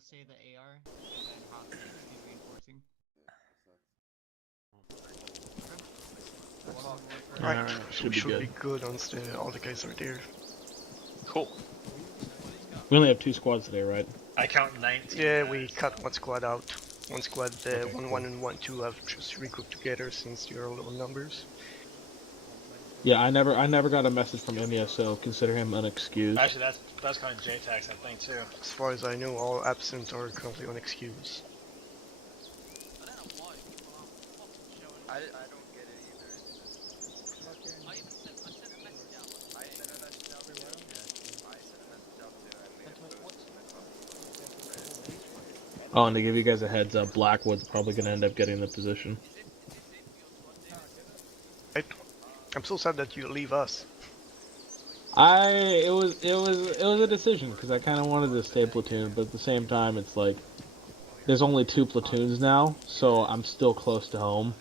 say the AR, and then Hawk needs to be reinforcing. Right, so we should be good once all the guys are there. Cool. We only have 2 squads today, right? I count 19. Yeah, we cut one squad out. One squad, Okay, 1-1 cool. and 1-2 have just regrouped together since they are low numbers. Yeah, I never got a message from him yet, so consider him unexcused. Actually, that's kind of JTAX, I think, too. As far as I know, all absent are currently unexcused. I don't get it either. I sent a message out. I sent a message out too. I sent a message out too. I made a post in my Oh, and to give you guys a heads up, Blackwood's probably going to end up getting the position. I'm so sad that you leave us. It was a decision because I kind of wanted to stay platoon, but at the same time, it's like there's only 2 platoons now, so I'm still close to home.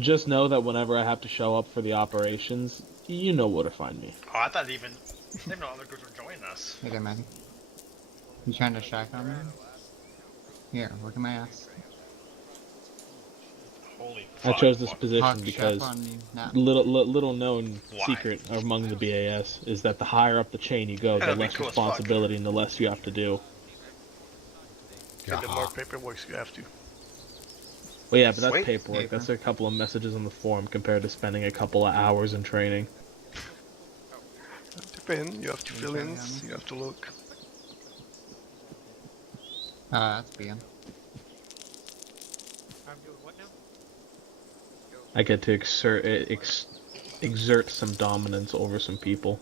Just know that whenever I have to show up for the operations, you know where to find me. Oh, I thought even no other groups were joining us. Hey there, Matty. You trying to shack on me? Here, look at my ass. Holy I fuck. chose this Fuck. position Hawk, because shack on me now. little known Why? secret among the BAS is that the higher up the chain you go, the That'd be less cool as fuck. responsibility and the less you have to do. And the more paperwork you have to. Well, yeah, but that's Sweet. paperwork. Paper. That's a couple of messages on the forum compared to spending a couple of hours in training. Depend, you have to fill in, you have to look. That's BM. I get to exert some dominance over some people.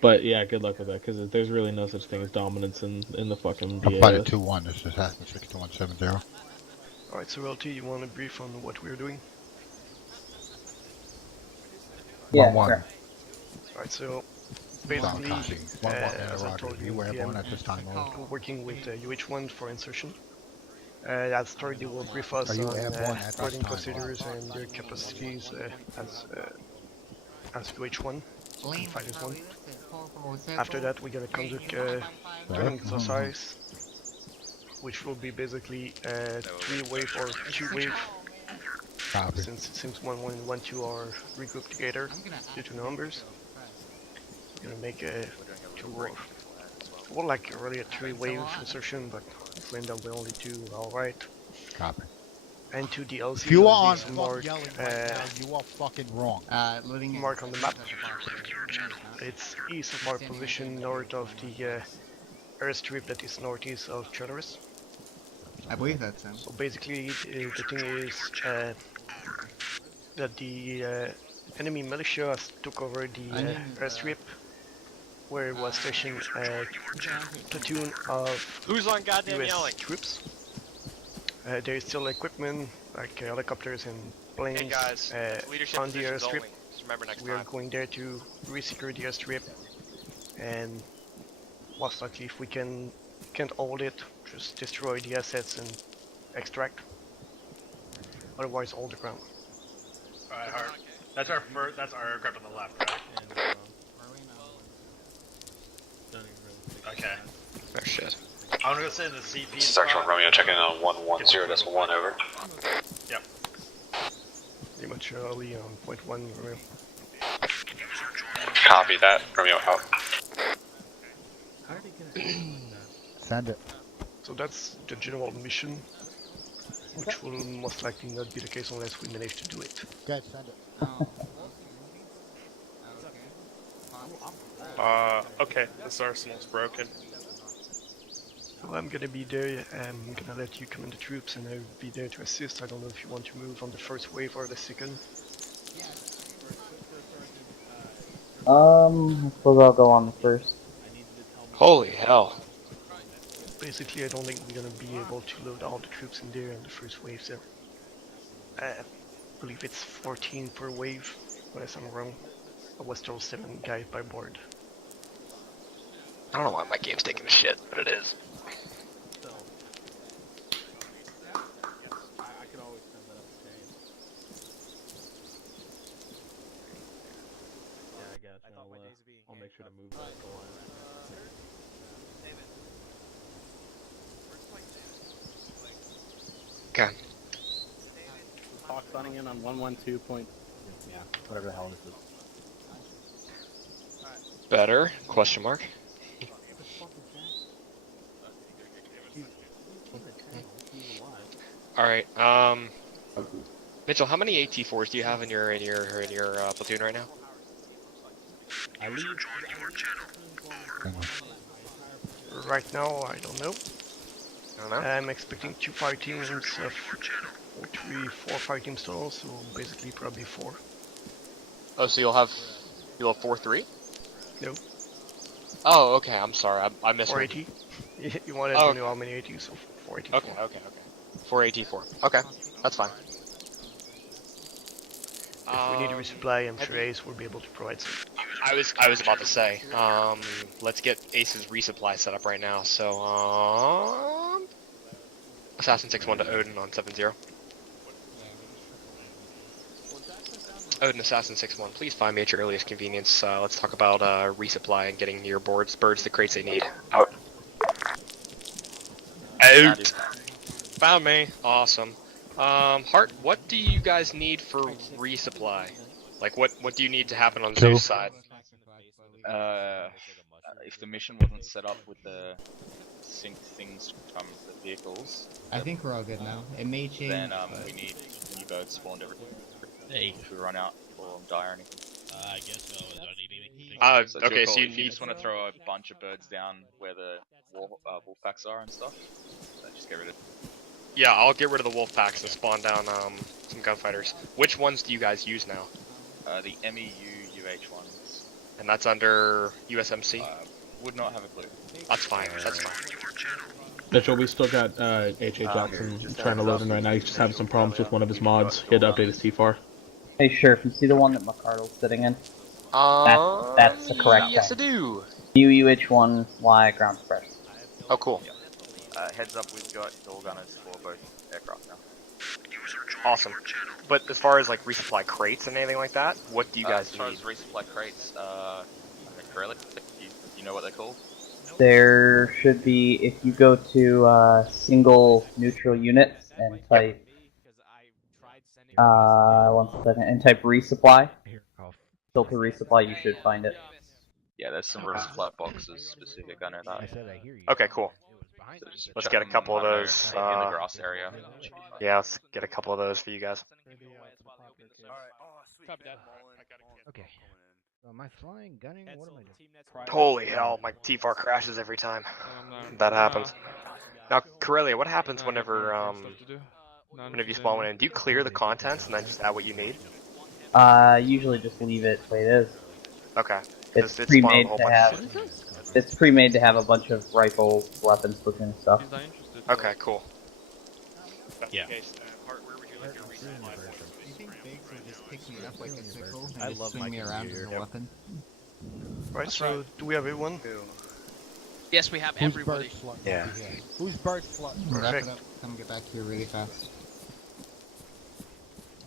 But yeah, good luck with that, because there's really no such thing as dominance in the fucking BAS. I'm fighting 2-1, this is SSgt H. Alright, so LT, you want a brief on what we're doing? Yeah, 1-1. sure. Alright, so Sound basically, copy. 1-1 as I told interrogative. you, You airborne PM, at this time only. we're working with UH1 for insertion. At start, they will brief us Are you on airborne at this boarding time procedures and their capacities as UH1, Gunfighters 1. After that, we're gonna conduct training exercise, which will be basically 3-wave or 2-wave, Copy. since it seems 1-1 and 1-2 are regrouped together due to numbers. We're gonna make a 2-wave. Well, like really a 3-wave insertion, but if we end up with only 2, alright. Copy. And 2 DLC. If you are on some fuck mark, yelling right now, you are fucking wrong. Living mark on the map. It's east of our position, north of the airstrip that is northeast of Charteris. I believe that's him. So basically, the thing is that the enemy militia has took over the airstrip, where it was stationed a platoon of Who's on goddamn US yelling? troops. There is still equipment like helicopters and planes Hey guys, leadership on the positions airstrip. only. Just remember next We are time. going there to re-secure the airstrip, and most likely if we can't hold it, just destroy the assets and extract. Otherwise, hold the ground. Alright, Hart. That's our aircraft on the left, right? Okay. Oh shit. I'm gonna go sit in the CP. This is Actual Romeo checking in on 110.1 over. Yep. Pretty much early on point 1. Copy that. Romeo out. Send it. So that's the general mission, which will most likely not be the case unless we manage to do it. Good, send it. Okay, this arsenal's broken. So I'm gonna be there, I'm gonna let you command the troops and I'll be there to assist. I don't know if you want to move on the first wave or the second. I suppose I'll go on the first. Holy hell. Basically, I don't think we're gonna be able to load all the troops in there on the first wave, so I believe it's 14 per wave, unless I'm wrong. I was told 7 guys by board. I don't know why my game's taking a shit, but it is. I'll make sure to move that. Okay. Talk signing in on 112 point. Yeah, whatever the hell this is. Better? Question mark. All right. Mitchell, how many AT4s do you have in your platoon right now? Right now, I don't know. I don't know. I'm expecting 2 fire teams of 4 fire teams total, so basically probably 4. Oh, so you'll have 4-3? No. Oh, okay. I'm sorry. I missed 4 one. AT. You wanted to know how many AT, so 4 AT. Okay. 4 AT4. Okay, that's fine. If we need a resupply, I'm sure Ace will be able to provide some. I was about to say, let's get Ace's resupply set up right now. So, Assassin 6-1 to Odin on 7-0. Odin, Assassin 6-1, please find me at your earliest convenience. Let's talk about resupply and getting your birds the crates they need. Out. Out. Found me. Awesome. Hart, what do you guys need for resupply? Like, what do you need to happen on Zeus' side? If the mission wasn't set up with the sync things from the vehicles, I think we're all good now. It may change. then we need new birds spawned every. Hey. If we run out or die or anything. I guess so. Do I need anything? Okay, so you just want to throw a bunch of birds down where the wolf packs are and stuff. So just get rid of. Yeah, I'll get rid of the wolf packs and spawn down some gunfighters. Which ones do you guys use now? The MEU UH ones. And that's under USMC? Would not have a clue. That's fine, that's fine. Mitchell, we still got H.A. Jackson trying to load in right now. He's just having some problems with one of his mods. He had to update his T-FAR. Hey, Sheriff, you see the one that McCardle's sitting in? That's the correct yes, one. I do. UUH1Y ground suppressed. Oh, cool. Heads up, we've got door gunners for both aircraft now. Awesome. But as far as like resupply crates and anything like that, what do you guys As far need? as resupply crates, you know what they're called? There should be, if you go to single neutral units and type, one second, and type resupply, filter resupply, you should find it. Yeah, there's some resupply boxes specific, I know that. Okay, cool. So just Let's chuck get a them couple of right there those. in the grass area. Yeah, let's get a couple of those for you guys. Okay. Am I flying, gunning? What am I doing? Holy hell, my T-FAR crashes every time that happens. Now, Corellia, what happens whenever you spawn one in? Do you clear the contents and then just add what you need? Usually just leave it the way it is. Okay. It's pre-made to have. It's pre-made to have a bunch of rifles, weapons, platoon stuff. Okay, cool. Yeah. Hart, where would you like your resupply? Do you think Biggs would just pick me up like a sickle and I just love swing my me around computer. as a weapon? Right, so do we have everyone? Yes, we have Who's everybody. Yeah. Who's Bart Slut? Wrap it up. Come get back here really fast.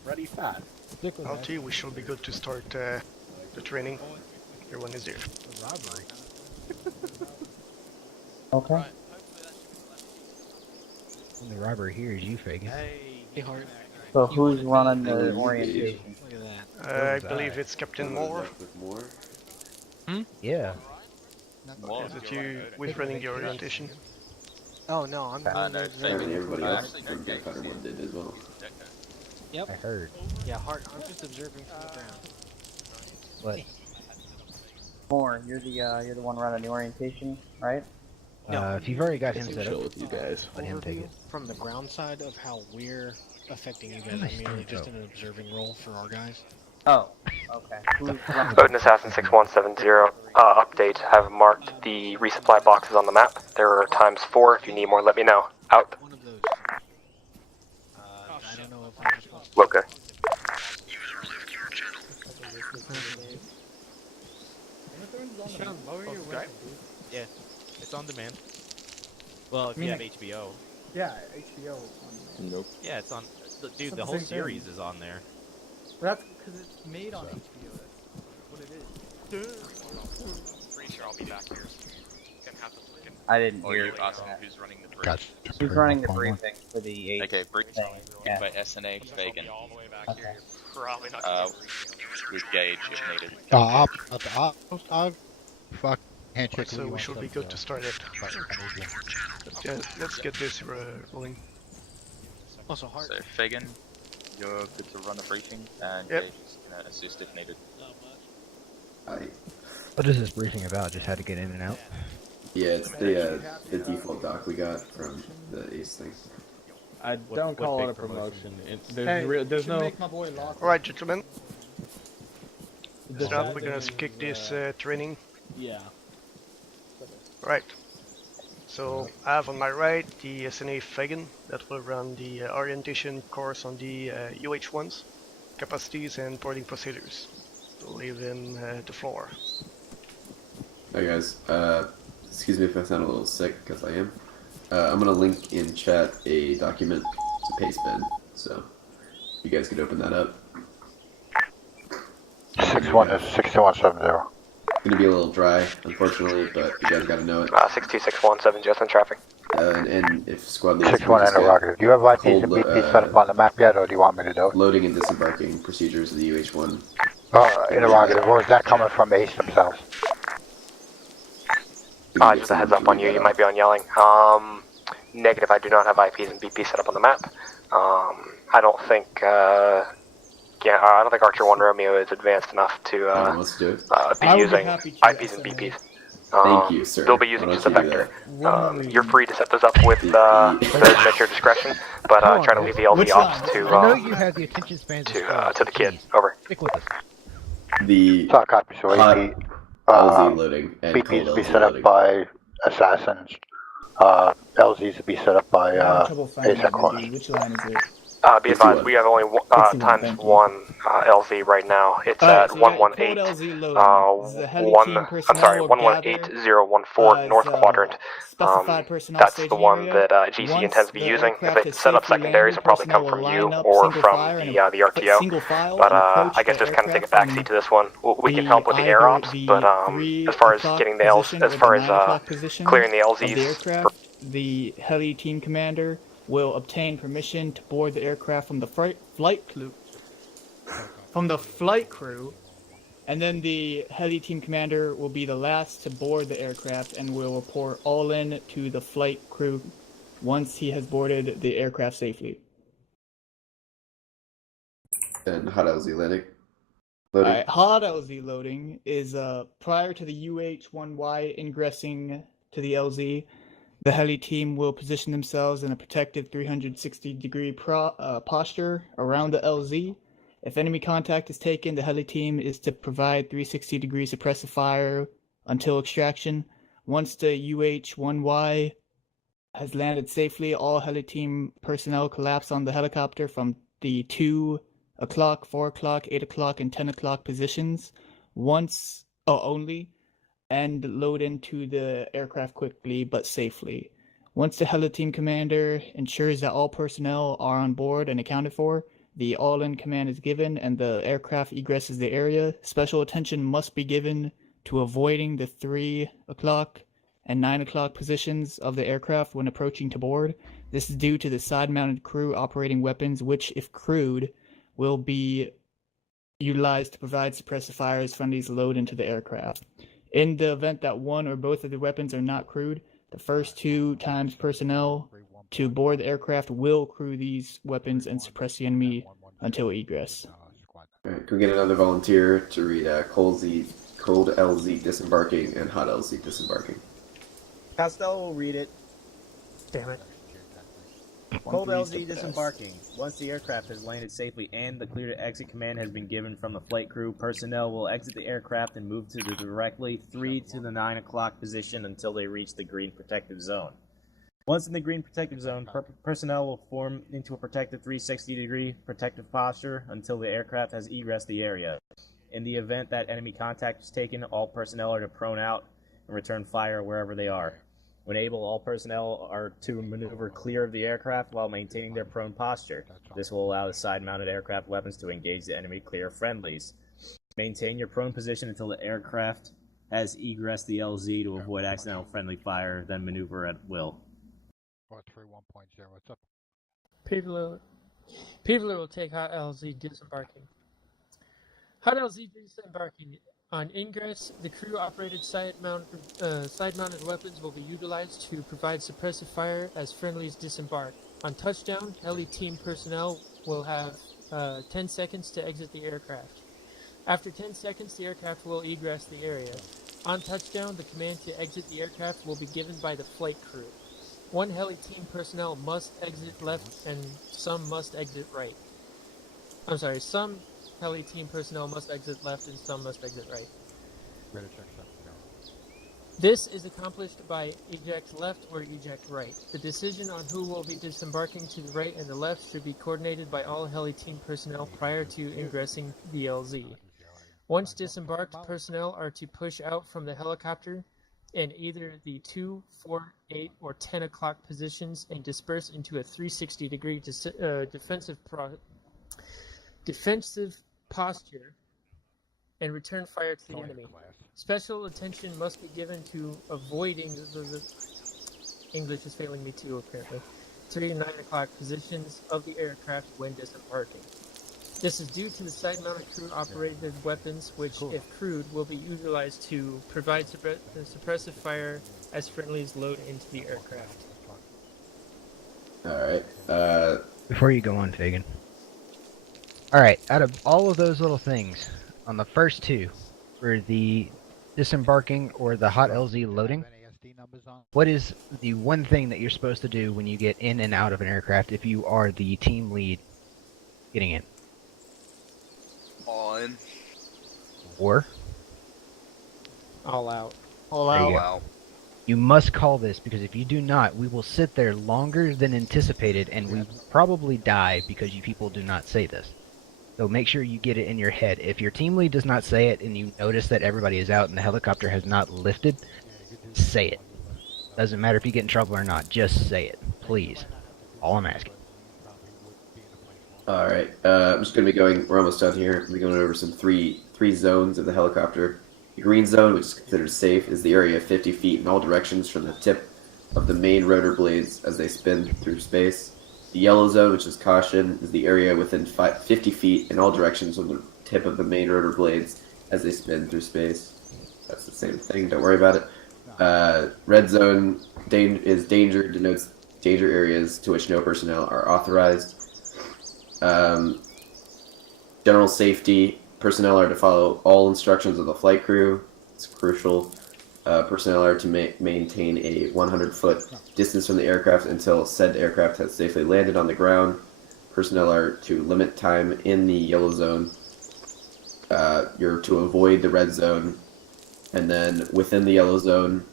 Ready, fast. LT, we shall be good to start the training. Everyone is here. Robbery. Okay. The robber here is you, Fagan. Hey, Hart. So who's running the orientation? Look at that. I believe it's Captain Moore. Yeah. Is it you with running the orientation? Oh no, I'm No, Everybody else actually, from Gunfighter 1 did as well. Yep. I heard. Yeah, Hart, I'm just observing from the ground. What? Moore, you're the one running the orientation, right? No. If you've already got him set chill up, with you guys. let him take it. From the ground side of how we're affecting you guys, I'm merely just in an observing role for our guys. Oh, okay. Who's running? Odin Assassin 6170, update. Have marked the resupply boxes on the map. There are ×4. If you need more, let me know. Out. One of those. I don't know if I'm just going to... Loca. Yeah, it's on demand. Well, if you have HBO. Yeah, HBO. Nope. Yeah, it's on. Dude, the whole series is on there. Well, that's because it's made on HBO. That's what it is. Pretty sure I'll be back here. I didn't Or hear you're you. asking who's running the brief? Gotcha. Who's running the briefing for the 8 Okay, briefing thing? Yeah. by SNA Fagan. Okay. Probably not. With gauge if needed. Fuck. Handshake. Right, so we should be good to start it. Let's get this rolling. Also, hard. So Fagan, you're good to run the briefing, and Yep. Gage is gonna assist if needed. What is this briefing about? Just how to get in and out? Yeah, it's the default doc we got from the Ace thing. I don't call it a promotion. Hey, There's no. make my boy lock. Alright, gentlemen. Does Now that we're gonna mean, kick this training. Yeah. Right. So I have on my right the SNA Fagan that will run the orientation course on the UH1s, capacities and boarding procedures. So leave him the floor. Hey guys, excuse me if I sound a little sick, because I am. I'm gonna link in chat a document to Pastebin, so you guys could open that up. 6170. It's gonna be a little dry, unfortunately, but you guys gotta know it. 62617, just in traffic. And if squad leaders 61 interrogative. Do you have IPs and BPs set up on the map yet, or do you want me to do it? loading and disembarking procedures of the UH-1. Interrogative. Or is that coming from ACE themselves? Just a heads up on you, you might be on yelling. Negative, I do not have IPs and BPs set up on the map. I don't think, I don't think Archer 1 Romeo is advanced enough to be using IPs and BPs. Thank you, sir. They'll be using just a vector. You're free to set those up with those at your discretion, but try to leave the LZ ops I know you have the attention spans to the kid. Over. Stick with us. The copy. So hot LZ loading and cold BPs to be LZ set up loading. by assassins. LZs to be set up by ACE headquarters. Which line is it? Be advised, we have only times one LZ right now. It's at 118. 118.014 north quadrant. That's the one that GC intends to be using. If they set up secondaries, it'll probably come from you or from the RTO. But I guess just kind of take a backseat to this one. We can help with the air ops, but as far as getting the as far as clearing the LZs. The heli team commander will obtain permission to board the aircraft from the flight crew, and then the heli team commander will be the last to board the aircraft and will report all in to the flight crew once he has boarded the aircraft safely. And hot LZ loading. Hot LZ loading is prior to the UH-1Y ingressing to the LZ. The heli team will position themselves in a protective 360-degree posture around the LZ. If enemy contact is taken, the heli team is to provide 360-degree suppressive fire until extraction. Once the UH-1Y has landed safely, all heli team personnel collapse on the helicopter from the 2 o'clock, 4 o'clock, 8 o'clock, and 10 o'clock positions only, and load into the aircraft quickly but safely. Once the heli team commander ensures that all personnel are on board and accounted for, the all-in command is given and the aircraft egresses the area. Special attention must be given to avoiding the 3 o'clock and 9 o'clock positions of the aircraft when approaching to board. This is due to the side-mounted crew operating weapons, which, if crewed, will be utilized to provide suppressive fire as friendlies load into the aircraft. In the event that one or both of the weapons are not crewed, the first 2 times personnel to board the aircraft will crew these weapons and suppress the enemy until egress. Alright, can we get another volunteer to read cold LZ disembarking and hot LZ disembarking? Costello will read it. Damn it. Cold LZ disembarking. Once the aircraft has landed safely and the clear to exit command has been given from the flight crew, personnel will exit the aircraft and move to the directly 3 to the 9 o'clock position until they reach the green protective zone. Once in the green protective zone, personnel will form into a protective 360-degree protective posture until the aircraft has egressed the area. In the event that enemy contact is taken, all personnel are to prone out and return fire wherever they are. When able, all personnel are to maneuver clear of the aircraft while maintaining their prone posture. This will allow the side-mounted aircraft weapons to engage the enemy clear friendlies. Maintain your prone position until the aircraft has egressed the LZ to avoid accidental friendly fire, then maneuver at will. 431.0, what's up? People will take Hot LZ disembarking. Hot LZ disembarking. On ingress, the crew-operated side-mounted weapons will be utilized to provide suppressive fire as friendlies disembark. On touchdown, heli team personnel will have 10 seconds to exit the aircraft. After 10 seconds, the aircraft will egress the area. On touchdown, the command to exit the aircraft will be given by the flight crew. One heli team personnel must exit left and some must exit right. I'm sorry, some heli team personnel must exit left and some must exit right. Radar check stuff. This is accomplished by eject left or eject right. The decision on who will be disembarking to the right and the left should be coordinated by all heli team personnel prior to ingressing the LZ. Once disembarked, personnel are to push out from the helicopter in either the 2, 4, 8, or 10 o'clock positions and disperse into a 360-degree defensive posture and return fire to the enemy. Special attention must be given to avoiding the English is failing me too, apparently. 3 and 9 o'clock positions of the aircraft when disembarking. This is due to the side-mounted crew-operated weapons, which, if crewed, will be utilized to provide suppressive fire as friendlies load into the aircraft. Alright, Before you go on, Fagan. Alright, out of all of those little things, on the first two, for the disembarking or the hot LZ loading, what is the one thing that you're supposed to do when you get in and out of an aircraft if you are the team lead getting in? All in. Or? All out. All out. You must call this, because if you do not, we will sit there longer than anticipated, and we probably die because you people do not say this. So make sure you get it in your head. If your team lead does not say it, and you notice that everybody is out and the helicopter has not lifted, say it. Doesn't matter if you get in trouble or not, just say it. Please. All I'm asking. Alright, I'm just going to be going, we're almost done here, we're going over some three zones of the helicopter. The green zone, which is considered safe, is the area 50 feet in all directions from the tip of the main rotor blades as they spin through space. The yellow zone, which is caution, is the area within 50 feet in all directions from the tip of the main rotor blades as they spin through space. That's the same thing, don't worry about it. Red zone is danger, denotes danger areas to which no personnel are authorized. General safety, personnel are to follow all instructions of the flight crew. It's crucial. Personnel are to maintain a 100-foot distance from the aircraft until said aircraft has safely landed on the ground. Personnel are to limit time in the yellow zone. You're to avoid the red zone. And then within the yellow zone,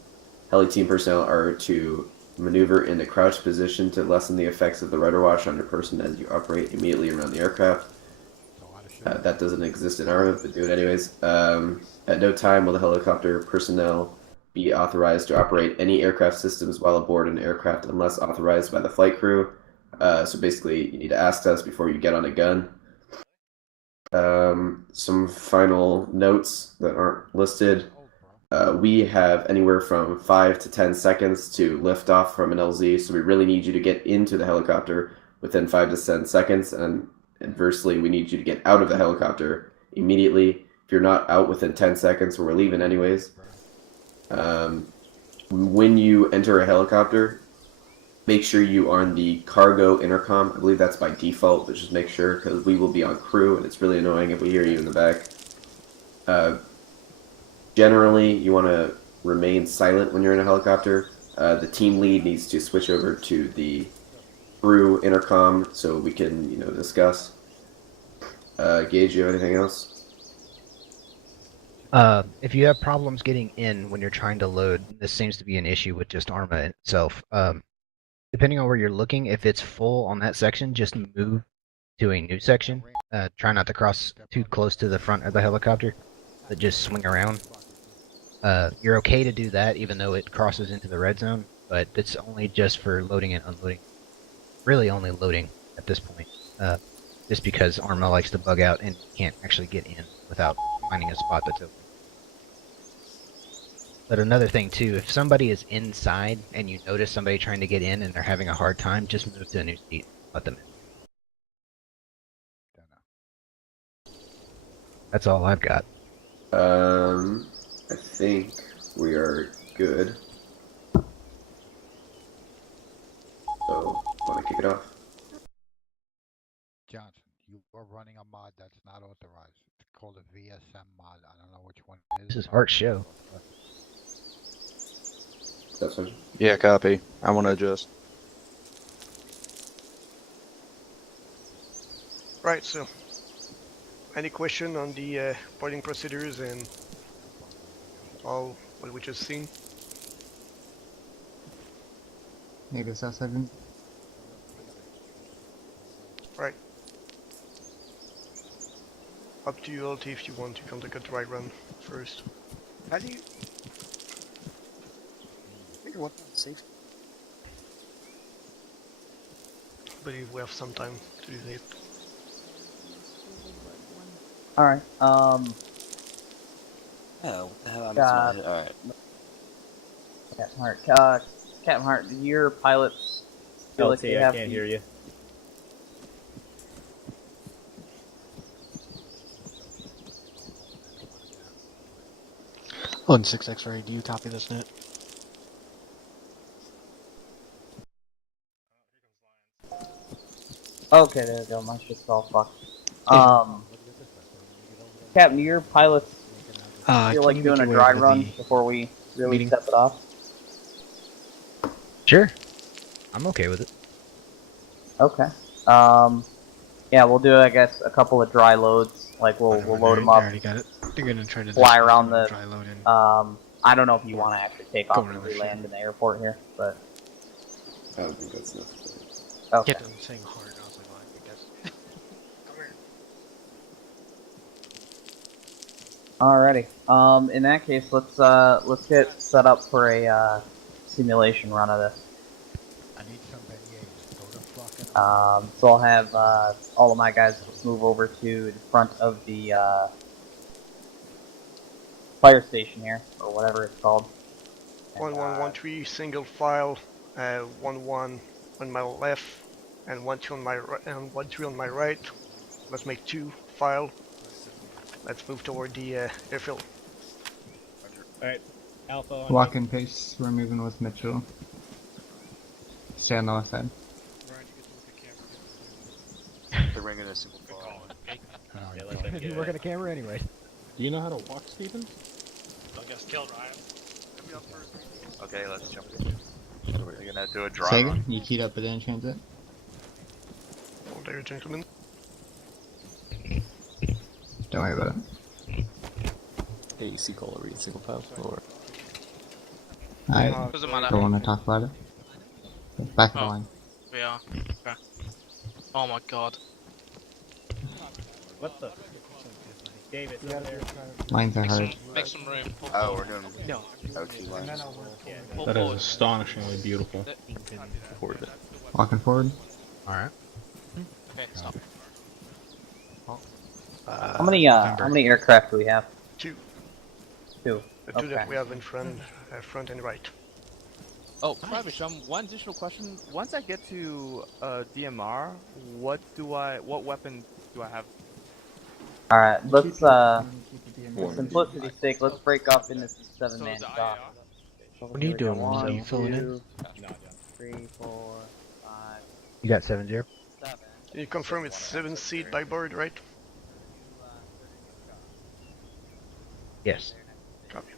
heli team personnel are to maneuver in the crouched position to lessen the effects of the rudder wash on your person as you operate immediately around the aircraft. That doesn't exist in Arma, but do it anyways. At no time will the helicopter personnel be authorized to operate any aircraft systems while aboard an aircraft unless authorized by the flight crew. So basically, you need to ask us before you get on a gun. Some final notes that aren't listed. We have anywhere from 5 to 10 seconds to lift off from an LZ, so we really need you to get into the helicopter within 5 to 10 seconds, and inversely, we need you to get out of the helicopter immediately. If you're not out within 10 seconds, we're leaving anyways. When you enter a helicopter, make sure you are on the cargo intercom. I believe that's by default, but just make sure, because we will be on crew, and it's really annoying if we hear you in the back. Generally, you want to remain silent when you're in a helicopter. The team lead needs to switch over to the crew intercom so we can, discuss. Gage, you have anything else? If you have problems getting in when you're trying to load, this seems to be an issue with just Arma itself. Depending on where you're looking, if it's full on that section, just move to a new section. Try not to cross too close to the front of the helicopter, but just swing around. You're okay to do that even though it crosses into the red zone, but it's only just for loading and unloading. Really only loading at this point, just because Arma likes to bug out and can't actually get in without finding a spot that's open. But another thing too, if somebody is inside and you notice somebody trying to get in and they're having a hard time, just move to a new seat. Let them in. That's all I've got. I think we are good. So, want to kick it off? Johnson, you are running a mod that's not authorized. It's called a VSM mod. I don't know which one it is. This is Art's show. That's fine. Yeah, copy. I want to adjust. Right, so any question on the boarding procedures and all what we just seen? Maybe it's second. Right. Up to you, LT, if you want to conduct a dry run first. How do you... Figure what safe? But we have some time to do that. Alright, Oh, what the hell? I missed my head. Alright. Captain Hart, do your pilots feel like LT, they I have can't hear you. On 6 X-ray, do you copy this net? Okay, there we go. My shit's all fucked. Captain, do your pilots feel like doing a dry run before we really step it off? Sure. I'm okay with it. Okay. Yeah, we'll do, I guess, a couple of dry loads. Like, we'll load them up. I already got it. They're gonna try to fly around the... dry load in. I don't know if you want to actually take off Go and to the land in the airport here, but... I don't think that's necessary. Okay. Get them saying hard, I was like, well, I guess. Come here. Alrighty. In that case, let's get set up for a simulation run of this. I need some beignets. Go to fucking... So I'll have all of my guys move over to the front of the fire station here, or whatever it's called. 1113 single file, 11 on my left, and 12 on my right, and 13 on my right. Let's make 2 file. Let's move toward the airfield. Alright, Alpha on Walk in pace, we're moving with Mitchell. Stay on the left side. They're ringing a single file. Yeah, let them You get work it. on a camera anyway. Do you know how to walk, Steven? I guess killed Ryan. Okay, let's jump in. So we're gonna do a dry Sagan, run. you keyed up within transit. Oh, there, gentlemen. Don't worry about it. AC caller read single file or Alright, Doesn't matter. don't want to talk about it. Back of the line. We are. Okay. Oh my god. What the? David, over there. Lines are hard. Make some room. Pull Oh, we're doing No. OT lines. Pull That is forward. astonishingly beautiful. forward. Walking forward. Alright. Okay, stop. How many aircraft do we have? 2. 2. The 2 Okay. that we have in front and right. Oh, Private Shum, one additional question. Once I get to DMR, what weapon do I have? Alright, let's for simplicity's sake, let's break up into some 7-man stock. What are you doing? Are you filling in? 3, 4, 5, You got 7-0? 7. Can you confirm it's 7 seat by board, right? Yes. Copy.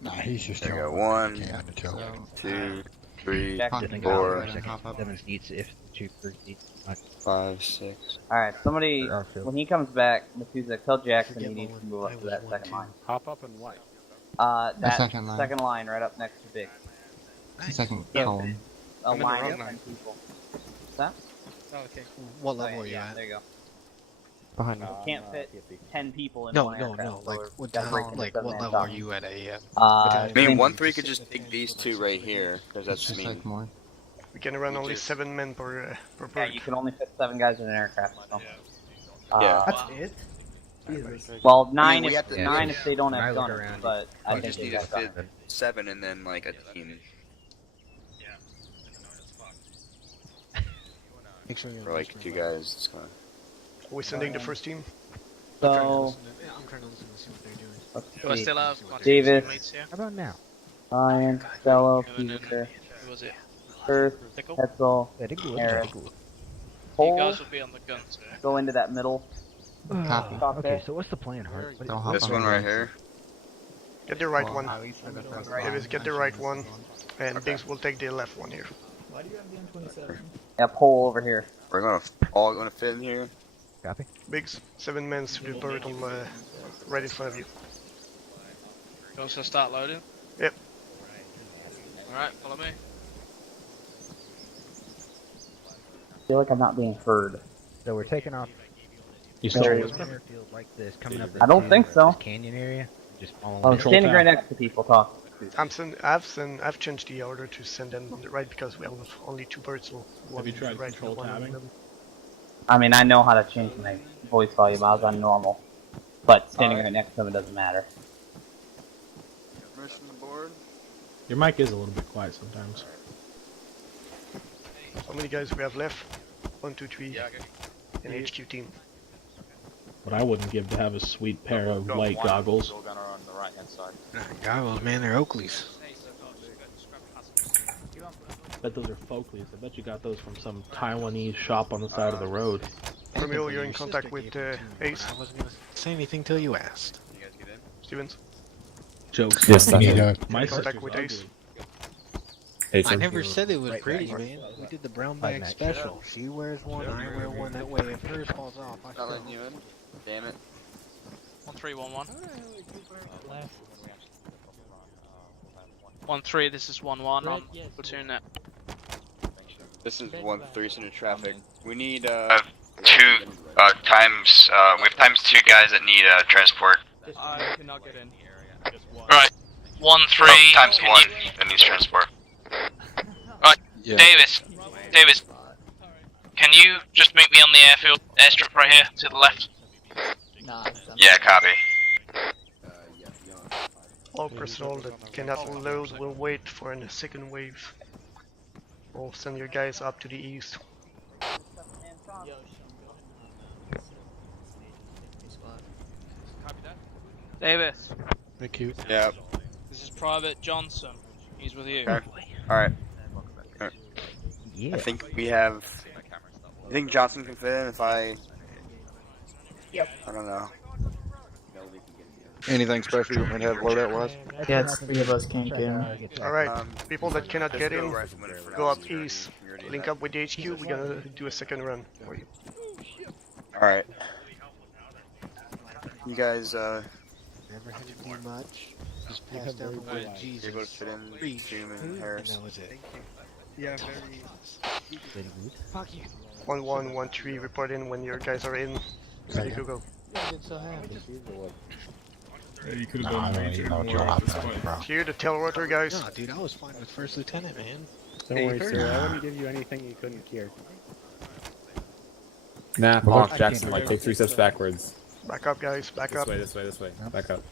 Nah, he's just There you telling go. 1, Can't tell. 2, 3, Jack Just think 4, about it for a second. 7 seats if the trooper seats. 5, 6. Alright, somebody, Or our field. when he comes back, Methuselah, tell Jackson he Forget needs my to move one. up to I that was second line. Hop up and what? That second line. second line right up next to Big. Second Yeah. column. A I'm in the line wrong of line. 10 people. What's that? Oh, okay. What level Oh, are you yeah, at? there you go. Behind me. Can't fit 10 people in No, one no, aircraft. no. so Like, we're what gotta the break hell? into Like, 7-man what level stock. are you at a? I mean, think- 1-3 could just take these 2 right here, because that's Just mean. like more. We can run only 7 men per Yeah, bird. you can only fit 7 guys in an aircraft. So. Yeah. That's it? Well, 9 we if have to- 9 if they don't when I have look gunners, around, but I We think just they need to got fit gunners. 7 and then like a team. Or like 2 guys. It's fine. Are we sending the first team? So, I'm trying to listen to see what they're doing. let's Do I see. still have Davis, mates here? How about now? Ryan, Stella, And then, Peter, who was it? Firth, Tickle? Hetzel, Very good, Eric. very good. You Cole, guys will be on the guns here. go into that middle. Copy. Stop Okay, there. so what's the plan, Hart? This one right here. Get the right one. Davis, get the right one. And Biggs will take the left one here. Why do you have the M27? Yeah, Pole over here. We're gonna all gonna fit in here. Copy. Biggs, 7 men to the turret on right in front of you. You also start loading? Yep. Alright, follow me. I feel like I'm not being heard. So we're taking off. You So- still Field like this, coming up. I don't think so. This canyon area. Just following. I'm it. standing right next to people talking. I've changed the order to send them on the right because we have only 2 birds. So Have you tried right control one tabbing? I mean, I know how to change my voice volume. I was on normal. But standing right next to them, it doesn't matter. Permission board. Your mic is a little bit quiet sometimes. How many guys we have left? 1, 2, 3. An HQ team. What I wouldn't give to have a sweet pair of light goggles. Goggles, man, they're Oakleys. I bet those are Folkleys. I bet you got those from some Taiwanese shop on the side of the road. Romeo, you're in contact with Ace. I wasn't gonna say anything till you asked. Stevens. Jokes. Yes, on I you. know. My Contact sister's with Ace. ugly. I never said it was Right pretty, back. man. We did the brown Right bag back. special. She wears one, I wear one. That way, if hers falls off, I Not still. letting you in. Damn it. 1311. 13, this is 11 on platoon net. This is 1-3 into traffic. We need 2 times. We have times 2 guys that need transport. I cannot get in. Right. 13 times can 1 you- that needs transport. Right, Yeah. Davis, can you just meet me on the airfield airstrip right here to the left? Nah, Yeah, copy. All personnel that cannot load will wait for a second wave. We'll send your guys up to the east. Davis, They're cute. Yeah. this is Private Johnson. He's with you. Okay. Alright. Yeah. I think we have. You think Johnson can fit in if I. Yep. I don't know. Anything special you want me to have loadout wise? Yeah, it's 3 of us can't get him. Alright, people that cannot get in, go up east. Link up with the HQ, we're gonna do a second run for you. Alright. You guys, Never had to do much. Just pass down the word Jesus. able to fit in Preach. Doom and And Harris. that was it. Yeah, Very good. Fuck you. 1113, report in when your guys are in. Ready to go. I get so happy. You could I don't even know what you're hopping on, bro. Clear the tail rotor, guys. No, dude, I was fine with first lieutenant, man. Don't Hey, worry, first- sir. I wouldn't give you anything you couldn't cure. Nah, Well, Hawk I Jackson, can't like take 3 steps backwards. Back up, guys, back up. This way. Back up.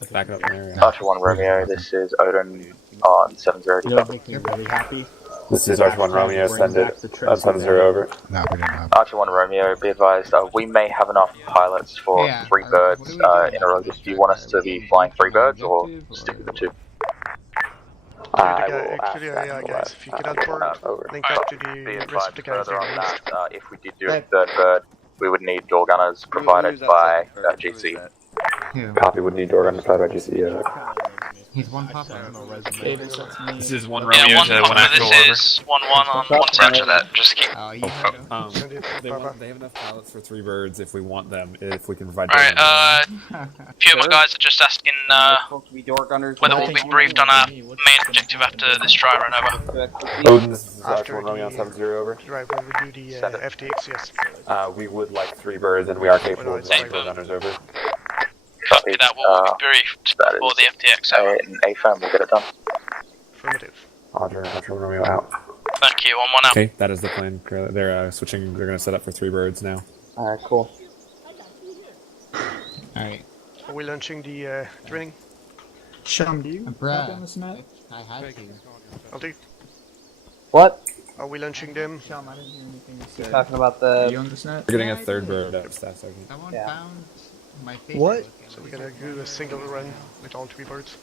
Let's back up there. Archer 1 Romeo, this is Odin on 70. You know what makes me really happy? This is Archer 1 Romeo, send it on 70 over. No, we didn't have. Archer 1 Romeo, be advised, we may have enough pilots for 3 birds in a row. Do you want us to be flying 3 birds or stick with the 2? Clear the area, guys. If you get on board, link up to the rest of the guys further here on on east. that, if we did do a 3rd bird, we would need door gunners provided by GC. Copy, would need door gunners provided by GC. He's one papa. Davis, that's me. This is 1 Yeah, Romeo 1 to 1 Papa, Actual this over. is 1-1 on 1 Roger that, just keep. They have enough pilots for 3 birds if we want them, if we can provide Alright, a few of my guys are just asking whether we'll be briefed on our main objective after this dry run over. Odin, this is Archer After 1 Romeo on the 70 over. drive when we do the FTX, yes. We would like 3 birds and we are capable of sending door gunners over. Copy that, we'll be briefed before the FTX over. An AFAM will get it done. Affirmative. Archer 1 Romeo out. Thank you, 1-1 out. Okay, that is the plan. They're switching. They're going to set up for 3 birds now. Alright, cool. Alright. Are we launching the training? Shum, do you hop on this map? I had to. I'll do. What? Are we launching them? Shum, I didn't hear anything you You said. talking about Are the... you on this net? We're getting a third bird at staff sergeant. Someone Yeah. found my favorite. What? So we're gonna do a single run with all 3 birds.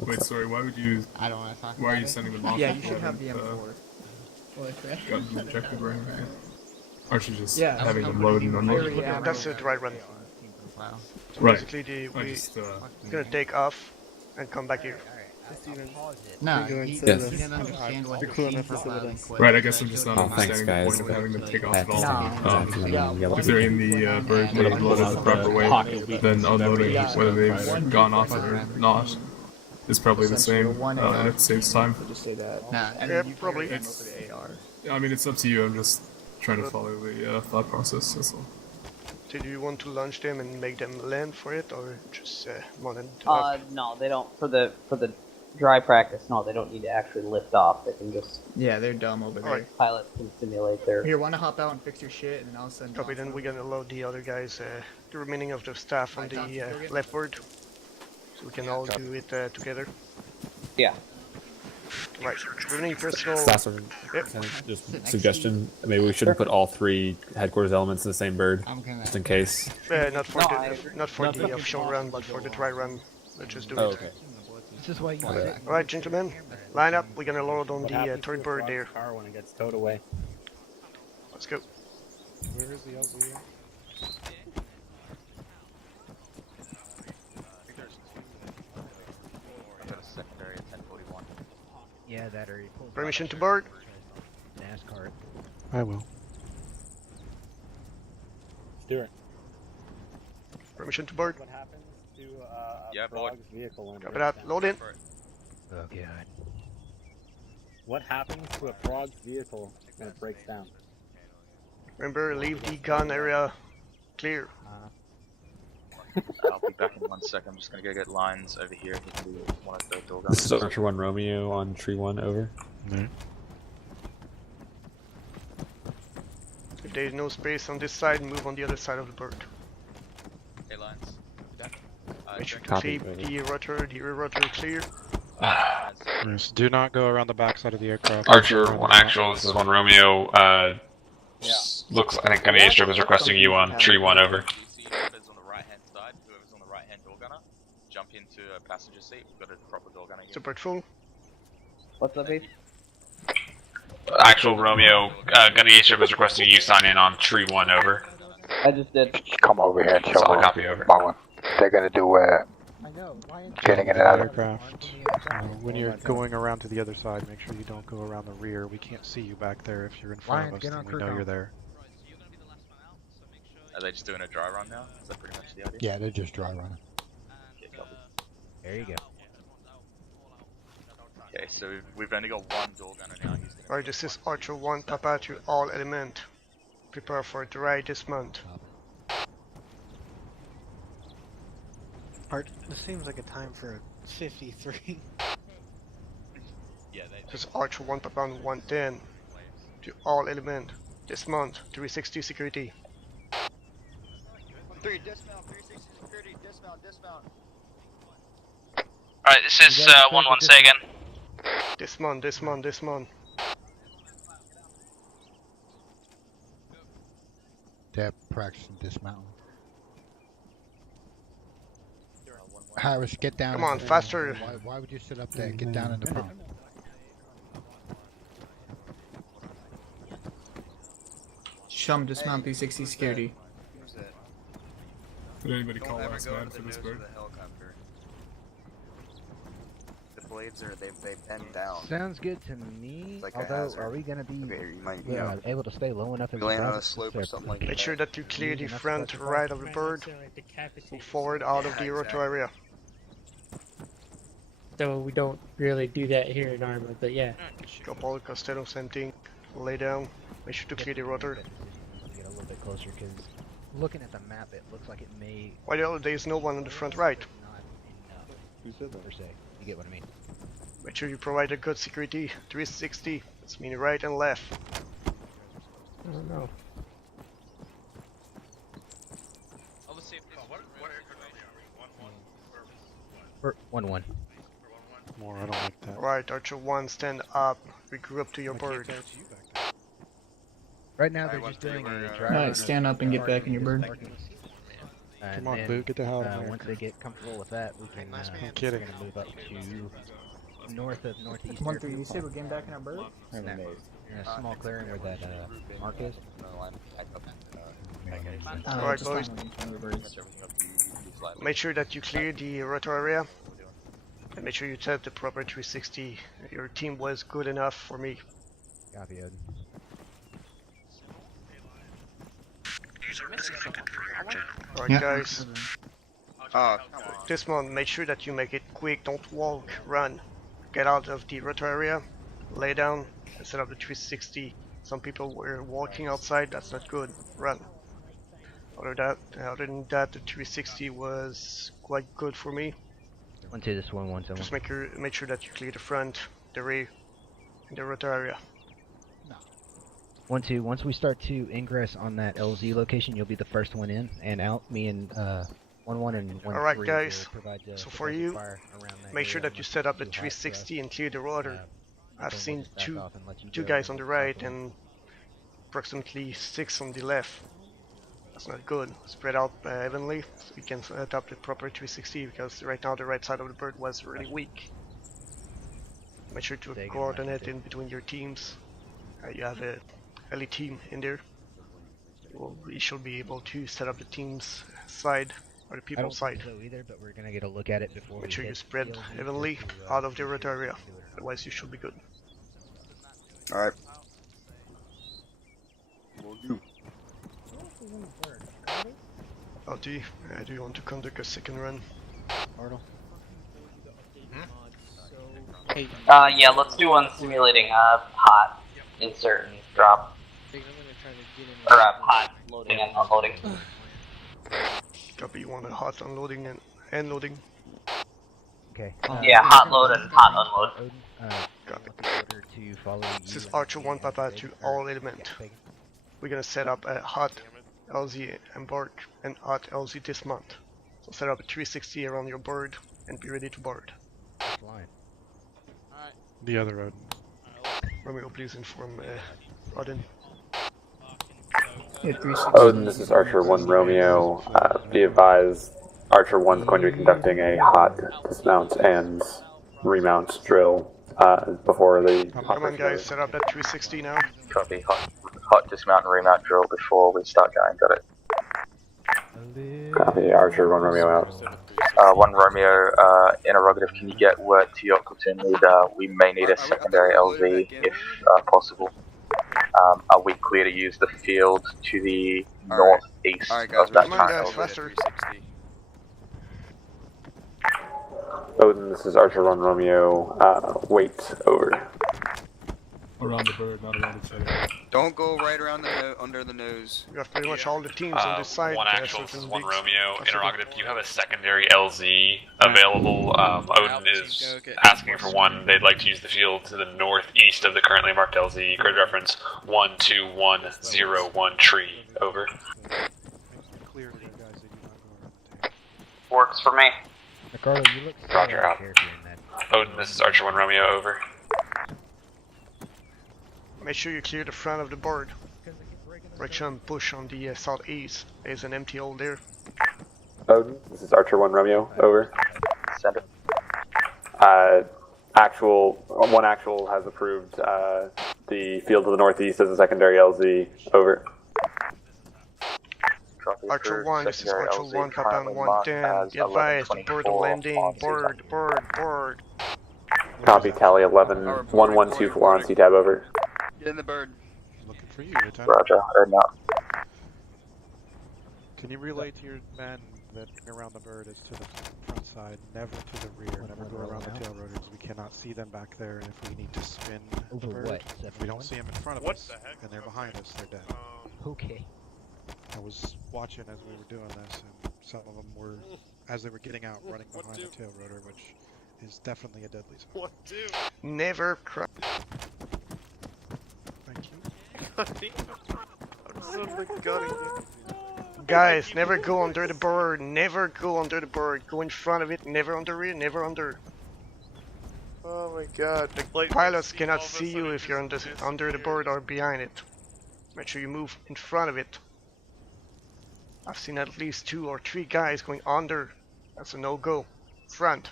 Wait, sorry, why would you... I don't want to talk Why are about you it. sending them off? Yeah, if you should have the haven't, M4. gotten rejected or anything? Aren't you just Yeah, having them loaded on very them? ammo. That's a dry run. So Right. basically, I we're just, gonna take off and come back here. No, Yes. he didn't understand what You're the cool scene enough to profile say was. that. Right, I guess I'm just not Oh, thanks, understanding the guys. point of having them take off at That's all. If they're in the bird when it's loaded the proper way, then unloading, whether they've gone off or not, is probably the same, and it saves time. Just say that. Nah, Yeah, probably. It's, I mean, it's up to you, I'm just trying to follow the thought process, that's all. Did you want to launch them and make them land for it, or just monitor up? No, they don't, for the dry practice, no, they don't need to actually lift off. They can just... Yeah, they're dumb over there. Alright. Pilots can simulate their... Here, wanna hop out and fix your shit, and then I'll send. Copy, then we're gonna load the other guys, the remaining of the staff on the left board. So we can all do it together. Yeah. Right, remaining personnel. Staff sergeant, Yep. just suggestion, maybe we shouldn't put all 3 headquarters elements in the same bird, just in case. Not for the offshore run, but for the dry run. Let's just do Oh, it. okay. This is why you Okay. Alright, gentlemen, line up. We're gonna load on What the happens third to a bird frog's there. car when it gets towed away? Let's go. Where is the LZ? Secondary at 1041. Yeah, that area. Permission to board. NASCAR. I will. Let's do it. Permission to board. What happens to Yeah, board. frog's vehicle when it Copy breaks that. down? Load in. Oh god. What happens to a frog's vehicle when it breaks down? Remember, leave the gun area clear. I'll be back in 1 second. I'm just gonna go get lines over here. He can do one of the door guns. This is Archer 1 Romeo on tree 1, over. If there is no space on this side, move on the other side of the bird. Hey, lines. Make sure to Copy, keep over. the rear rotor clear. Yes, do not go around the backside of the aircraft. Archer, 1 actual, this is 1 Romeo, looks, I think Gunny Airstrip is requesting you on tree 1, over. Whoever's on the right-hand side, whoever's on the right-hand door gunner, jump into a passenger seat. We've got a proper door gunner here. Support full. What's up, Ace? Actual Romeo, Gunny Airstrip is requesting you sign in on tree 1, over. I just did. Come over here and show Solid them. copy, over. Marlon. They're gonna do getting in and out of Aircraft. When you're going around to the other side, make sure you don't go around the rear. We can't see you back there. If you're in front of us, then we know you're there. Are they just doing a dry run now? Is that pretty much the idea? Yeah, they're just dry running. Yeah, copy. There you go. Okay, so we've only got 1 door gunner now. He's gonna Alright, this is Archer 1, Papa to all element. Prepare for dry dismount. Art, this seems like a time for a 53. Yeah, This is Archer 1, Papa on 110 to all element. Dismount, 360 security. 3 dismount, 360 security, dismount. Alright, this is 1-1, say again. Dismount. They're practicing dismounting. Harris, get down. Come on, faster. Why would you sit up there? Get down in the front. Shum, dismount 360 security. Did anybody call last man for this bird? The blades are, they bend down. Sounds good to me. It's like a Although, hazard. are we gonna be Okay, you might, you know, able to stay low enough? you land on a slope or something like Make that. sure that you clear the front right of the bird. Move forward out of the rotor area. So we don't really do that here in Arma, but yeah. Drop all Costello, same thing. Lay down. Make sure to clear the rotor. Get a little bit closer, because looking at the map, it looks like it may Why there is no one on the front right? not per se. You get what I mean? Make sure you provide a good security. 360. That's mean right and left. I don't know. Or 1-1. More, I don't like that. Right, Archer 1, stand up. Regroup to your bird. Right now they're just doing a dry Alright, stand up and get back in your bird. Come on, Boo, get the hell out of here. Once they get comfortable with that, we can. I'm kidding. We're gonna move up to north of northeast. 1-3, you said we're getting back in our bird? In a small clearing where that mark is. Alright, boys. Make sure that you clear the rotor area. And make sure you set the proper 360. Your team was good enough for me. Copy, Odin. Alright, guys. This one, make sure that you make it quick. Don't walk, run. Get out of the rotor area, lay down, and set up the 360. Some people were walking outside, that's not good. Run. Other than that, the 360 was quite good for me. 1-2, this 1-1. Just make sure that you clear the front, the rear, and the rotor area. 1-2. Once we start to ingress on that LZ location, you'll be the first one in and out. Me and 1-1 and 1-3. Alright, guys. Provide, so for you, make sure that you set up the 360 and clear the rotor. I've seen two guys on the right and approximately 6 on the left. That's not good. Spread out evenly so we can set up the proper 360 because right now the right side of the bird was really weak. Make sure to coordinate in between your teams. You have a elite team in there. We should be able to set up the team's side or the people's side. I don't think so either, but we're gonna get a look at it before. Make sure you spread evenly out of the rotor area. Otherwise, you should be good. All right. Will do. LT, do you want to conduct a second run? Arnold. Yeah, let's do one simulating hot insert and drop. Or hot loading and unloading. Copy, you want a hot unloading and loading? Okay. Yeah, hot load and hot unload. Copy. This is Archer 1 Papa to all element. We're gonna set up a hot LZ embark and hot LZ dismount. So set up a 360 around your bird and be ready to board. The other road. Romeo, please inform Odin. Odin, this is Archer 1 Romeo. Be advised, Archer 1 is going to be conducting a hot dismount and remount drill before the... Come on guys, set up that 360 now. Copy, hot dismount and remount drill before we start going, got it. Copy, Archer 1 Romeo out. 1 Romeo, interrogative, can you get word to your platoon leader? We may need a secondary LZ if possible. Are we clear to use the field to the northeast of that current LZ? Odin, this is Archer 1 Romeo. Wait, over. Around the bird, not around each other. Don't go right around the under the nose. You have pretty much all the teams on this side. One actual, this is 1 Romeo. Interrogative, do you have a secondary LZ available? Odin is asking for one. They'd like to use the field to the northeast of the currently marked LZ. Grid reference 12101 tree. Over. Works for me. Ricardo, you look Roger out. Odin, this is Archer 1 Romeo. Over. Make sure you clear the front of the board. Right jump push on the southeast. There's an empty hole there. Odin, this is Archer 1 Romeo. Over. Send it. One actual has approved the field to the northeast as a secondary LZ. Over. Archer 1, this is Archer 1, Papa 110. Be advised, bird landing, board. Copy, tally 11, 1124 on C-Tab, over. Get in the bird. Looking for you, Lieutenant. Roger, heard not. Can you relay to your men that around the bird is to the front side, never to the rear, never go around the tail rotors. We cannot see them back there, and if we need to spin the bird, if we don't see them in front of us, and they're behind us, they're dead. Okay. I was watching as we were doing this, and some of them were, as they were getting out, running behind the tail rotor, which is definitely a deadly zone. What do? Never cry. Thank you. I'm suddenly gutting you. Guys, never go under the bird. Never go under the bird. Go in front of it. Never under rear. Never under. Oh my god. The pilots cannot see you if you're under the bird or behind it. Make sure you move in front of it. I've seen at least 2 or 3 guys going under. That's a no-go. Front.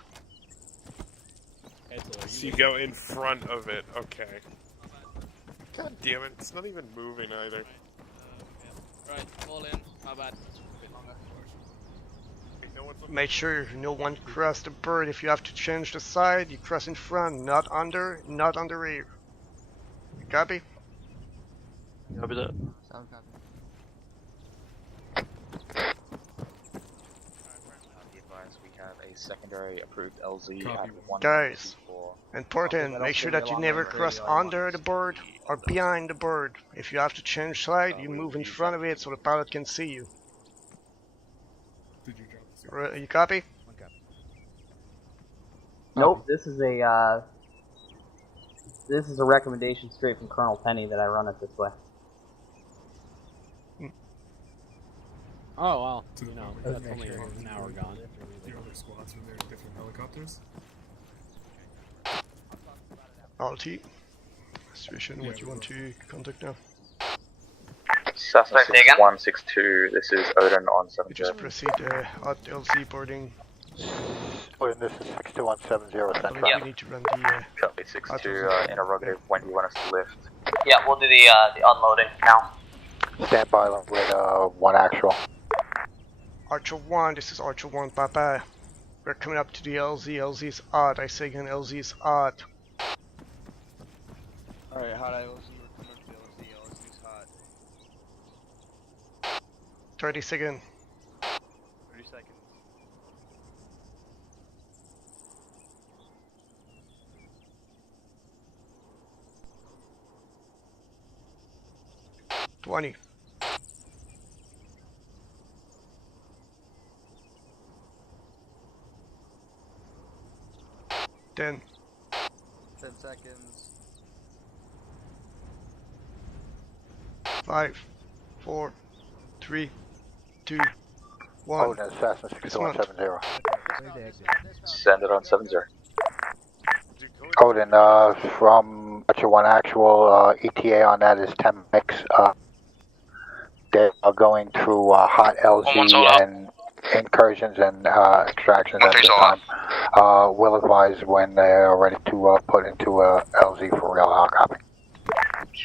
So you go in front of it, okay. God damn it, it's not even moving either. Right, fall in. My bad. Make sure no one cross the bird. If you have to change the side, you cross in front, not under, not on the rear. Copy? Copy that. We have a secondary approved LZ at 1. Guys, important, make sure that you never cross under the bird or behind the bird. If you have to change side, you move in front of it so the pilot can see you. You copy? Nope, this is a recommendation straight from Colonel Penny that I run it this way. Oh well, you know, that's only an hour gone. The other squads are there in different helicopters. RT. Situation, what you want to contact now? Cessna 6162, this is Odin on 7. Just proceed at LC boarding. Odin, this is 62170 Central. We need to run the... Copy 62, interrogative, when do you want us to lift? Yeah, we'll do the unloading now. Stand by with 1 actual. Archer 1, this is Archer 1, Papa. We're coming up to the LZ. LZ is odd. I say again, LZ is odd. Alright, hot LZ, we're coming to LZ. LZ is hot. 30 seconds. 30 seconds. $20. 10. 10 seconds. 5, 4, 3, 2, 1. Odin, Assassin 6170. Send it on 70. Odin, from Archer 1 actual, ETA on that is 10 mix. They are going through hot LZ and incursions and extractions at this time. Will advise when they're ready to put into LZ for real. I'll copy.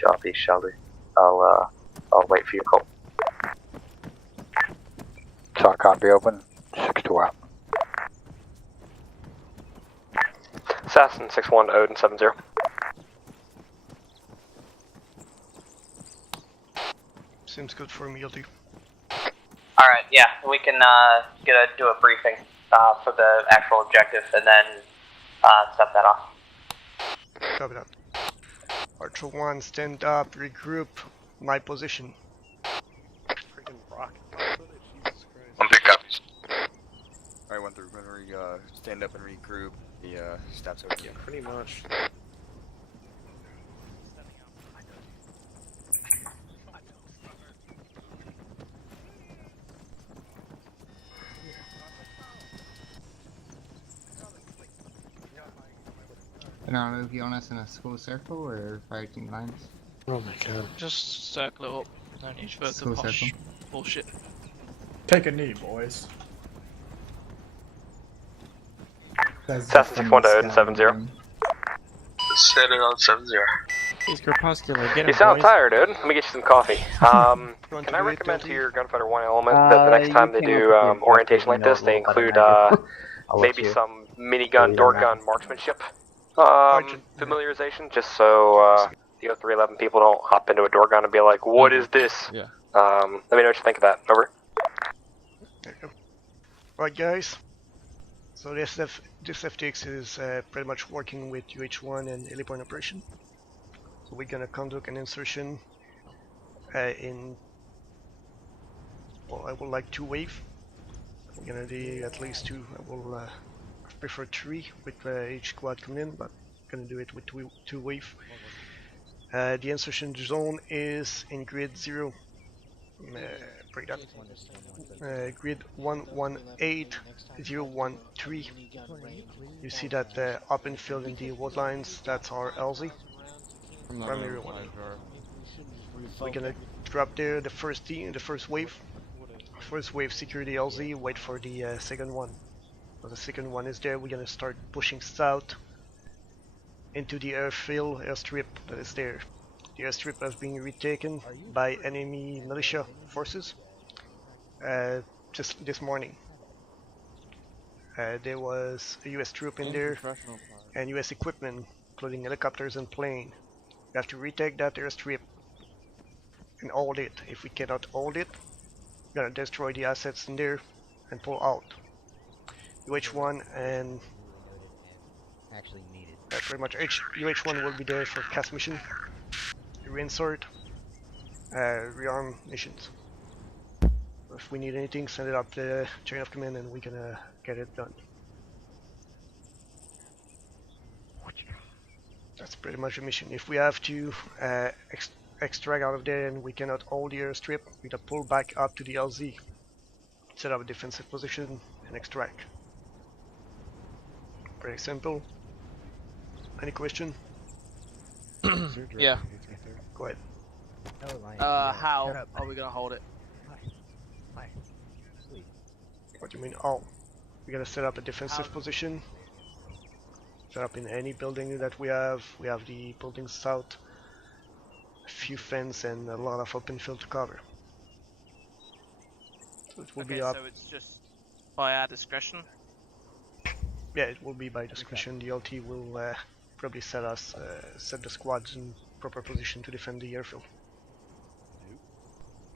Copy, Shelby. I'll wait for your call. So copy open, 6-2 out. Assassin 61 Odin 70. Seems good for me, LD. Alright, yeah, we can do a briefing for the actual objective and then set that off. Copy that. Archer 1, stand up, regroup, my position. Freaking rocket. Jesus Christ. 1 pick copies. Alright, 1 through. When we stand up and regroup, the stats over. Yeah, pretty much. And I'll move you on us in a school circle or fighting lines? Oh my god. Just circle it up. No need for School the posh circle. bullshit. Take a knee, boys. Assassin 61 Odin 70. Set it on 70. He's crepuscular, get him, You sound boys. tired, dude. Let me get you some coffee. Can I recommend to your Gunfighter 1 element that the next time they do orientation like this, they include maybe some minigun, door gun marksmanship familiarization, just so the 0311 people don't hop into a door gun and be like, what is this? Yeah. Let me know what you think of that. Over. There you go. Right, guys. So this FTX is pretty much working with UH1 and heliporn operation. So we're gonna conduct an insertion in, well, I would like 2 wave. We're gonna do at least 2. I will prefer 3 with each squad coming in, but gonna do it with 2 wave. The insertion zone is in grid 0. break that. Grid 118013. You see that open field in the wood lines, that's our LZ. Primary one. We're gonna drop there the first wave. First wave secure the LZ, wait for the second one. When the second one is there, we're gonna start pushing south into the airstrip that is there. The airstrip has been retaken by enemy militia forces just this morning. There was a US troop in there and US equipment, including helicopters and plane. We have to retake that airstrip and hold it. If we cannot hold it, we're gonna destroy the assets in there and pull out. UH1 and actually needed. pretty much UH1 will be there for cast mission, reinsert, rearm missions. If we need anything, send it up the chain of command and we can get it done. That's pretty much a mission. If we have to extract out of there and we cannot hold the airstrip, we can pull back up to the LZ, set up a defensive position and extract. Pretty simple. Any question? Yeah. Go ahead. How are we gonna hold it? What do you mean? Oh, we gotta set up a defensive position. Set up in any building that we have. We have the building south, a few fence and a lot of open field to cover. So it will be up. So it's just by our discretion? Yeah, it will be by discretion. The LT will probably set the squads in proper position to defend the airfield.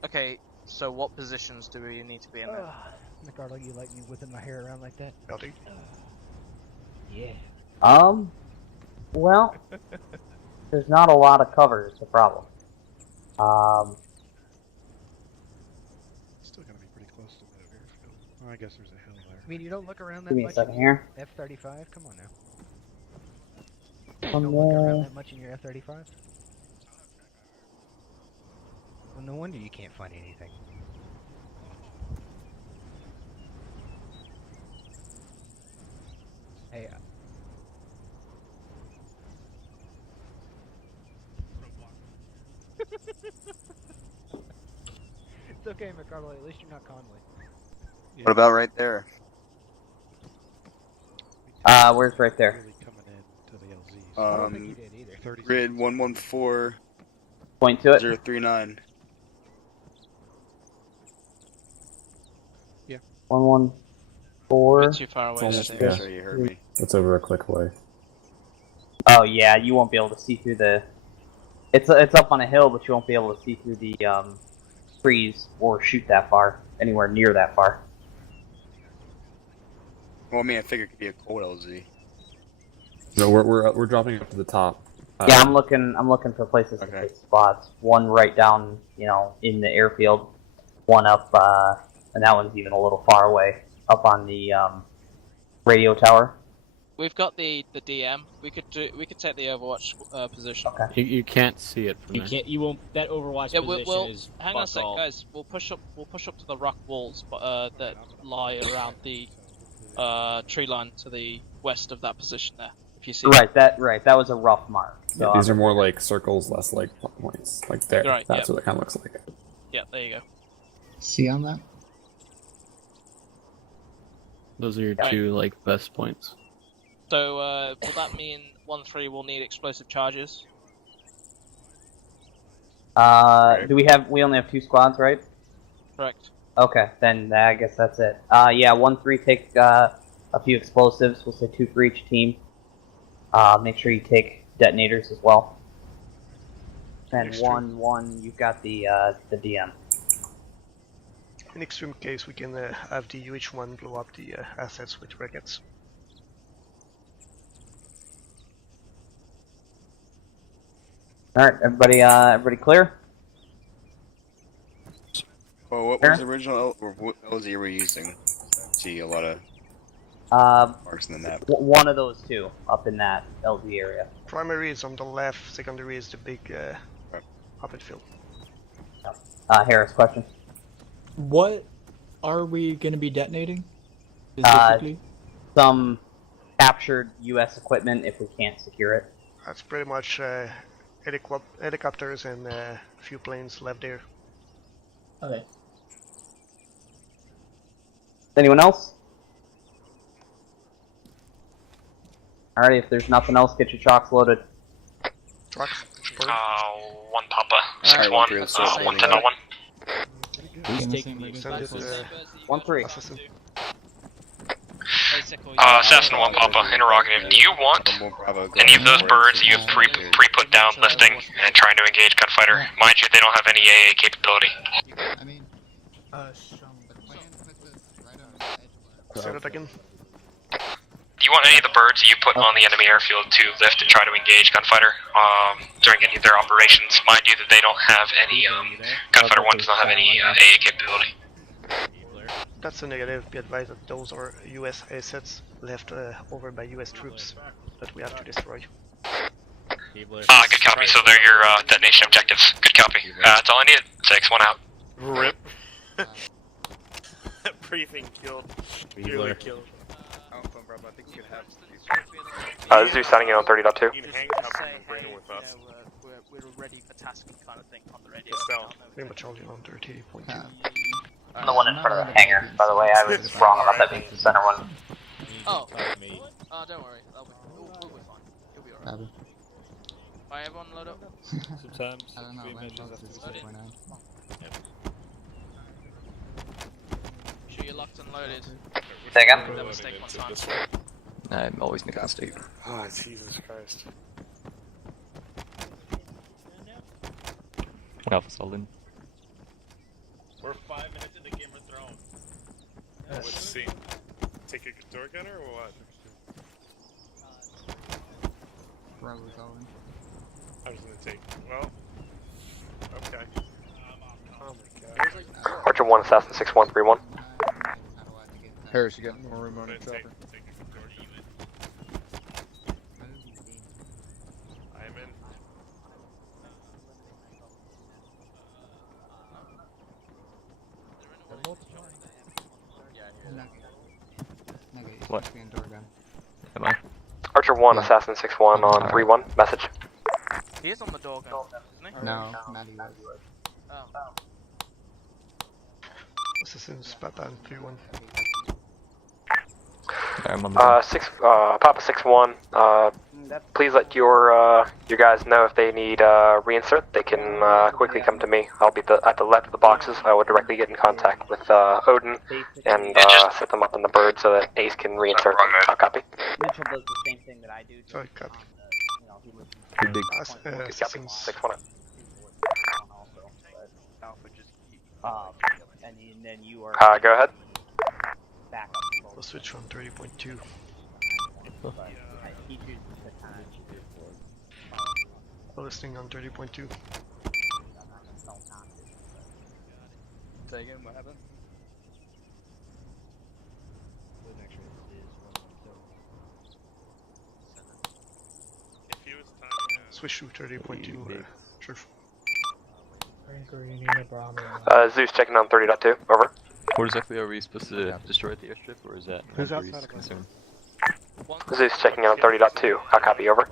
Okay, so what positions do we need to be in there? Ricardo, you like me whipping my hair around like that? LT? Yeah. Well, there's not a lot of cover is the problem. Still gonna be pretty close to the airfield. Well, I guess there's a heli there. I mean, you don't look around that Give me a much. second here. F-35, come on now. From Don't look around there. that much in your F-35? Well, no wonder you can't find anything. Hey, it's okay, McCarthy. At least you're not Conway. What about right there? Where's right there? Grid 114. Point to it. 039. Yeah. 114. Too far away. Almost, Yeah. Sure you heard me. It's over a click away. Oh yeah, you won't be able to see through the. It's up on a hill, but you won't be able to see through the trees or shoot that far, anywhere near that far. Well, I mean, I figure it could be a cold LZ. No, we're dropping up to the top. Yeah, I'm looking for places to take spots. One right down, in the airfield. One up, and that one's even a little far away, up on the radio tower. We've got the DM. We could take the Overwatch position. Okay. You can't see it from You there. can't. You won't. That Overwatch position is. Hang on a fuck sec, all. guys. We'll push up to the rock walls, that lie around the tree line to the west of that position there. If you see. Right. That was a rough mark. So, These are more like circles, less like points. Like there. Right, That's yeah. what it kind of looks like. Yeah, there you go. See on that? Those are your two like best points. So will that mean 1-3 will need explosive charges? do we only have 2 squads, right? Correct. Okay, then I guess that's it. Yeah, 1-3 take a few explosives. We'll say 2 for each team. Make sure you take detonators as well. And 1-1, you've got the DM. In extreme case, we can have the UH1 blow up the assets with rockets. All right, everybody clear? Well, what was the original LZ we're using? See a lot of marks in the map. One of those two up in that LZ area. Primary is on the left, secondary is the big open field. Harris, question? What are we going to be detonating? Specifically? Some captured U.S. equipment if we can't secure it. That's pretty much helicopters and a few planes left there. Okay. Anyone else? Alright, if there's nothing else, get your trucks loaded. Trucks? One Papa. 6-1. 110-1. Who's taking the 1-3. Assassin 1 Papa, interrogative. Do you want any of those birds that you have pre-put down lifting and trying to engage Gunfighter? Mind you, they don't have any AA capability. Say that again. Do you want any of the birds that you put on the enemy airfield to lift and try to engage Gunfighter during any of their operations? Mind you that they don't have any, Gunfighter 1 does not have any AA capability. That's a negative. Be advised that those are US assets left over by US troops that we have to destroy. Good copy. So they're your detonation objectives. Good copy. That's all I needed. 6-1 out. Rip. Briefing killed. Really killed. I think we could have Zeus signing in on 30.2. You can handcuff him and bring him with us. We're ready for tasking kind of thing on the radio. Pretty much only on 30.2. I'm the one in front of the hangar, by the way. I was wrong about that being the center one. Oh, don't worry. We'll be fine. You'll be alright. Alright, everyone load up. Sometimes I don't know, Sure you're locked and loaded. Say again? That mistake one time. I'm always making a mistake. Oh, Jesus Christ. Alpha Solid. We're 5 minutes into Game of Thrones. Let's see. Take a door gunner or what? Bravo going. I was gonna take. Well. Okay. Oh my god. Archer 1, Assassin 6131. Harris, you got more room on your chopper? I am in. What? Am I? Archer 1, Assassin 6-1 on 3-1. Message. He is on the door gun, isn't he? No, Maddie was. Oh. Assassin's Papa 3-1. Papa 6-1. Please let your guys know if they need reinsert. They can quickly come to me. I'll be at the left of the boxes. I will directly get in contact with Odin and set them up on the bird so that Ace can reinsert. Copy. Mitchell does the same thing that I do. Sorry, copy. Too big. Good copy. 6-1. And then you are. Go ahead. Back up. We'll switch from 30.2. Listening on 30.2. Say again, what happened? Switch to 30.2. Sure. Zeus checking on 30.2. Over. What exactly are we supposed to destroy at the airstrip, or is that Who's Bree's outside of concern? Zeus checking on 30.2. I'll copy. Over.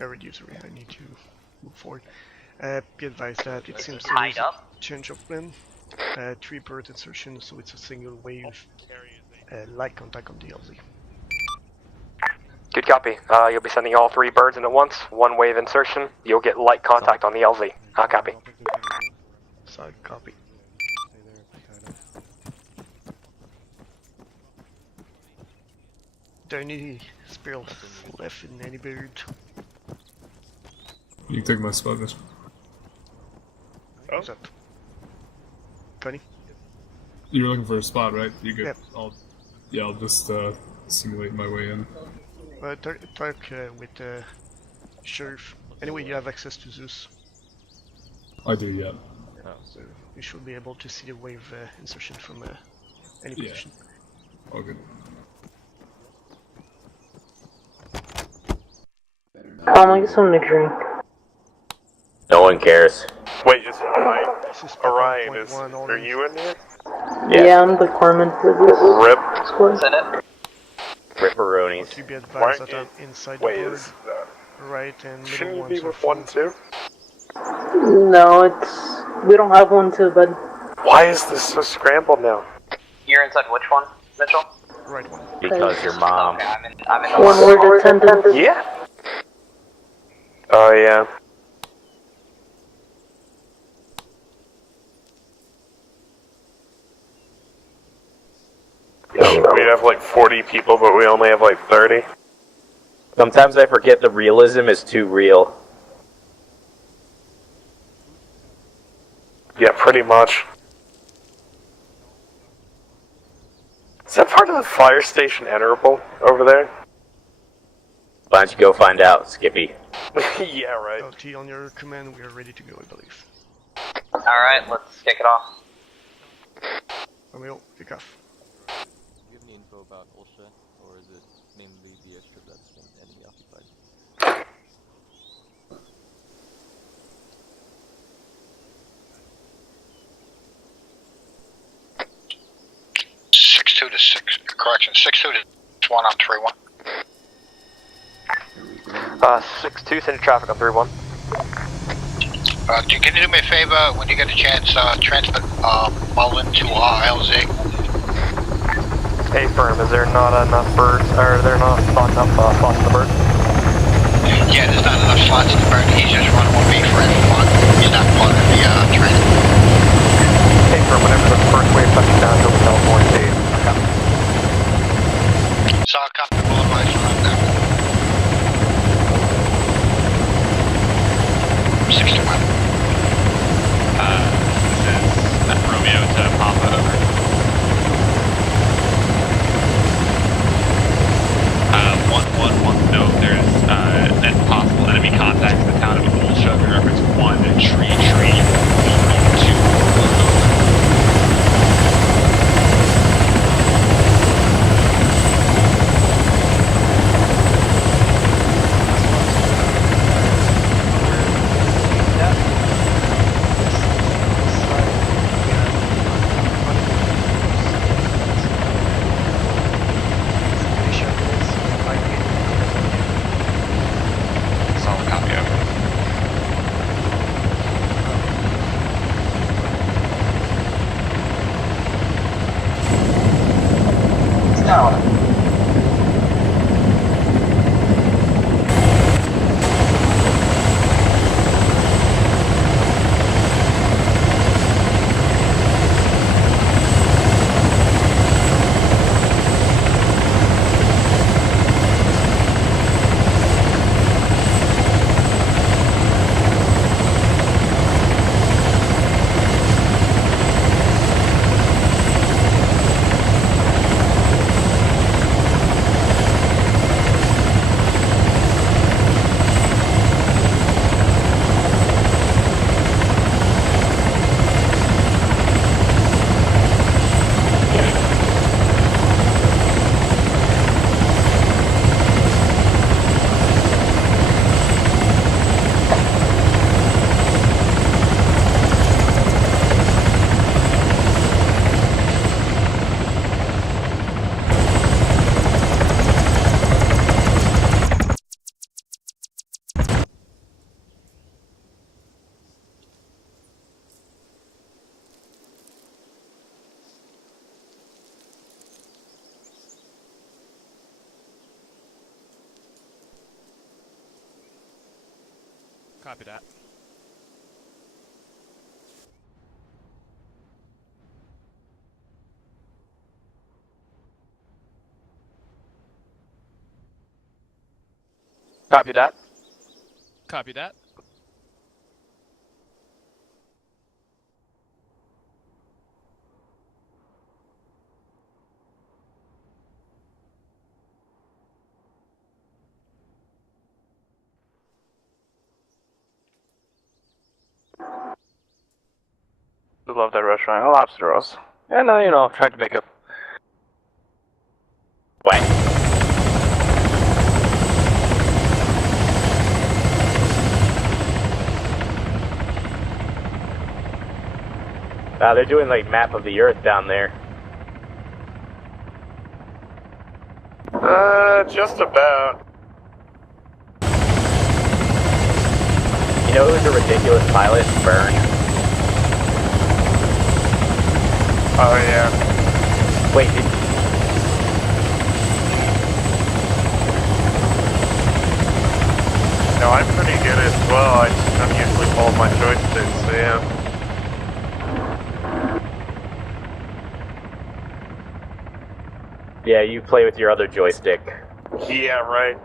Reducer, I need to move forward. Be advised that it seems Tied there is up. a change of plan. 3 bird insertion, so it's a single wave light contact on the LZ. Good copy. You'll be sending all 3 birds in at once. 1 wave insertion. You'll get light contact on the LZ. I'll copy. Side copy. There any spirals left in any bird? You can take my spot, miss. Oh. What's that? Connie? You're looking for a spot, right? You good? Yep. I'll just simulate my way in. Talk with Sheriff. Anyway, you have access to Zeus. I do, yeah. So you should be able to see the wave insertion from any Yeah. position. All good. I'll get something to drink. No one cares. Wait, is it right? Orion, are you in here? Yeah, I'm the corpsman for this Rip. squad. Ripperonis. To be advised that I'm inside the bird. Right and middle Shouldn't you ones be are with 1 full. 2? No, we don't have one too, bud. Why is this so scrambled now? You're inside which one, Mitchell? Right one. Because your mom. Okay, I'm in the One word attendant. Yeah. Oh yeah. We have like 40 people, but we only have like 30. Sometimes I forget the realism is too real. Yeah, pretty much. Is that part of the fire station enterable over there? Why don't you go find out, Skippy? Yeah, right. LT on your command, we are ready to go, I believe. Alright, let's kick it off. Romeo, kick off. Do you have any info about Olsha, or is it mainly the airstrip that's been enemy occupied? 6-2 to 6. Correction, 6-2 to 1 on 3-1. 6-2, send traffic on 3-1. Can you do me a favor when you get a chance? Transmit Mullen to LZ. Hey, firm, is there not enough birds, or there not enough slots in the bird? Yeah, there's not enough slots in the bird. He's just running one B for anyone. He's not part of the train. Hey, firm, whenever the first wave touches down, go to California State. Saw a couple of advice on that. 61. This is Romeo to Papa, over. 111, no, there's an possible enemy contact in the town of Olsha in reference 1 tree, 2. Solid copy of it. Copy that. Copy that. Copy that. I love that restaurant. Lobster rolls. And, tried to make a... What? They're doing like map of the Earth down there. Just about. You know who's a ridiculous pilot? Burn. Oh yeah. Wait, No, I'm pretty good as well. I just don't usually hold my joysticks, so yeah. Yeah, you play with your other joystick. Yeah, right.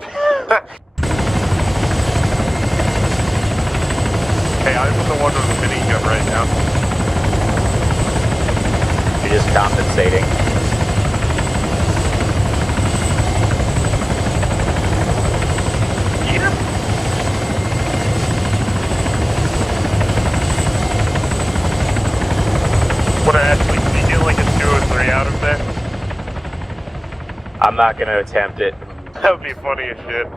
Hey, I'm the one with the minigun right now. You're just compensating. Yep. Would I actually see you like a 2 or 3 out of there? I'm not gonna attempt it. That would be funny as shit.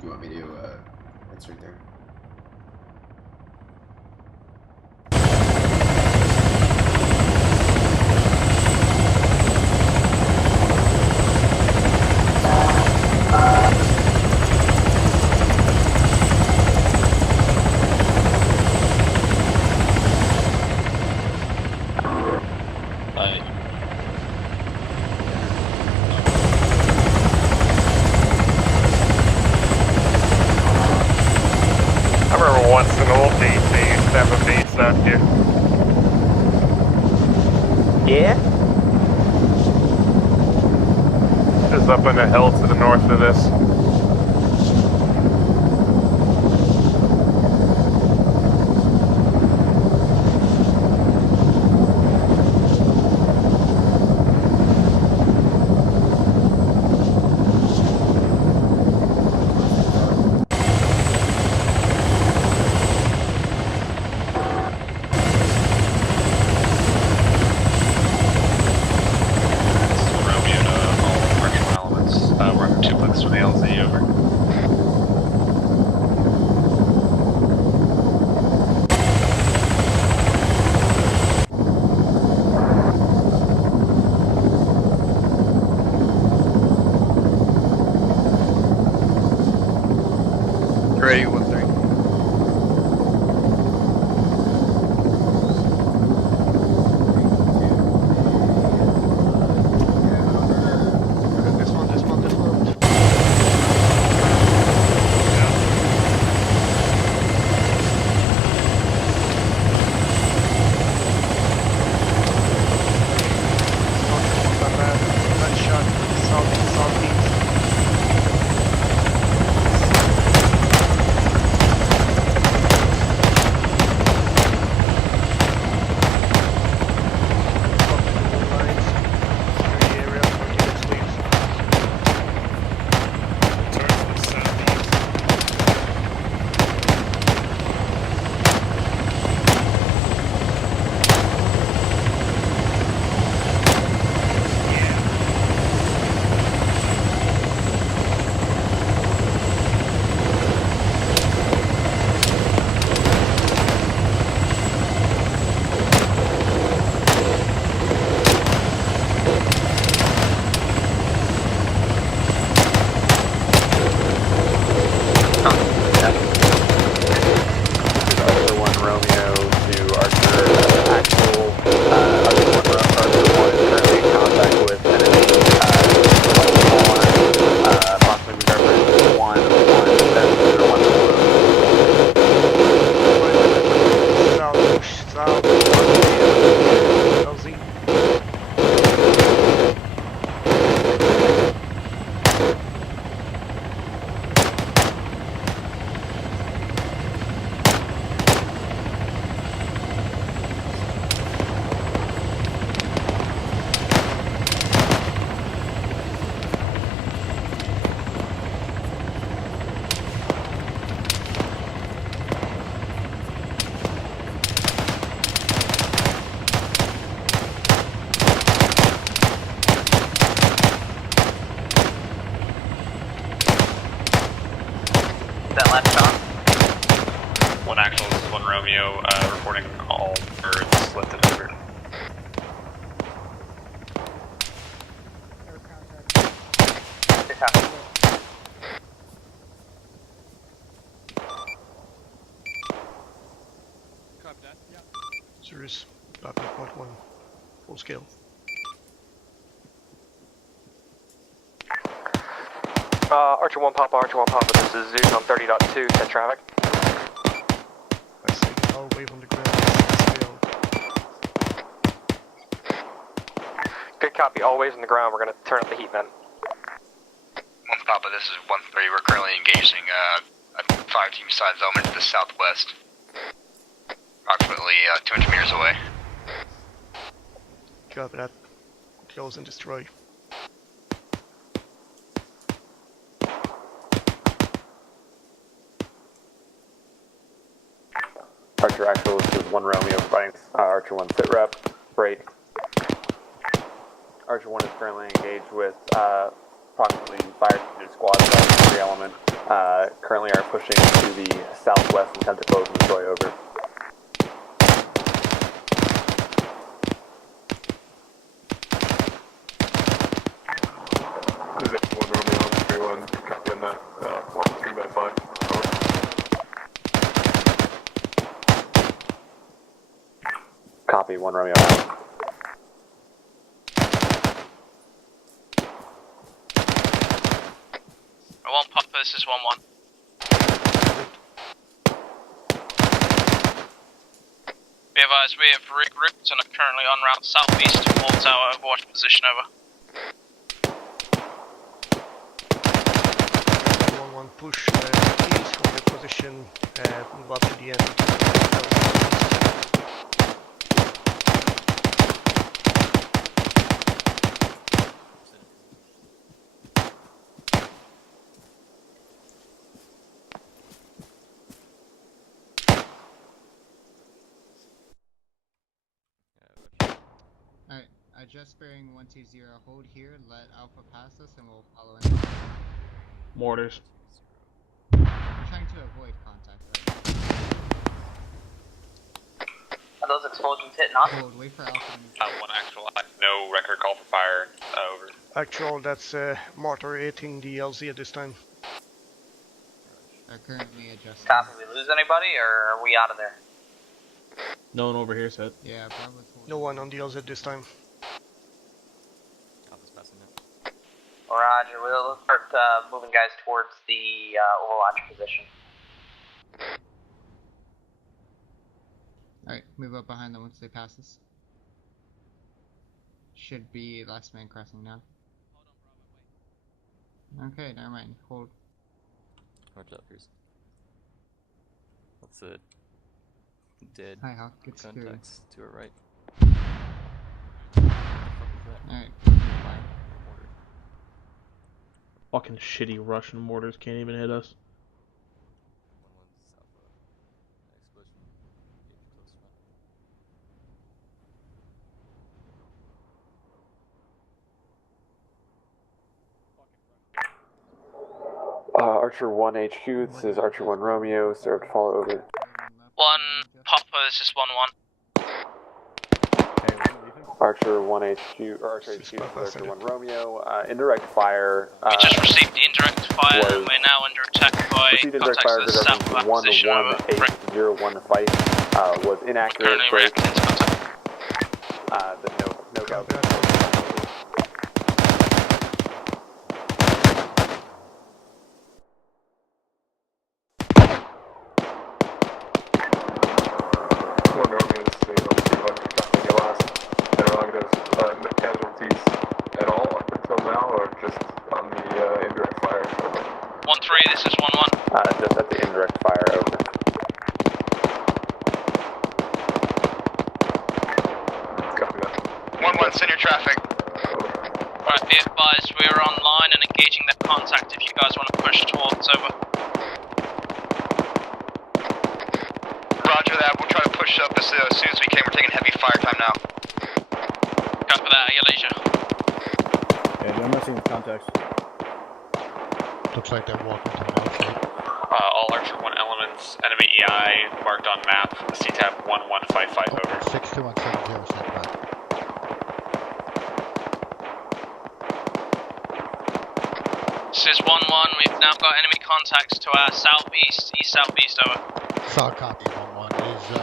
Do you want me to insert there? I remember once in old days they used to have a base out here. Yeah? Just up in the hill to the north of this. Romeo to all marginal elements. We're under 2 clicks from the LZ, over. Ready, 1-3. This one. that last shot. One actual, this is one Romeo, reporting all birds lifted over. Good copy. Copy that. Yeah. Serious. Copy. Point 1. Full scale. Archer 1 Papa, this is Zoom on 30.2, set traffic. I say all wave on the ground. Scale. Good copy, all waves on the ground, we're gonna turn up the heat then. 1 Papa, this is 1-3, we're currently engaging a 5-team sides element to the southwest. Approximately 200 meters away. Copy that. Close and destroy. Archer actual, this is one Romeo providing Archer 1 sit rep, break. Archer 1 is currently engaged with approximately 5 squads of 3 element. Currently are pushing to the southwest and attempt to close and destroy over. This is one Romeo on 3-1, copy on that, 3x5. Copy, one Romeo out. I won't pop this is 1-1. Be advised, we have regrouped and are currently en route southeast towards our overwatch position, over. 1-1 push east from the position, move up to the end. Alright, adjust bearing 120, hold here, let Alpha pass us, and we'll follow in. Mortars. We're trying to avoid contact, right? Are those explosions hitting us? Hold, wait for Alpha. One actual, no record call for fire, over. Actual, that's mortar hitting the LZ at this time. They're currently adjusting. Copy, we lose anybody, or are we out of there? No one over here, Seth. Yeah, Bravo's No one on the LZ this time. Roger, we'll start moving guys towards the overwatch position. Alright, move up behind them once they pass us. Should be last man crossing now. Okay, never mind. Hold. Watch out, Pierce. That's it. Dead. Hi, Hawk. Get screwed. Contacts to our right. Alright, fine. Fucking shitty Russian mortars can't even hit us. Archer 1 HQ, this is Archer 1 Romeo, served follow over. 1 Papa, this is 1-1. Archer 1 HQ, or Archer HQ, this is Archer 1 Romeo, indirect fire. We just received the indirect fire and we're now under attack by contacts to the south of our position, over. 11801 fight, was inaccurate. Currently reacting to contact. The no go. One Romeo, this is on 200, copy your last interrogatives. No casualties at all up until now, or just on the indirect fire? 1-3, this is 1-1. Just at the indirect fire, over. Copy that. 1-1, send your traffic. Alright, be advised, we are online and engaging that contact if you guys want to push towards, over. Roger that, we'll try to push up as soon as we can. We're taking heavy fire time now. Copy that, at your leisure. Yeah, I'm not seeing contacts. Looks like they're walking to the north side. All Archer 1 elements, enemy EI marked on map, CTAP 1155 over. 62170 sent back. This is 1-1, we've now got enemy contacts to our southeast, east-southeast, over. Solid copy, 1-1. Is,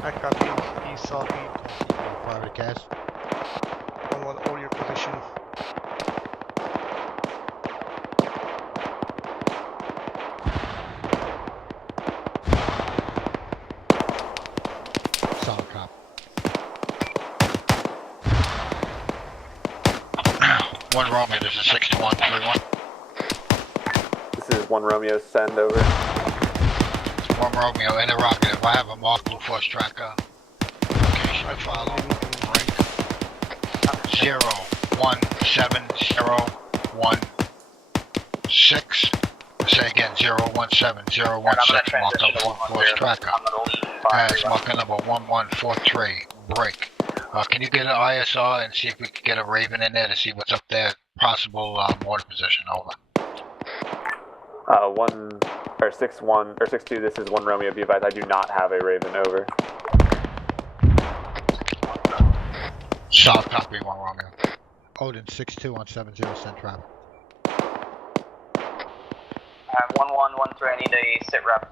I copy, east, southeast. private cast? 1-1, all your position. Solid copy. 1 Romeo, this is 6131. This is 1 Romeo, send over. 1 Romeo, interrogative. I have a marked Blue Force tracker. Location to follow. 0 1 7 0 1 6. Say again, 0 1 7 0 1 6. Mark up Blue Force tracker. As marker number 1143. Break. Can you get an ISR and see if we can get a Raven in there to see what's up there? Possible mortar position. Over. 1 or 6-1 or 6-2. This is 1 Romeo. Be advised, I do not have a Raven. Over. Solid copy, 1 Romeo. Odin 62-170 sent traffic. 1113, I need a sit rep.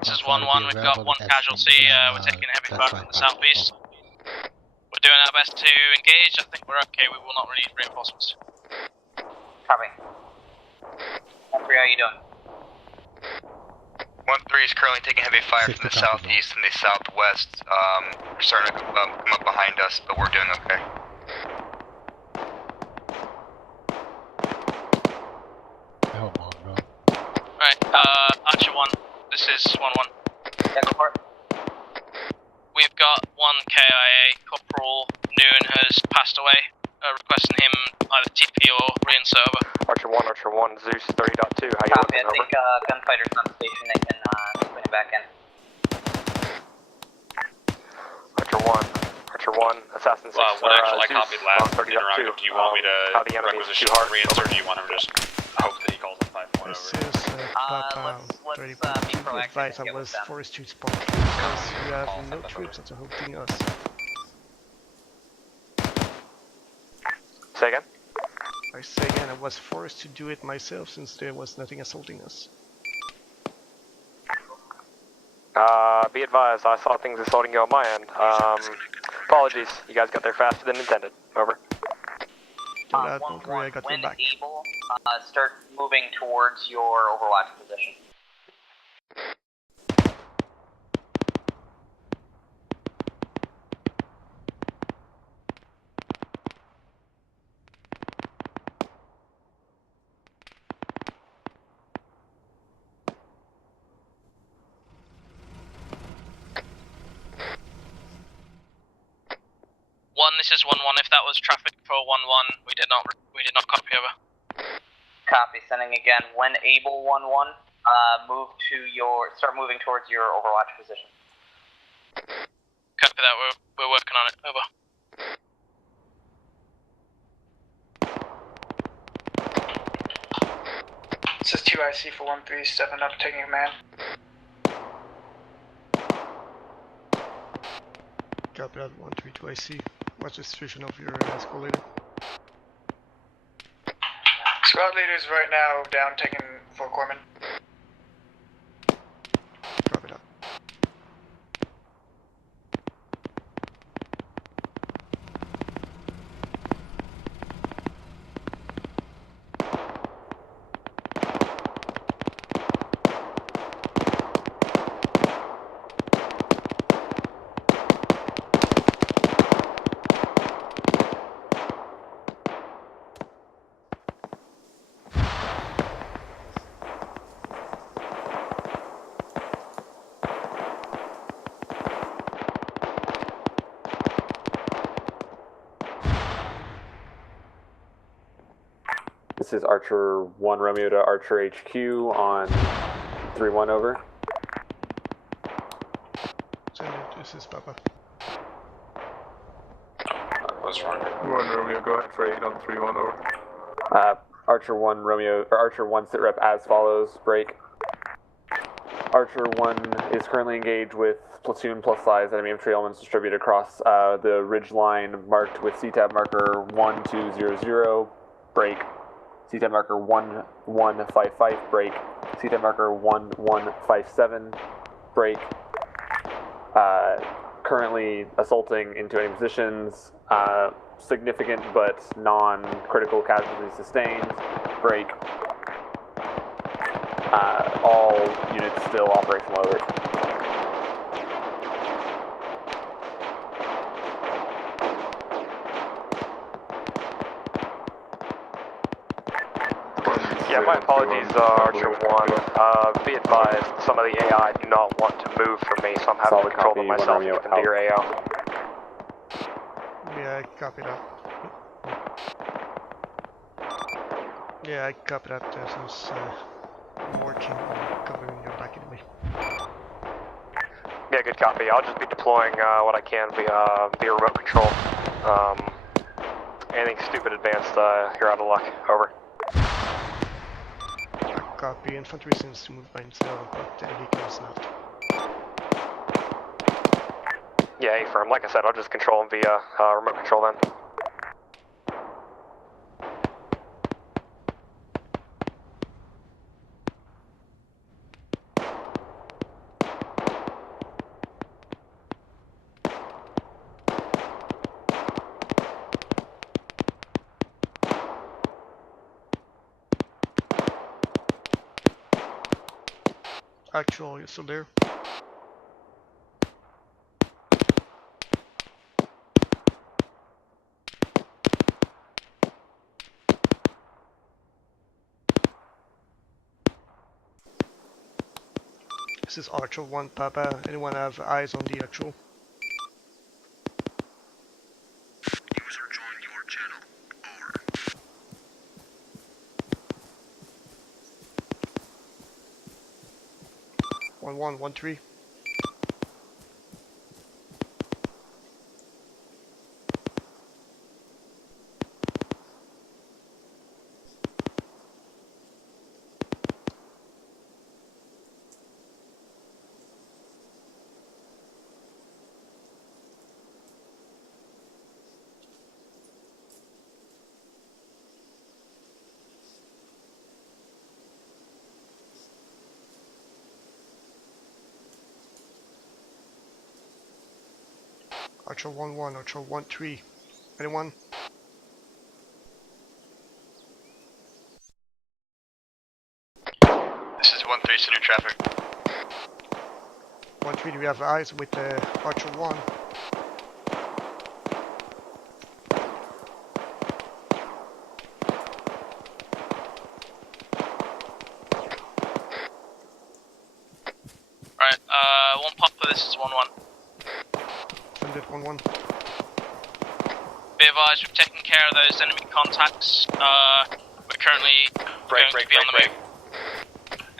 This is 1-1, we've got 1 casualty, we're taking heavy fire from the southeast. We're doing our best to engage, I think we're okay, we will not need reinforcements. Copy. 1-3, how you doing? 1-3 is currently taking heavy fire from the southeast and the southwest. They're starting to come up behind us, but we're doing okay. Alright, Archer 1, this is 1-1. Yeah, go for it. We've got 1 KIA, Corporal Noon has passed away, requesting him either TP or reinsert over. Archer 1, Zeus 30.2, how you Copy, looking, I think Gunfighter's on station, they can put him back in. Archer 1, Assassin 6, One actually, I Zeus, copied last 30.2. interrogative. Do you want me how to the enemy is requisition too hard? reinsert, or do you want him to just hope that he calls it 5-1 over? This is Papa, let's be 30.2. proactive Advice, and I get with was them. forced to spawn because you have no troops that are holding us. Say again? I say again, I was forced to do it myself since there was nothing assaulting us. Be advised, I saw things assaulting you on my end. Apologies, you guys got there faster than intended. Over. Don't worry, I got your When back. able, start moving towards your overwatch position. This is 1-1. If that was traffic for 1-1, we did not copy over. Copy. Sending again. When able, 1-1, start moving towards your overwatch position. Copy that. We're working on it. Over. This is 2IC for 1-3, stepping up, taking command. Copy that, 1-3 IC. What's the situation of your escalator? Squad leaders right now down, taking for Corpsman. Copy that. This is Archer 1 Romeo to Archer HQ on 3-1 over. This is Papa. What's wrong? 1 Romeo, go ahead for 8 on 3-1 over. Archer 1 Romeo, or Archer 1 sit rep as follows, break. Archer 1 is currently engaged with Platoon plus size enemy infantry elements distributed across the ridge line marked with CTAB marker 1200, break. CTAB marker 1155, break. CTAB marker 1157, break. Currently assaulting into enemy positions, significant but non-critical casualties sustained, break. All units still operational over. Yeah, my apologies, Archer 1. Be advised, some of the AI do not want to move from me, so I'm having to control them myself to get them to your AO. Yeah, I copy that. Yeah, I copy that since I'm working on covering your back enemy. Yeah, good copy. I'll just be deploying what I can via remote control. Anything stupid advanced, you're out of luck. Over. Copy. Infantry seems to move by himself, but the vehicles not. Yeah, A-firm. Like I said, I'll just control them via remote control then. Actual, you're still there? This is Archer 1 Papa. Anyone have eyes on the actual? User joined your channel. Over. 1113. Archer 1-1, Archer 1-3. Anyone? This is 1-3, center traffic. 1-3, do we have eyes with Archer 1? Right, 1 Papa, this is 1-1. Send it 1-1. Be advised, we've taken care of those enemy contacts. We're currently going to be on the move.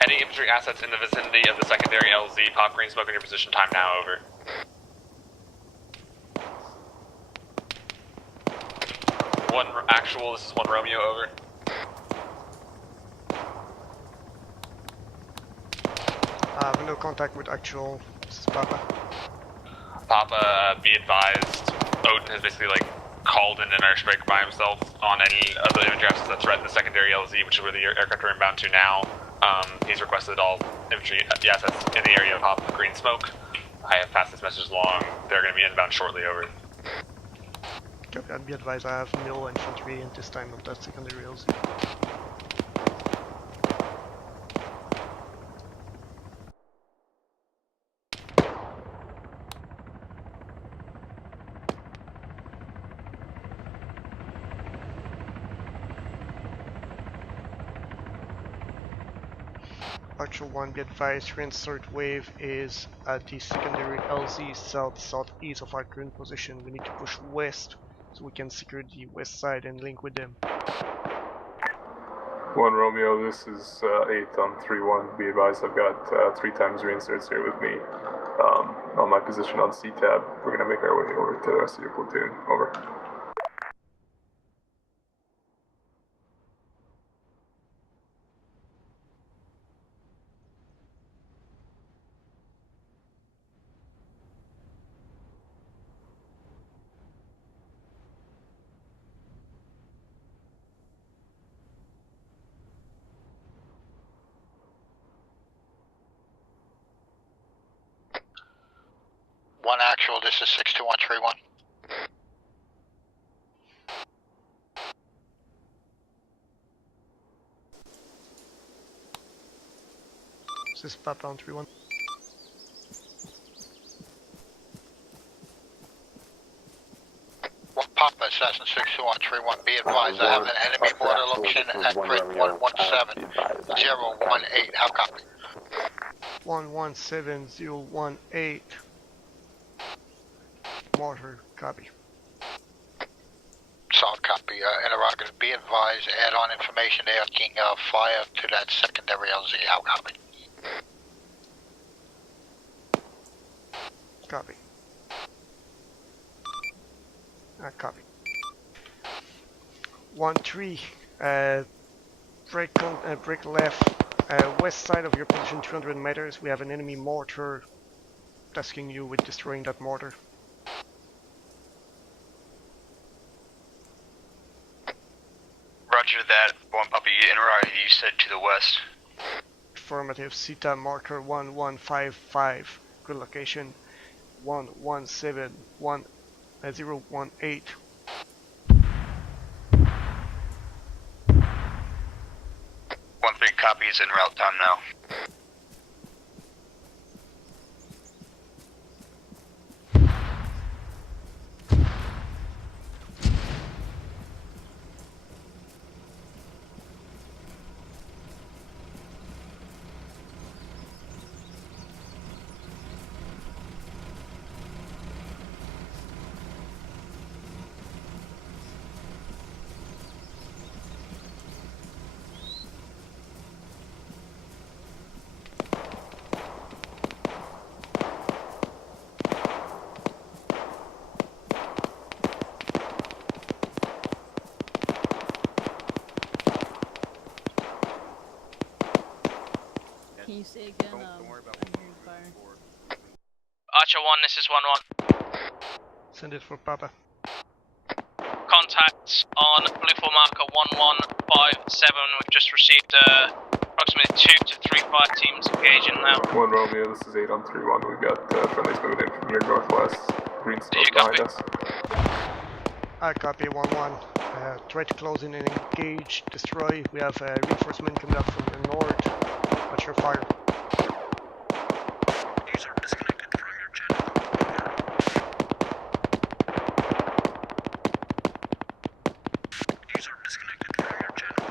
Any infantry assets in the vicinity of the secondary LZ, pop green smoke in your position, time now, over. One actual, this is 1 Romeo, over. I have no contact with actual. This is Papa. Papa, be advised, Odin has basically called in an airstrike by himself on any of the infantry assets that threaten the secondary LZ, which is where the aircraft are inbound to now. He's requested all infantry assets in the area of pop green smoke. I have passed this message along. They're going to be inbound shortly, over. Okay, I'd be advised I have no infantry and this time of that secondary LZ. Archer 1, be advised, reinsert wave is at the secondary LZ southeast of our current position. We need to push west so we can secure the west side and link with them. 1 Romeo, this is 8 on 3-1. Be advised, I've got 3 times reinserts here with me. on my position on C-Tab. We're gonna make our way over to the rest of your platoon. Over. One actual, this is 62131. This is Papa on 3-1. Well, Papa, Assassin 62131, be advised, I have an enemy mortar location at grid 117018. How copy? 117018. Mortar, copy. Solid copy. Interrogative, be advised, add on information there, King, fire to that secondary LZ. How copy? Copy. Copy. 1-3, break left, west side of your position, 200 meters. We have an enemy mortar tasking you with destroying that mortar. Roger that. One puppy, interrogative, you said to the west. Affirmative, CETA marker 1155. Good location. 1171. 018. One three copy is en route time now. Can you say again? I'm hearing fire. Archer 1, this is 1-1. Send it for Papa. Contacts on blue 4 marker 1157. We've just received approximately 2 to 3 fire teams engaging now. 1 Romeo, this is 8 on 3-1. We've got friendlies moving in from your northwest. Green smoke behind us. I copy 1-1. Try to close in and engage, destroy. We have reinforcement coming up from the north. Watch your fire. User disconnected from your channel. User disconnected from your channel.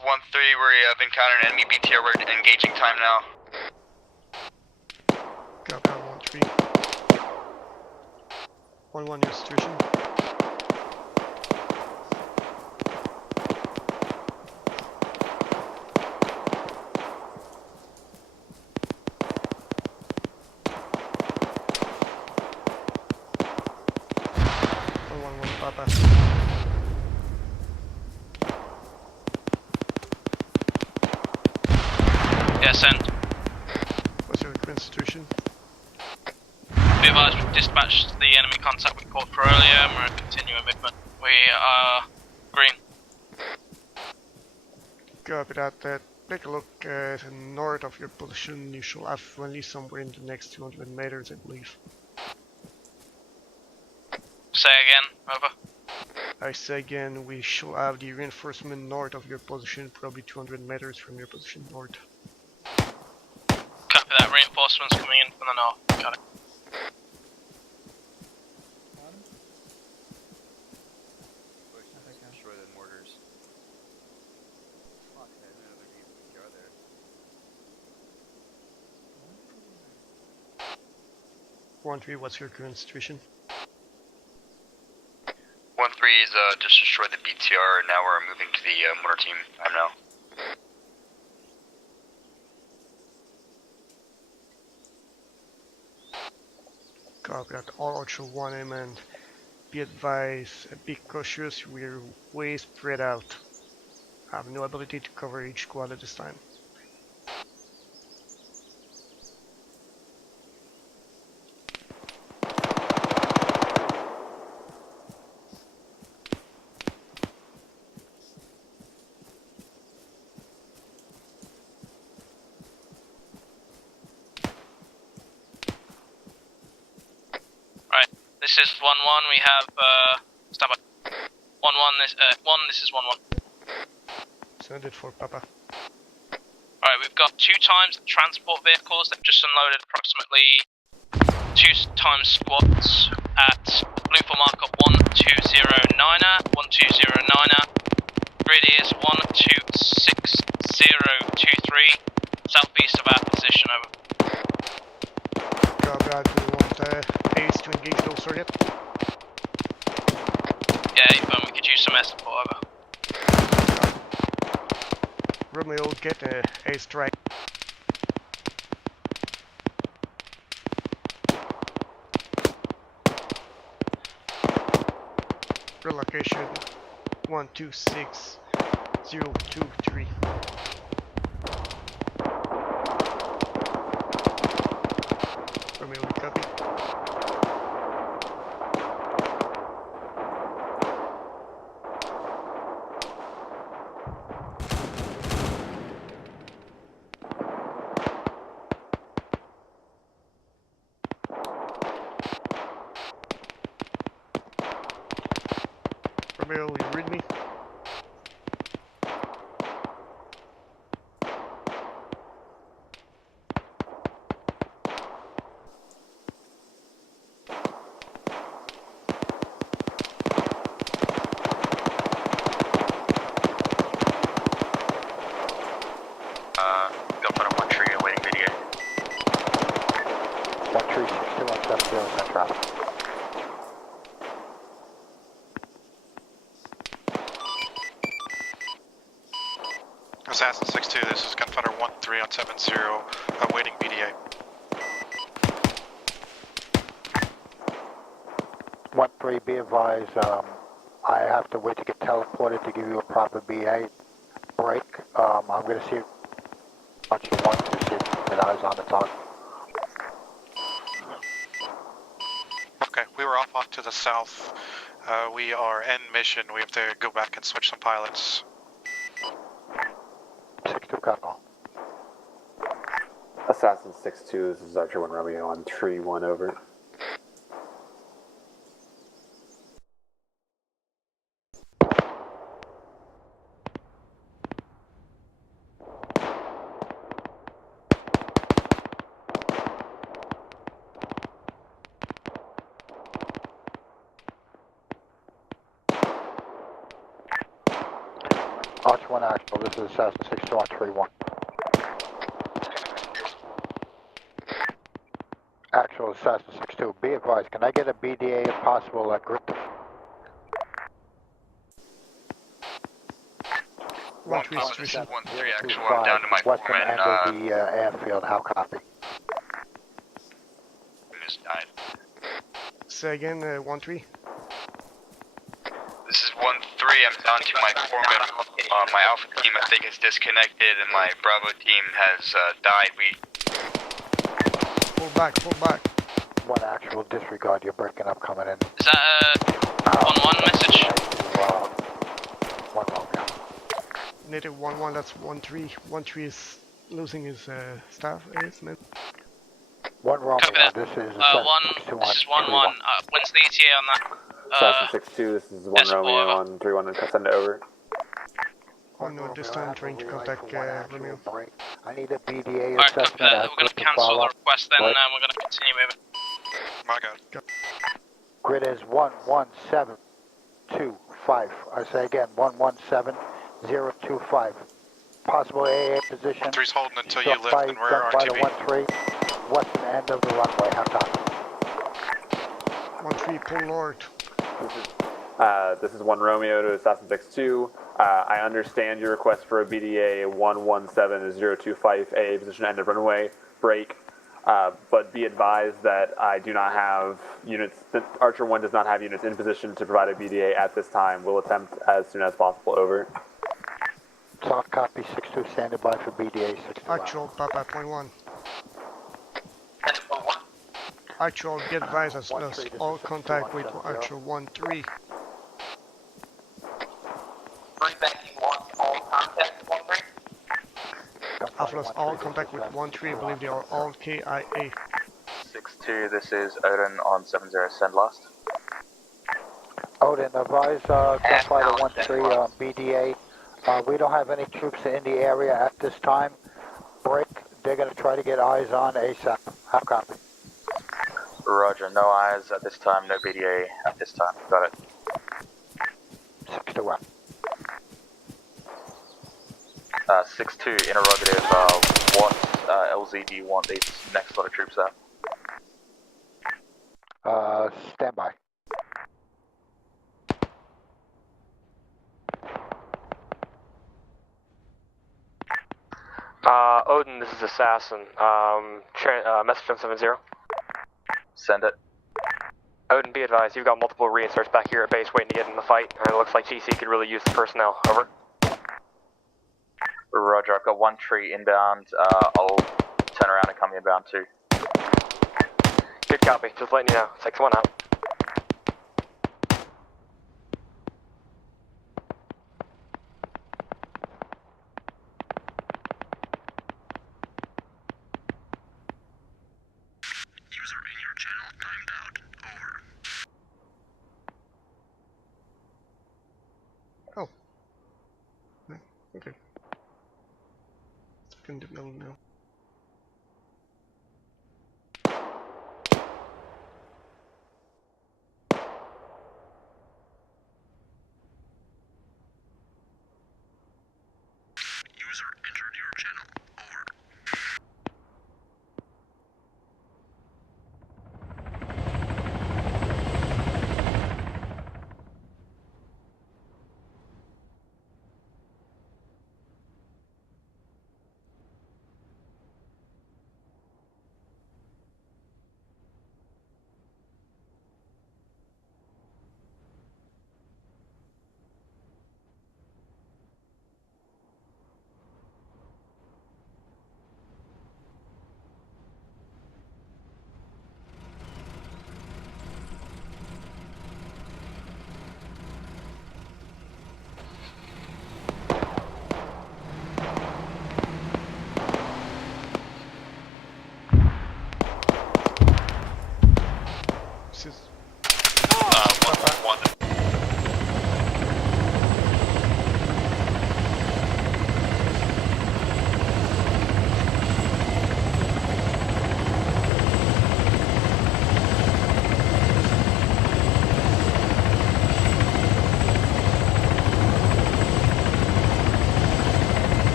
1-3, we have encountered an enemy BTR, we're engaging time now. Copy on 1-3. 1-1 your situation. Papa. Yeah, send. What's your current situation? Be advised, we've dispatched the enemy contact we called for earlier and we're continuing movement. We are green. Copy that. Take a look north of your position. You shall have friendly somewhere in the next 200 meters, I believe. Say again, over. I say again, we shall have the reinforcement north of your position, probably 200 meters from your position north. Copy that, reinforcements coming in from the north. Got it. Destroy the mortars. Fuck, there's another BTR there. 1-3, what's your current situation? 1-3 is just destroy the BTR, and now we're moving to the mortar team. I'm now. Copy that. All Archer 1M, and be advised, be cautious, we're way spread out. I have no ability to cover each squad at this time. This is 1-1, we have, stand by. 1-1, this is 1-1. Send it for Papa. Alright, we've got 2 times transport vehicles. They've just unloaded approximately 2 times squads at Bluefor markup 1209er, 1209er. Grid is 126023, southeast of our position, over. Copy that, we want Ace to engage those target. Yeah, but we could use some S support, over. Romeo, get a strike. Relocation 126023. Romeo, copy. Romeo, you read me? Gunfighter 1-3, awaiting video. 1-3-6-2-1-7-0, send traffic. Assassin 6-2, this is Gunfighter 1-3 on 70, awaiting BDA. 1-3, be advised, I have to wait to get teleported to give you a proper BA break. I'm going to see what you want to see with eyes on the target. Okay, we were off to the south. We are end mission. We have to go back and switch some pilots. 6-2, cut off. Assassin 6-2, this is Archer 1 Romeo on tree 1, over. Archer 6-1 actual, this is Assassin 6-2 on 3-1. Actual Assassin 6-2, be advised, can I get a BDA if possible at grid? This is 1-3 actual, I'm down to my western foreman, end of the airfield, how copy? Just died. Say again, 1-3. This is 1-3, I'm down to my foreman. My Alpha team I think is disconnected and my Bravo team has died. Pull back, pull back. 1 actual, disregard, you're breaking up coming in. Is that a 1-1 message? 1 Romeo. Native 1-1, that's 1-3. 1-3 is losing his staff, isn't it? 1 Romeo, this is This is 1-1. When's the ETA on that? Assassin 6-2, this is 1 Romeo on 3-1 and send it over. Oh no, this time trying to contact Romeo. I need a BDA Alright, assessment. we're going to cancel the request then, and we're going to continue moving. My God. Grid is 11725. I say again, 117025. Possible AA position. 3's holding until you lift, and we're Gunfighter RTV. 1-3, western end of the runway. How copy? 1-3, pull north. This is 1 Romeo to Assassin 6-2. I understand your request for a BDA 117025 AA position end of runway break, but be advised that I do not have units, Archer 1 does not have units in position to provide a BDA at this time. We'll attempt as soon as possible, over. Soft copy 6-2, standing by for BDA 6-2. Actual, Papa, point 1. Actual, be advised as lost all contact with actual 1-3. I've lost all contact with 1-3, I believe they are all KIA. 6-2, this is Odin on 70, send last. Odin, advise Gunfighter 1-3 BDA. We don't have any troops in the area at this time. Break, they're going to try to get eyes on ASAP. How copy? Roger, no eyes at this time, no BDA at this time. Got it. 6-1. 6-2, interrogative, what LZ do you want these next lot of troops at? Stand by. Odin, this is Assassin. Message on 70. Send it. Odin, be advised, you've got multiple reinserts back here at base waiting to get in the fight, and it looks like GC could really use the personnel. Over. Roger, I've got 1 tree inbound. I'll turn around and come inbound too. Good copy, just letting you know. 6-1 out. User in your channel timed out. Over. Oh. No, okay. Second no now. User entered your channel. Over.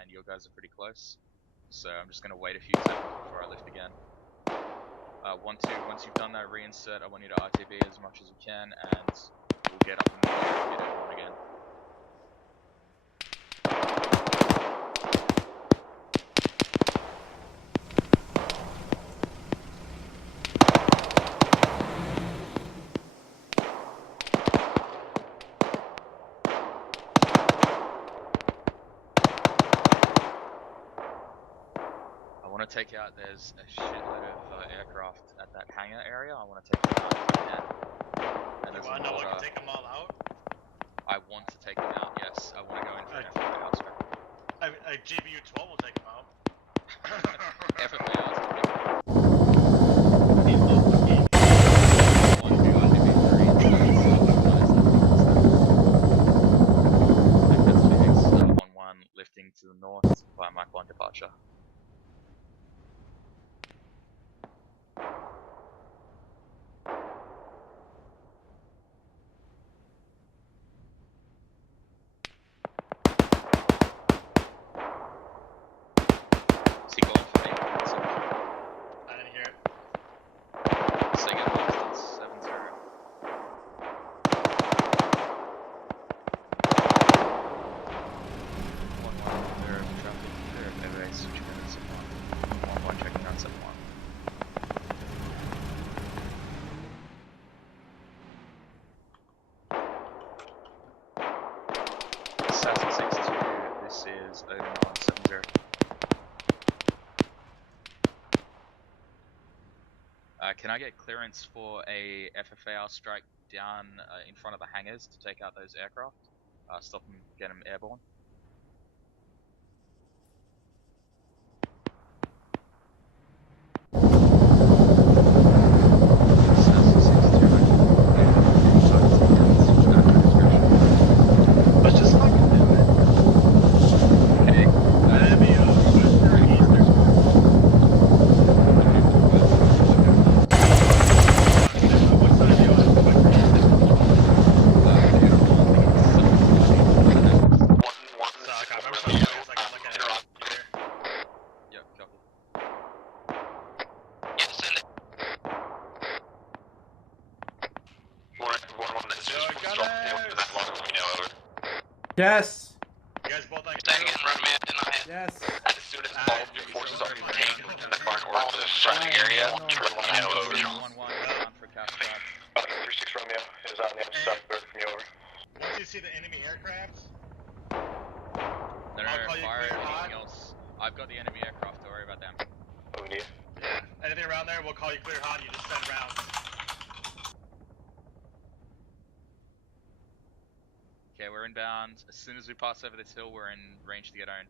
And your guys are pretty close, so I'm just going to wait a few seconds before I lift again. Once you've done that reinsert, I want you to RTB as much as you can, and we'll get up and get everyone again. Take out, there's a shitload of aircraft at that hangar area. I want to take them out if I can. And there's I know we can take them all out? I want to take them out, yes. I want to go in for an FFA outstrike. GBU-12 will take them out. FFA outstrike. Lifting to the north by Mach 1 departure. Can I get clearance for a FFA strike down in front of the hangars to take out those aircraft? Stop them, get them airborne. Yes. You guys both like Staying in, run man, deny it. Yes. As soon as all of your forces are contained within the current or the surrounding area, let me know over. 36 Romeo is on the other side from you over. Once you see the enemy aircraft, No, fire anything else. I've got the enemy aircraft, don't worry about them. What we need? Yeah. Anything around there, we'll call you clear hot, you just send rounds. Okay, we're inbound. As soon as we pass over this hill, we're in range to get owned.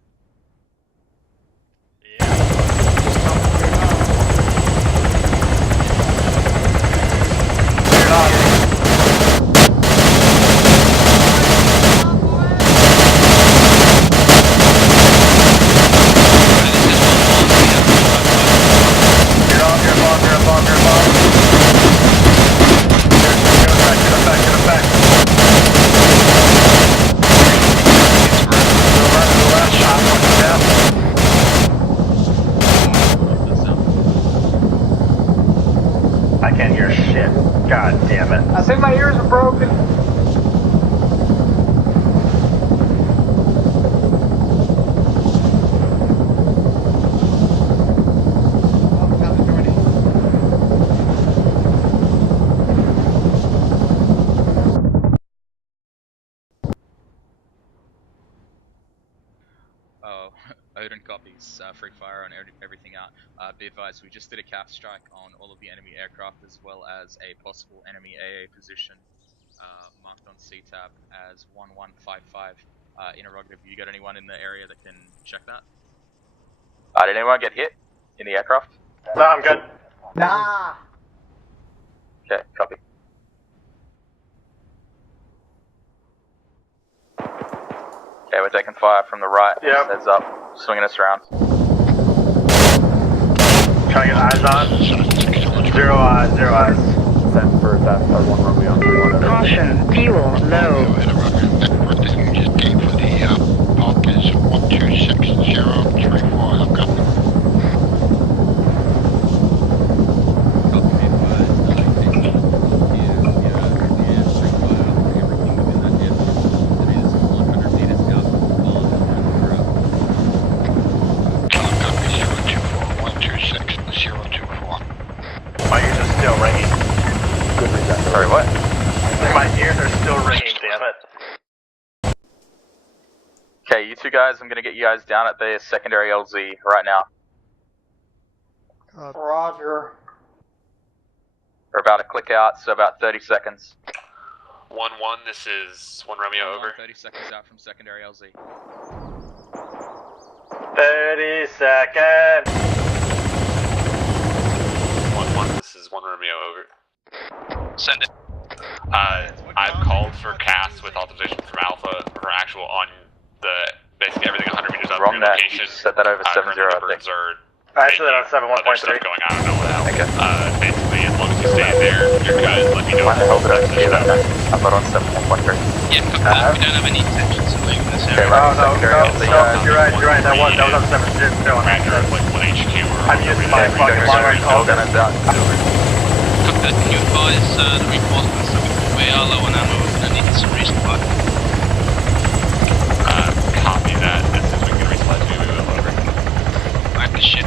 Oh, Odin copies. Free fire on everything out. Be advised, we just did a cap strike on all of the enemy aircraft as well as a possible enemy AA position marked on CTAB as 1155. Interrogative, you got anyone in the area that can check that? Did anyone get hit in the aircraft? No, I'm good. Nah. Okay, copy. Okay, we're taking fire from the right. Yep. Heads up. Swinging us around. Trying to get eyes on. Zero eyes. Send for that R1 Romeo. Caution, fuel low. My ears are still ringing. Sorry, what? My ears are still ringing, damn it. Okay, you two guys, I'm gonna get you guys down at the secondary LZ right now. Roger. We're about to click out, so about 30 seconds. 1-1, this is 1 Romeo over. 30 seconds out from secondary LZ. 30 seconds. 1-1, this is 1 Romeo over. Send it. I've called for cast with authorization from Alpha for actual on the basically everything 100 meters up Wrong your net. location. Set that over 7-0, I think. I actually on 7.1.3. Going on, I don't know what else. Basically, as long as you stay there, you're good. Let me know. Why the hell did I say that? I'm not on 7.1.3. Yeah, we don't have any intentions of leaving this area. No, you're right. That was on 7.0. Commander of like 1 HQ or I'm using my fucking long-range call. Can you advise the reinforcements that we are low on ammo and need some resupply? Copy that. As soon as we can resupply to you, we will over. Back to ship.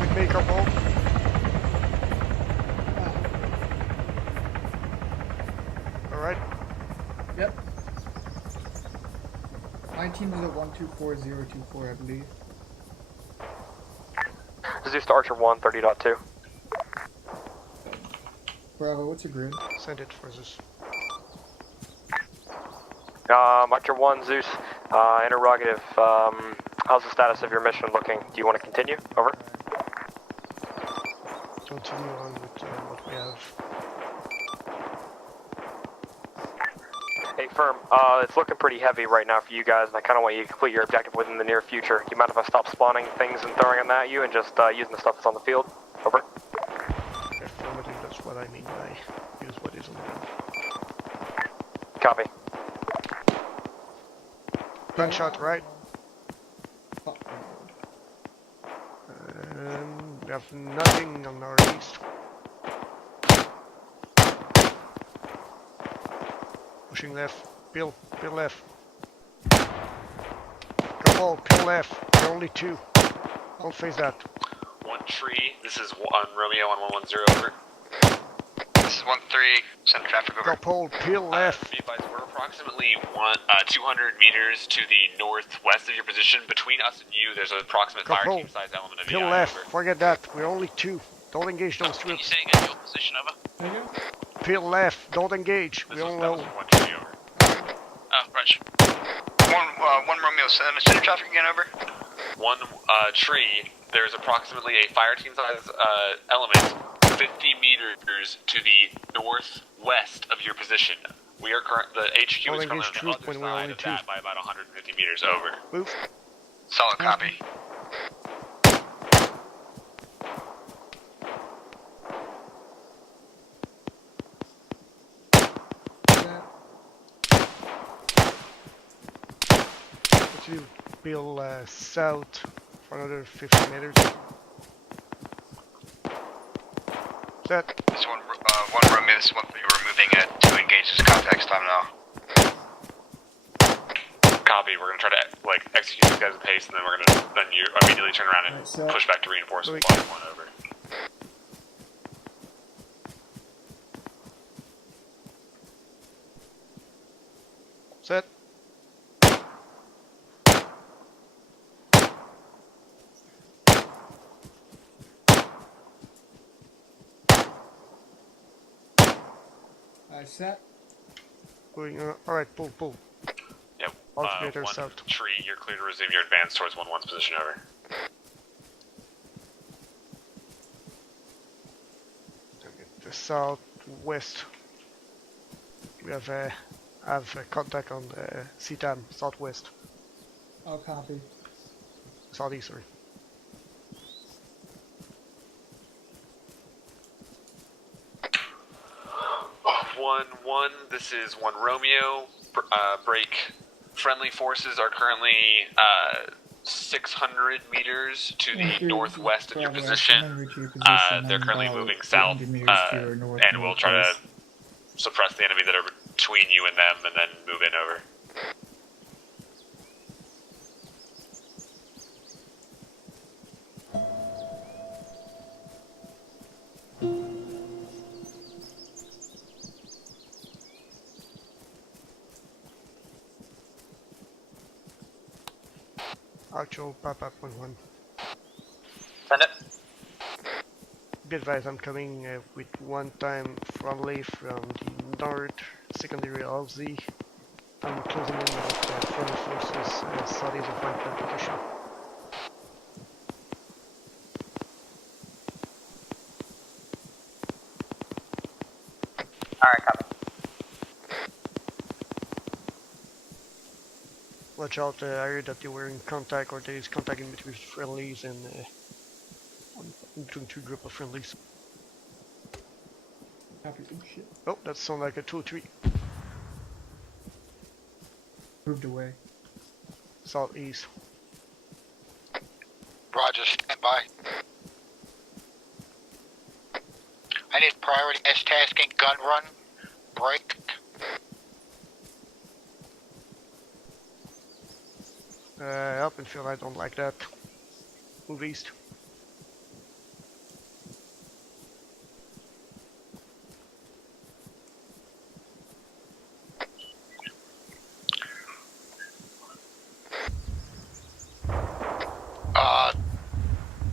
We make our boat. Alright. Yep. My team is at 124024, I believe. Zeus to Archer 1, 30.2. Bravo, what's your grid? Send it for Zeus. Archer 1, Zeus. Interrogative. How's the status of your mission looking? Do you want to continue? Over. Continue on with what we have. Hey, firm. It's looking pretty heavy right now for you guys, and I kind of want you to complete your objective within the near future. Do you mind if I stop spawning things and throwing them at you and just using the stuff that's on the field? Over. Affirmative, that's what I mean by use what is on the field. Copy. Gunshot, right? We have nothing on our east. Pushing left. Bill left. Couple, Bill left. There are only two. Don't face that. 1 tree, this is 1 Romeo on 110 over. This is 1-3, send traffic over. Couple, Bill left. Be advised, we're approximately 200 meters to the northwest of your position. Between us and you, there's an approximate fire team size element of Bill EI left. over. Forget that. We're only two. Don't engage those Can you troops. say again your position over? Bill left. Don't engage. We don't know. 1 tree over. Roger. 1 Romeo, send traffic again over. 1 tree, there's approximately a fire team size element 50 meters to the northwest of your position. We are the HQ Don't is currently engage on the troop other when we're side only of two. that by about 150 meters over. Move. Solid copy. To Bill south for another 50 meters. Set. This is 1 Romeo, this is 1-3, we're moving to engage this contact time now. Copy, we're gonna try to like execute these guys at pace and then we're gonna you immediately turn around and push back to reinforcement. 1 over. Set. Set. Going, alright, pull. Yep. Alternator 1 south. tree, you're clear to resume your advance towards 1-1's position, over. The southwest. We have contact on the CTAM, southwest. I'll copy. Southeast, sorry. One, this is 1 Romeo. Break. Friendly forces are currently 600 meters to the northwest of your position. They're currently moving south, and we'll try to suppress the enemy that are between you and them, and then move in over. Actual Papa 1-1. Send it. Be advised, I'm coming with one time friendly from the north, secondary LZ. I'm closing in with friendly forces southeast of my position. Alright, copy. Watch out, I heard that they were in contact, or there is contact in between friendlies and between 2 groups of friendlies. Copy. Oh shit. Oh, that sounds like a 2-3. Moved away. Southeast. Roger, stand by. I need priority S-tasking, gun run, break. Open field, I don't like that. Move east.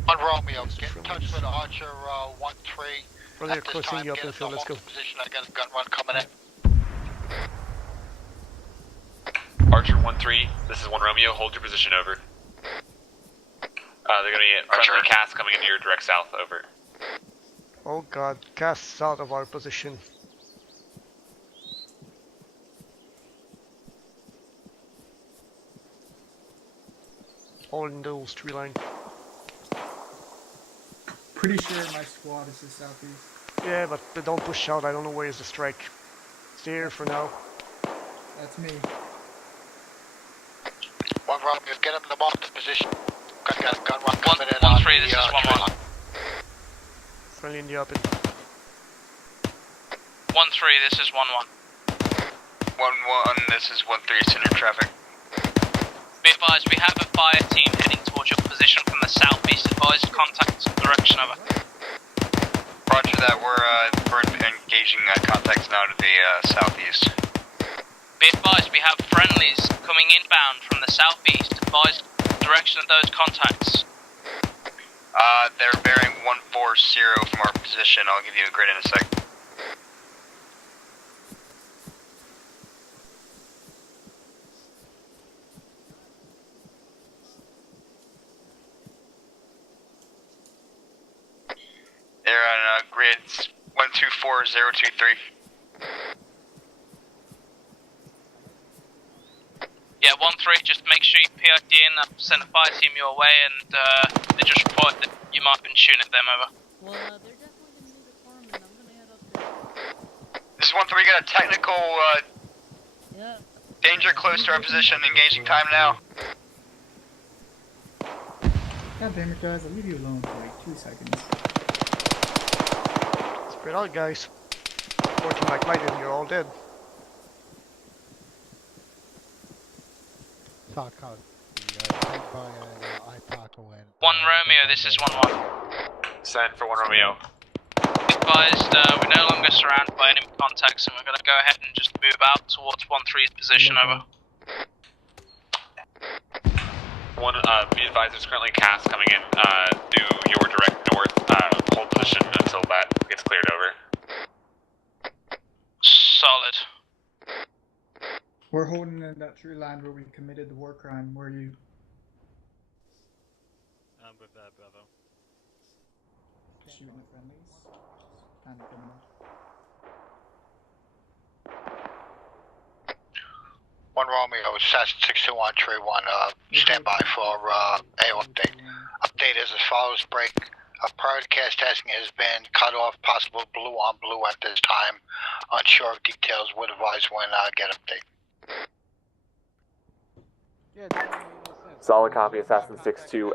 On Romeo, get in touch with Archer 1-3. Brother, you're closing you up in field, let's go. Position, I got a gun run coming in. Archer 1-3, this is 1 Romeo, hold your position, over. They're gonna get friendly cast coming into your direct south, over. Oh god, cast out of our position. All in those 3 lines. Pretty sure my squad is the southeast. Yeah, but they don't push out, I don't know where is the strike. Stay here for now. That's me. 1 Romeo, get him in the marked position. Got a gun run coming in on 1-3, this is 1-1. Friendly in the open. 1-3, this is 1-1. 1-1, this is 1-3, center traffic. Be advised, we have a fire team heading towards your position from the southeast. Advised, contact direction, over. Roger that, we're engaging contacts now to the southeast. Be advised, we have friendlies coming inbound from the southeast. Advised, direction of those contacts. They're bearing 140 from our position. I'll give you a grid in a sec. They're on grids 124023. Yeah, 1-3, just make sure you PID in, send a fire team your way, and they just report that you might have been shooting at them, over. Well, they're definitely gonna need a farm, and I'm gonna head up there. This is 1-3, got a technical danger close to our position, engaging time now. God damn it, guys, I'll leave you alone for like 2 seconds. Spread out, guys. 14 like lightning, you're all dead. Talk out. 1 Romeo, this is 1-1. Send for 1 Romeo. Advised, we're no longer surrounded by enemy contacts, and we're going to go ahead and just move out towards 1-3's position, over. Be advised, there's currently cast coming in to your direct north. Hold position until that gets cleared over. Solid. We're holding in that tree line where we committed the war crime. Where you? I'm with that, Bravo. Shooting the friendlies. Panic them up. 1 Romeo, SAS 621, Tree 1, stand by for AO update. Update is as follows, break. Prior to cast tasking has been cut off, possible blue on blue at this time. Unsure of details, would advise when get update. Solid copy, Assassin 6-2.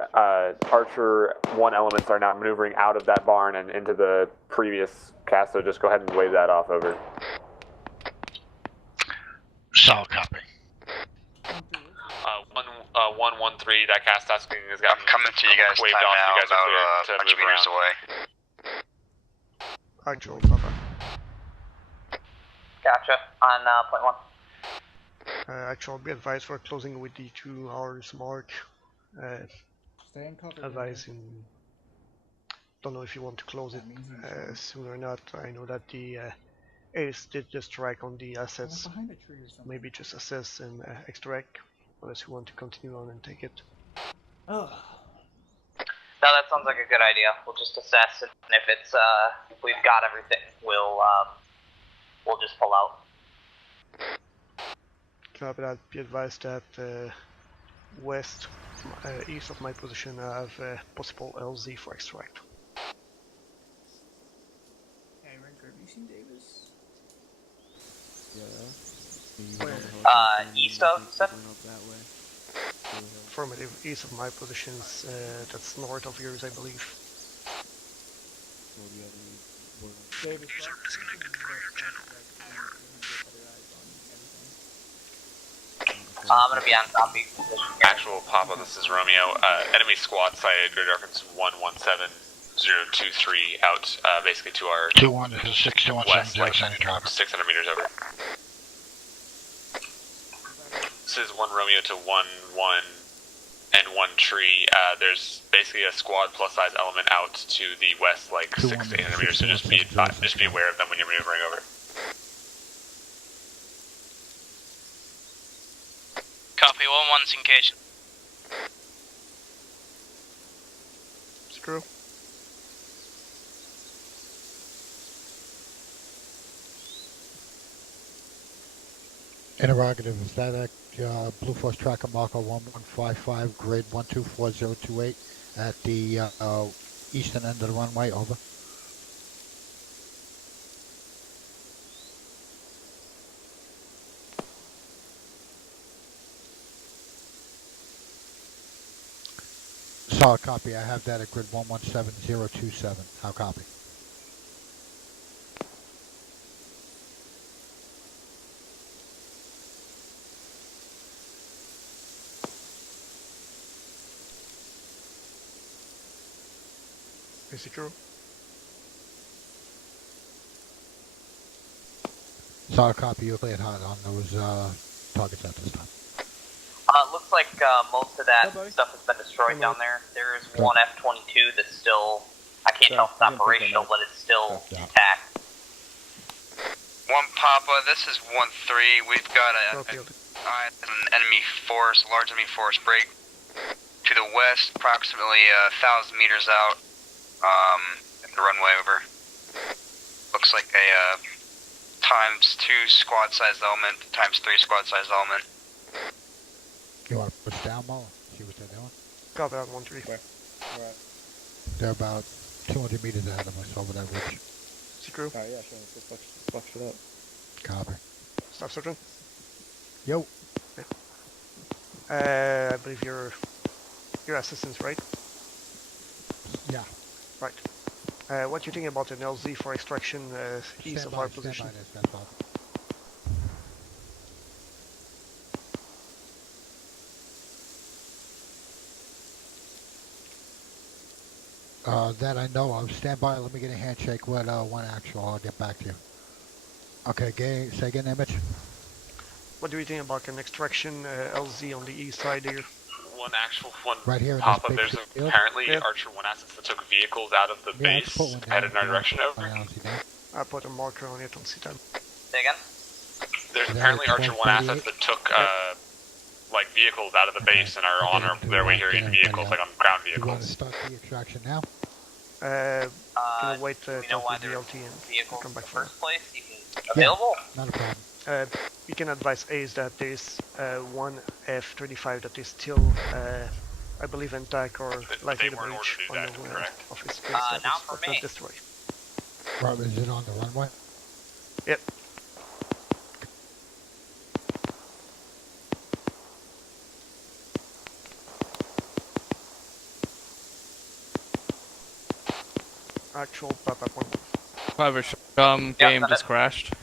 Archer 1 elements are now maneuvering out of that barn and into the previous cast, so just go ahead and wave that off over. Solid copy. 113, that cast tasking has got. I'm coming to you guys. Waved time off, out, you guys are clear about to 100 move meters around. away. Actual, Papa. Gotcha. On point 1. Actual, be advised for closing with the 2 hours mark. Stay in cover. Advising. Don't know if you want to close it soon or not. I know that the Ace did just strike on the assets. Behind a tree or something. Maybe just assess and extract, unless you want to continue on and take it. Oh. No, that sounds like a good idea. We'll just assess it, and if it's if we've got everything, we'll just pull out. Copy that. Be advised that west, east of my position, I have possible LZ for extract. Hey, Ranker, have you seen Davis? East of 7? Affirmative. East of my positions, that's north of yours, I believe. Davis, User disconnected from your channel. I'm gonna be on copy position here. Actual Papa, this is Romeo. Enemy squad sighted, grid reference 117023 out, basically to our 2-1, this is 621, west, like 7 driver. 600 meters over. This is 1 Romeo to 1-1 and 1 tree. There's basically a squad plus size element out to the west, like 600 to 800 meters, so just be aware of them when you're maneuvering over. Copy, 1-1's engaged. Screw. Interrogative, is that a Blue Force Tracker Marker 1155, grade 124028 at the eastern end of the runway, over? Solid copy, I have that at grid 117027, how copy? Is it true? Solid copy, you're cleared hot on those targets at this time. Looks like most of that stuff has been destroyed down there. There is one F-22 that's still, I can't tell if it's operational, but it's still intact. 1 Papa, this is 1-3. We've got an enemy force, large enemy force break to the west, approximately 1,000 meters out, at the runway over. Looks like a ×2 squad size element, ×3 squad size element. You want to push down, Mo? See what they're doing? Copy that 1-3. Alright. They're about 200 meters ahead of us over that ridge. Screw. Alright, yeah, sure. Let's flush it up. Copy. Stop searching. Yo. Yeah. I believe you're assistants, right? Yeah. Right. What do you think about an LZ for extraction east of our position? That I know of. Stand by, let me get a handshake with 1 actual, I'll get back to you. Okay, say again, image. What do you think about an extraction LZ on the east side here? 1 actual, 1 right here Papa, there's apparently Archer 1 assets that took vehicles out of the base, headed in our direction, over. I put a marker on it on C10. Say again? There's apparently Archer 1 assets that took like vehicles out of the base and are on their way here in vehicles, like on ground You want to vehicles. start the extraction now? Gonna wait do we till know why the they're LT and vehicles come in back the for first place? Even available? Not a problem. we can advise Ace that there's one F-35 that is still, I believe, intact or likely to breach on the of his base that now is for not me. destroyed. Rob, is it on the runway? Yep. Actual Papa 1. However, game just crashed.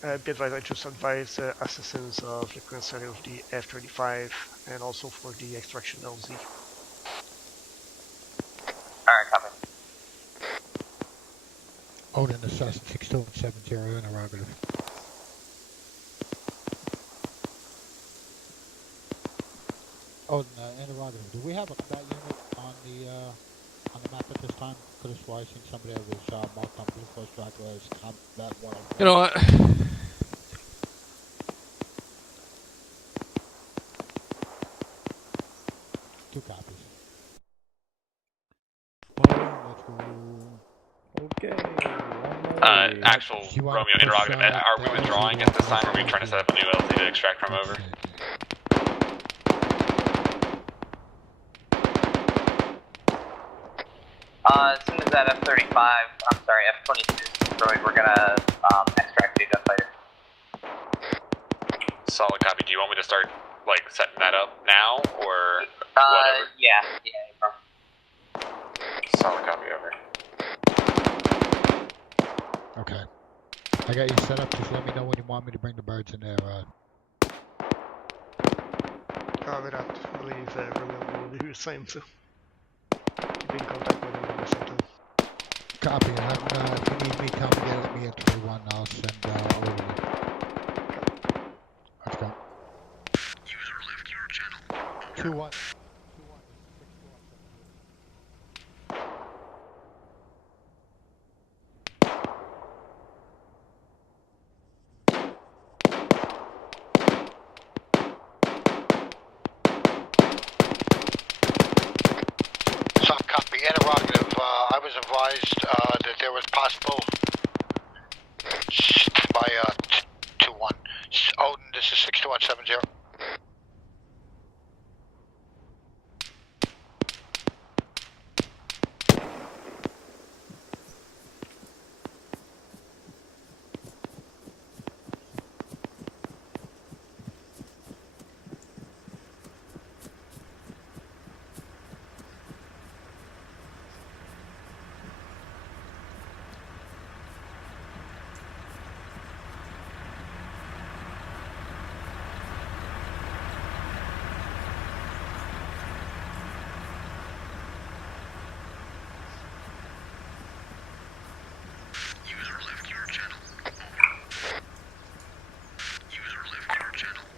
Be advised, I just advise assistance of the current study of the F-35 and also for the extraction LZ. Alright, copy. Odin, Assassin 6270, interrogative. Odin, interrogative. Do we have a combat unit on the map at this time? Could have sworn I seen somebody that was marked on Blue Coast Drive as combat 104. You know what? Two copies. Okay. Actual Romeo interrogative. Are we withdrawing at this time, or are we trying to set up a new LT to extract from over? As soon as that F-35, I'm sorry, F-22 is destroyed, we're gonna extract the Gunfighter. Solid copy. Do you want me to start like setting that up now, or whatever? Yeah. Solid copy over. Okay. I got you set up. Just let me know when you want me to bring the birds in there. Copy that. I believe Romeo will do the same too. Keep in contact with him at the same time. Copy. And if you need me, come get me at 3-1. I'll send over you. Let's go. User left your channel. 2-1. Soft copy, interrogative. I was advised that there was possible by 2-1. Odin, this is 62170.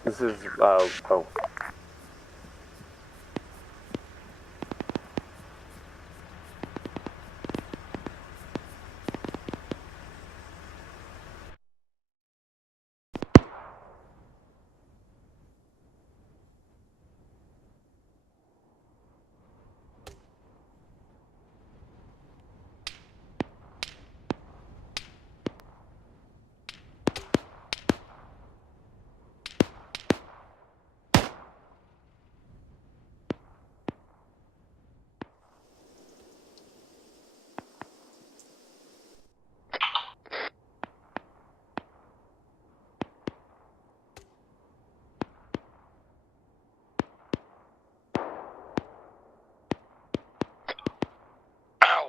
This is, oh.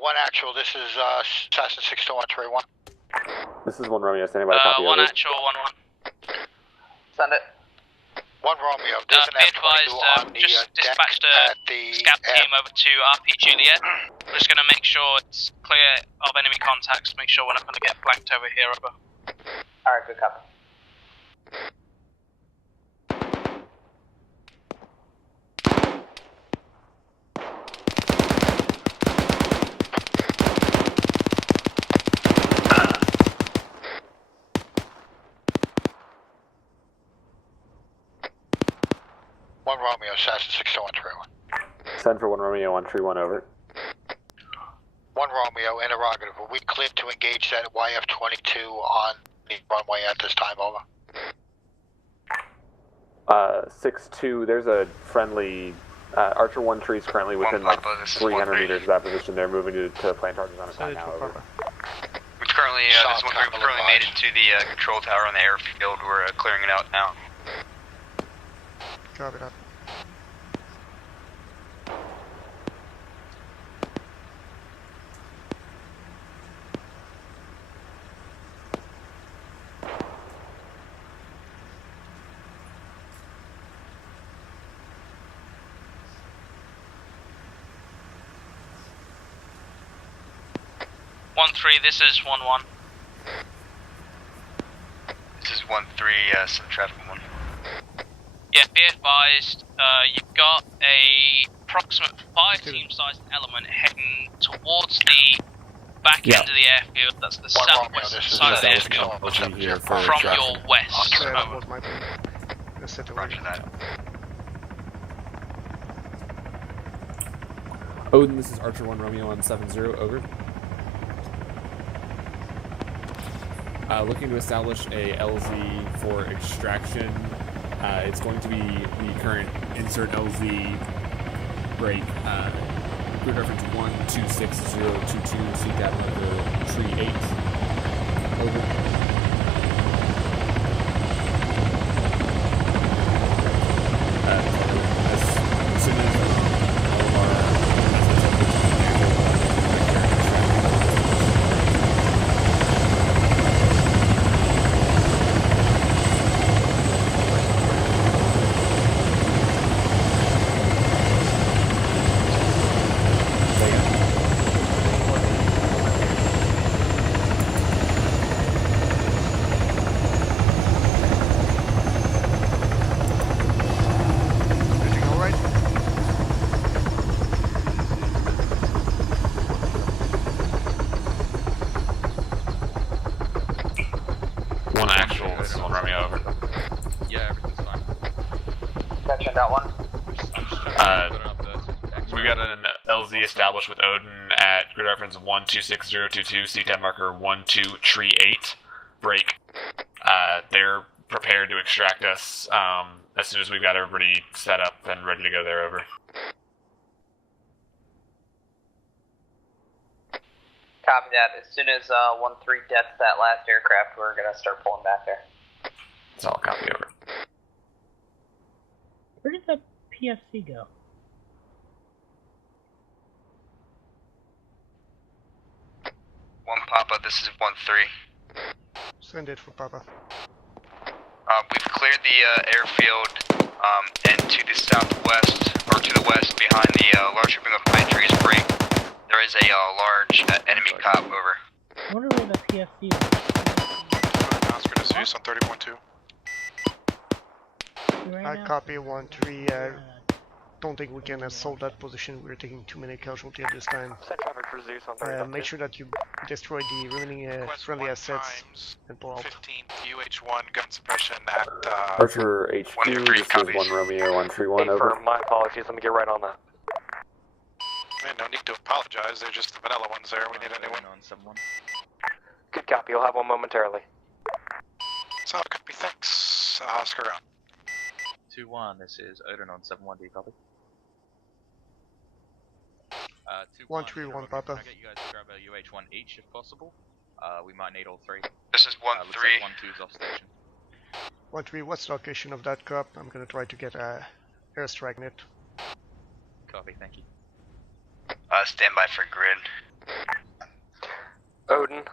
One actual, this is Assassin 62131. This is 1 Romeo, standing by to copy. One over. actual, 1-1. Send it. 1 Romeo, there's an Be F-22 advised, on the just deck dispatched at a the scout team over to RP Juliet. We're just going to make sure it's clear of enemy contacts, make sure we're not going to get flanked over here, over. Alright, good copy. 1 Romeo, Sass 62131. Send for 1 Romeo, 131 over. 1 Romeo, interrogative. Are we cleared to engage that YF-22 on the runway at this time, over? 6-2, there's a friendly, Archer 1 tree is currently within like 300 meters of that position. They're moving to plant charges on attack now, over. We've currently, this 1-3, we've currently made it to the control tower on the airfield. We're clearing it out now. Copy that. This is 1-1. This is 1-3, some traffic 1. Yeah, be advised, you've got a approximate 5-team-sized element heading towards the back end of the airfield. That's the southwest side of the airfield. From your west. Roger that. Odin, this is Archer 1 Romeo on 70, over. Looking to establish a LZ for extraction. It's going to be the current insert LZ break. Grid reference 126022, CTAB number tree 8. Over. As soon as all of our established with Odin at grid reference 126022, CTAB marker 12 tree 8, break. They're prepared to extract us as soon as we've got everybody set up and ready to go there, over. Copy that. As soon as 1-3 deaths that last aircraft, we're gonna start pulling back there. That's all, copy, over. Where did the PFC go? One Papa, this is 1-3. Send it for Papa. We've cleared the airfield and to the southwest, or to the west behind the large grouping of pine trees break. There is a large enemy cop, over. I wonder where the PFC was. Oscar to Zeus on 30.2. I copy 1-3. Don't think we can assault that position. We're taking too many casualties at this time. Make sure that you destroy the remaining friendly assets and pull out. 15 UH1 gun suppression at Archer HQ, this is 1 Romeo 131, over. My apologies, let me get right on that. Man, no need to apologize, they're just the vanilla ones there, we need a new one. Good copy, you'll have one momentarily. Solid copy, thanks. Oscar out. 2-1, this is Odin on 7-1, do you copy? 1-3-1, Papa. Can I get you guys to grab a UH-1 each if possible? We might need all 3. This is 1-3. Looks like 1-2's off station. 1-3, what's the location of that cop? I'm gonna try to get a airstrike net. Copy, thank you. Stand by for grid. Odin,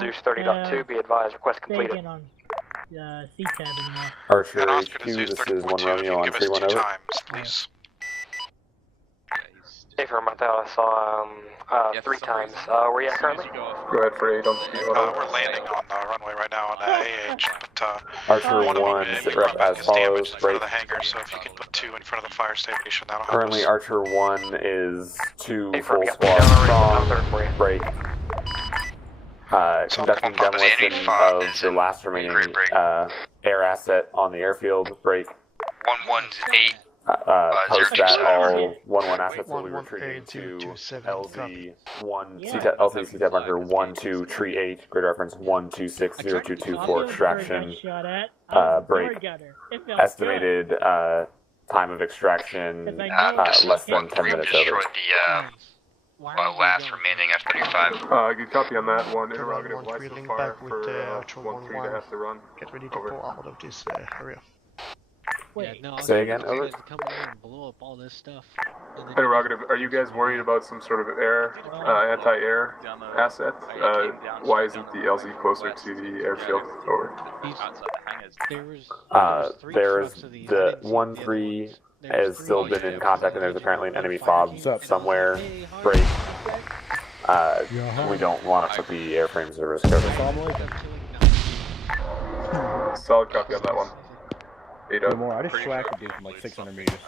Zeus 30.2, be advised, request completed. On, CTAB anymore. Archer HQ, this is 1 Romeo on 31, over. Please. Hey, for a month out, I saw 3 times. Where are you at currently? Go ahead for 8 on we're landing on the runway right now on AH, but Archer 1, sit rep as follows, break. The hangar, so if you can put 2 in front of the fire station, that'll help. Currently, us. Archer 1 is 2 full squad strong, break. Conducting demolition of the last remaining air asset on the airfield, break. 118, Post that all 1-1 assets will be 1-1 retreating to 2-7, copy. LZ1, LZ CTAP marker 1-2 tree 8, grid reference 1-2-6-0-2-2 for extraction. Break. Estimated time of extraction less than 10 minutes over. Destroyed the last remaining F-35. Good copy on that one. Interrogative Command 1 license link fire back with for Ultra 1-3 to have to run. Get ready to Over. pull out of this area. Wait, no, say again, over. to come in and blow up all this stuff. Interrogative, are you guys worried about some sort of air, anti-air asset? Why isn't the LZ closer to the airfield? Over. There's the 1-3 has still been in contact, and there's apparently an enemy fob somewhere. Break. We don't want to put the airframes at risk. Solid copy on that one. 8 up. More. I just slacked a dude from like 600 meters.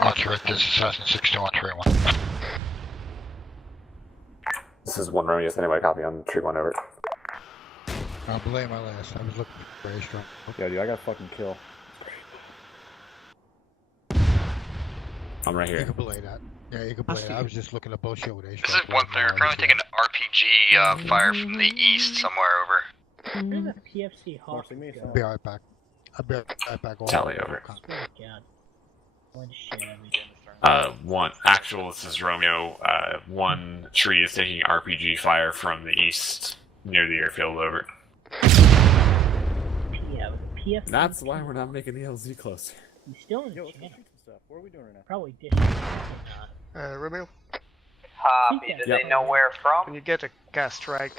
Accurate, this is Cessna 6131. This is 1 Romeo, anybody copy on tree 1 over. I'll belay my last. I was looking for very strong. Yeah, dude, I got fucking kill. I'm right here. You can belay that. Yeah, you can belay that. I was just looking to bullshit with H. This is 1-3. We're currently taking RPG fire from the east somewhere over. There's a PFC Hawk. I'll be right back. I'll be right back. Tally over. Oh god. What shit have we done? Actual, this is Romeo. 1 tree is taking RPG fire from the east near the airfield over. Yeah, PFC. That's why we're not making the LZ closer. You still in the channel. What are we doing right now? Probably dish. Romeo? Copy. Do they know where from? When you get a gas strike,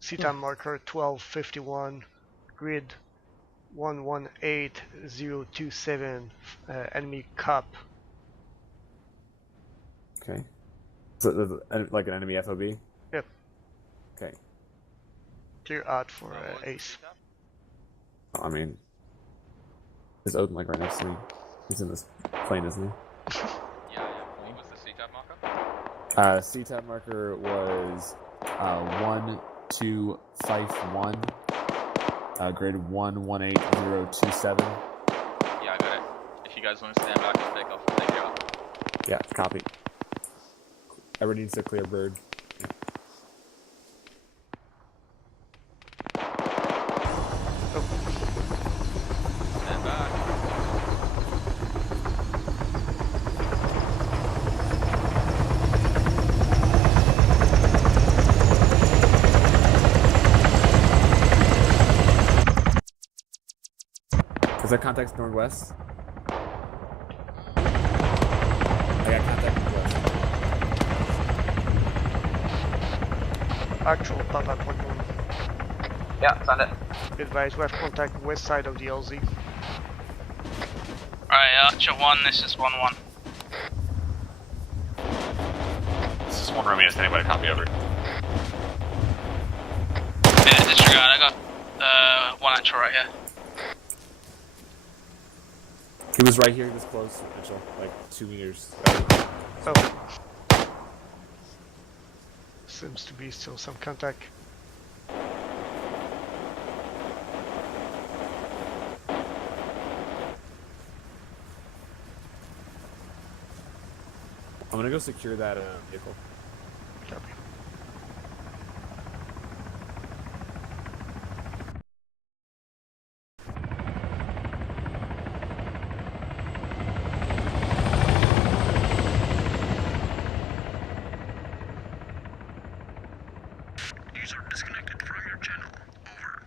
CTAM marker 1251, grid 118027, enemy cup. Okay. So, like an enemy FOB? Yep. Okay. Clear out for Ace. I mean, is Odin like right next to me? He's in this plane, isn't he? Yeah. What was the CTAP marker? CTAP marker was 1251, grade 118027. Yeah, I got it. If you guys want to stand back and take off, take it off. Yeah, copy. Everybody needs to clear bird. Stand back. Is that contact northwest? I got contact northwest. Actual Tata 21. Yeah, send it. Advise we have contact west side of the LZ. Alright, Archer 1, this is 1-1. This is 1 Romeo, is anybody copy over? Yeah, disregard, I got 1 Archer right here. He was right here, this close, Mitchell, like 2 meters. Oh. Seems to be still some contact. I'm gonna go secure that vehicle. Copy. User disconnected from your channel. Over.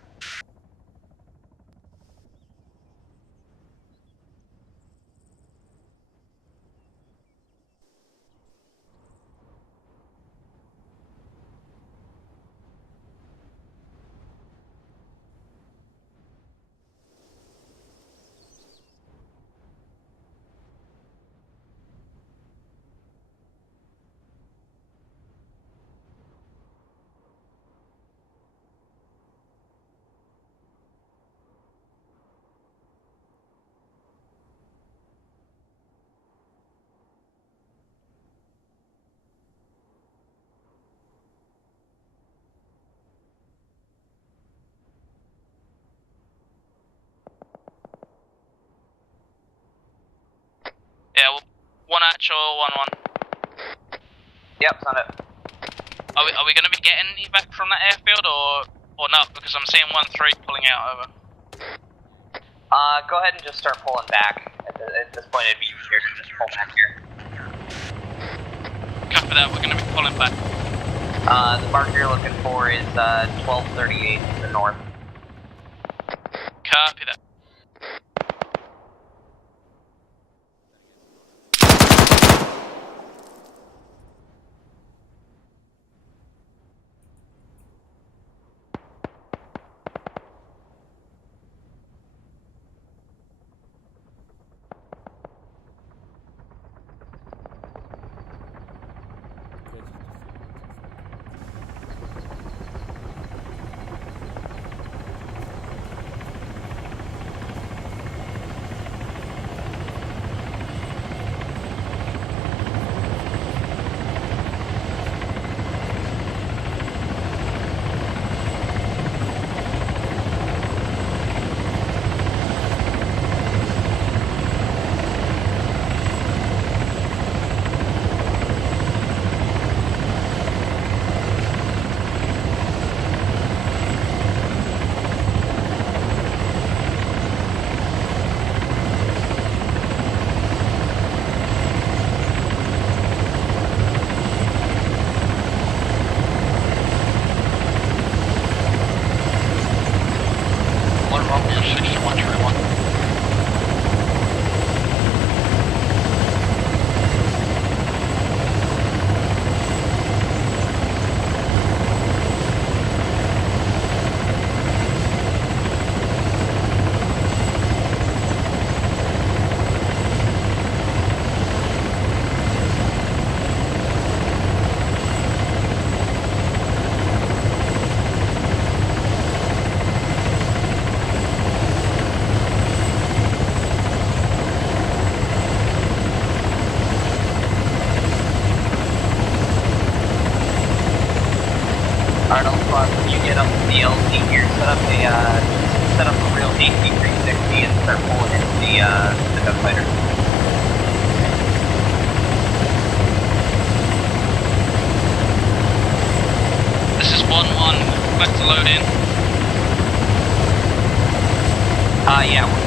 Archer 1-1. Yep, send it. Are we going to be getting evac from that airfield or not? Because I'm seeing 1-3 pulling out over. Go ahead and just start pulling back. At this point, it'd be easier to just pull back here. Copy that. We're going to be pulling back. The marker you're looking for is 1238 to the north. Copy that. Alright, when you get up to the LZ here, set up a real AC-360 and start pulling into the Gunfighter. This is 1-1. Back to load in. Yeah, we're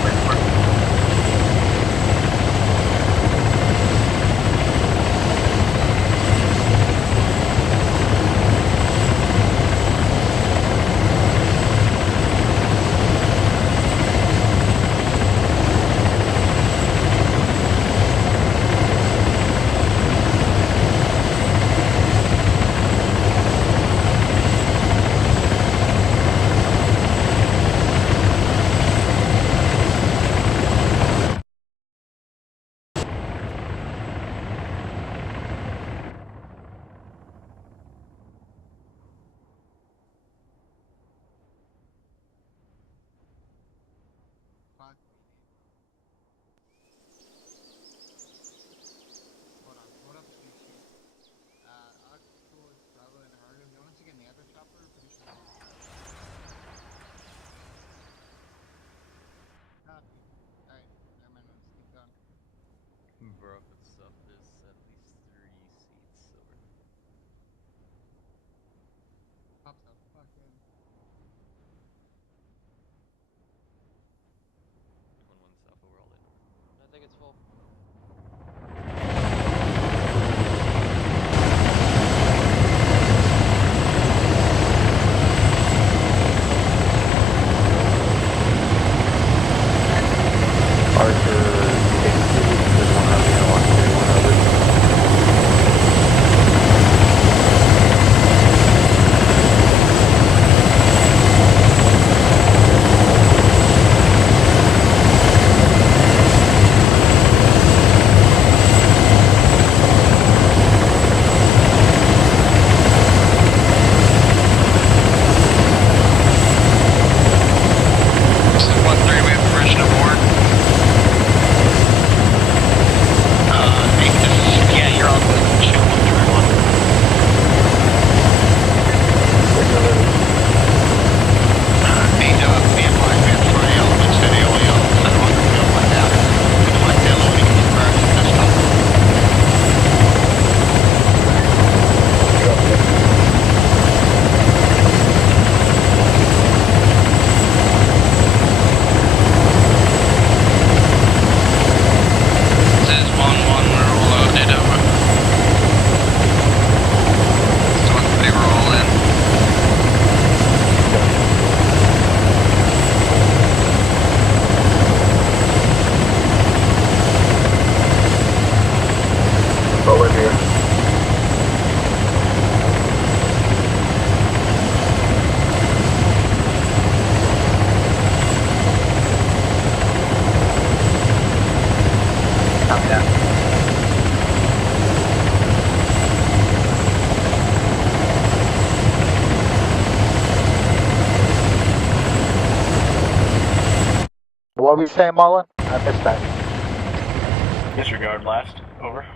what were you saying, Mullen? I missed that. Disregard blast. Over.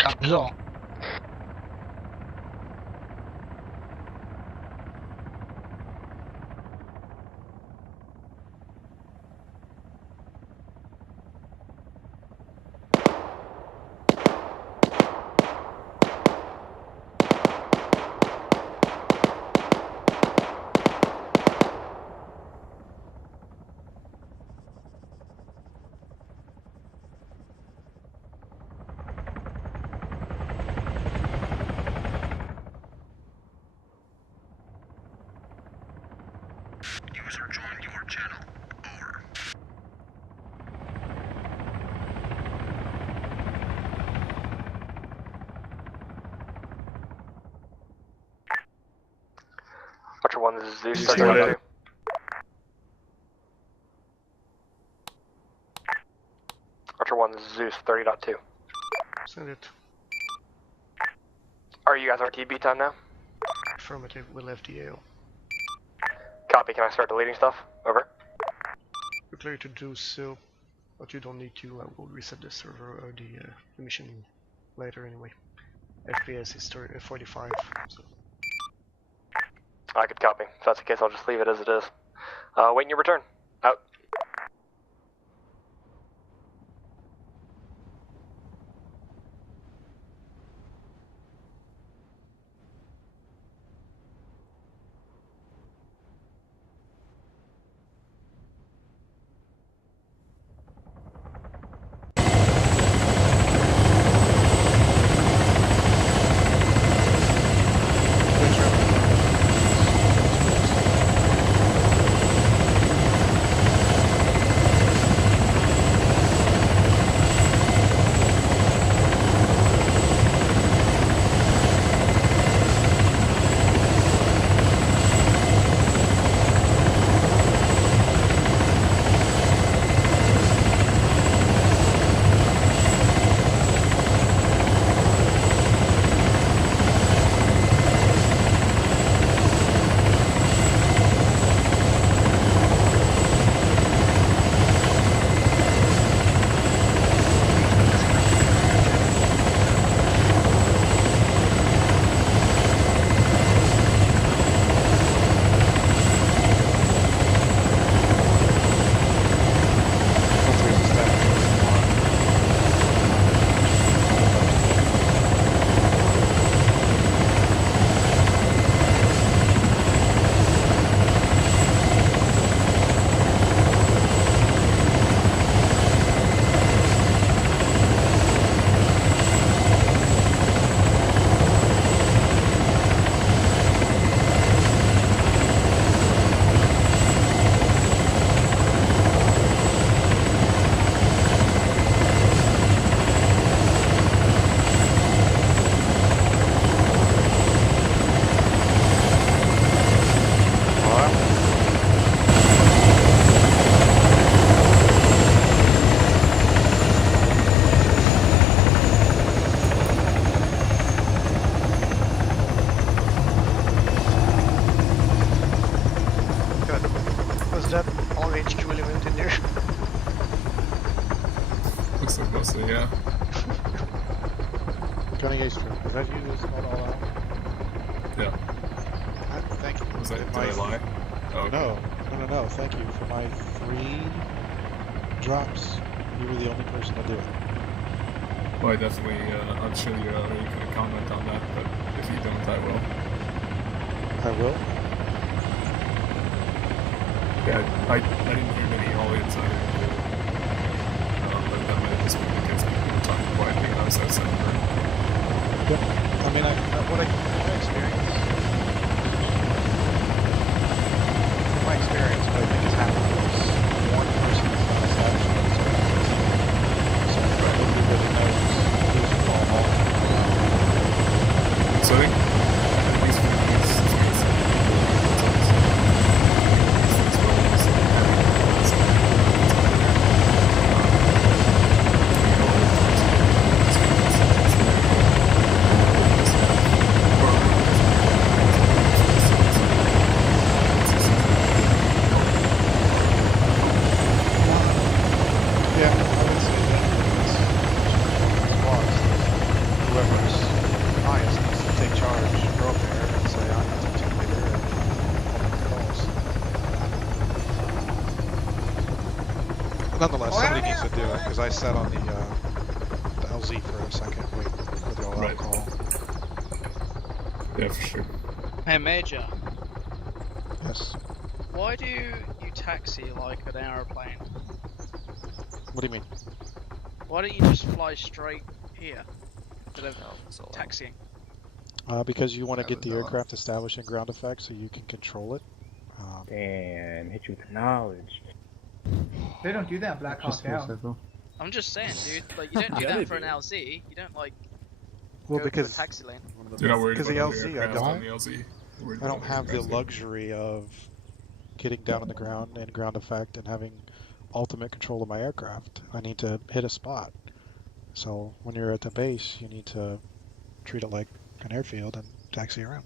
Comes all. User joined your channel. Over. Archer 1, this is Zeus. You Start started. running. Archer 1, this is Zeus. 30.2. Send it. Are you guys RTB time now? Affirmative, we left the AO. Copy. Can I start deleting stuff? Over. You're clear to do so, but you don't need to. I will reset the server or the mission later anyway. FPS is 45, so. I could copy. If that's the case, I'll just leave it as it is. Waiting your return. Out. Was that all HQ element in there? Looks like mostly, yeah. Johnny Ace, was that you who spelled all out? Yeah. Thank you. Was that, did I lie? Oh, okay. No, thank you. For my 3 drops, you were the only person to do it. Well, I definitely, I'll show you how you can comment on that, but if you don't, I will. I will? Yeah, I didn't hear many all-ins either. But that might have just been because people were talking quietly when I was outside the room. Yep. I mean, what I experience, from my experience, what I think has happened is one person is not established on the so nobody really knows who's involved all. So I think, at least for these things, Nonetheless, somebody needs to do it, because I sat on the LZ for a second, wait for the all-out call. Yeah, for sure. Hey, Major. Yes. Why do you taxi like an aeroplane? What do you mean? Why don't you just fly straight here instead of taxiing? Because you want to get the aircraft established in ground effect so you can control it. Damn, hit you with the knowledge. They don't do that in Black Hawk Down. I'm just saying, dude. Like, you don't do that for an LZ. You don't like Well, go because to a taxi lane. You're not worried because about the other LZ, aircraft on the LZ. I don't have the luxury of getting down on the ground in ground effect and having ultimate control of my aircraft. I need to hit a spot. So when you're at the base, you need to treat it like an airfield and taxi around.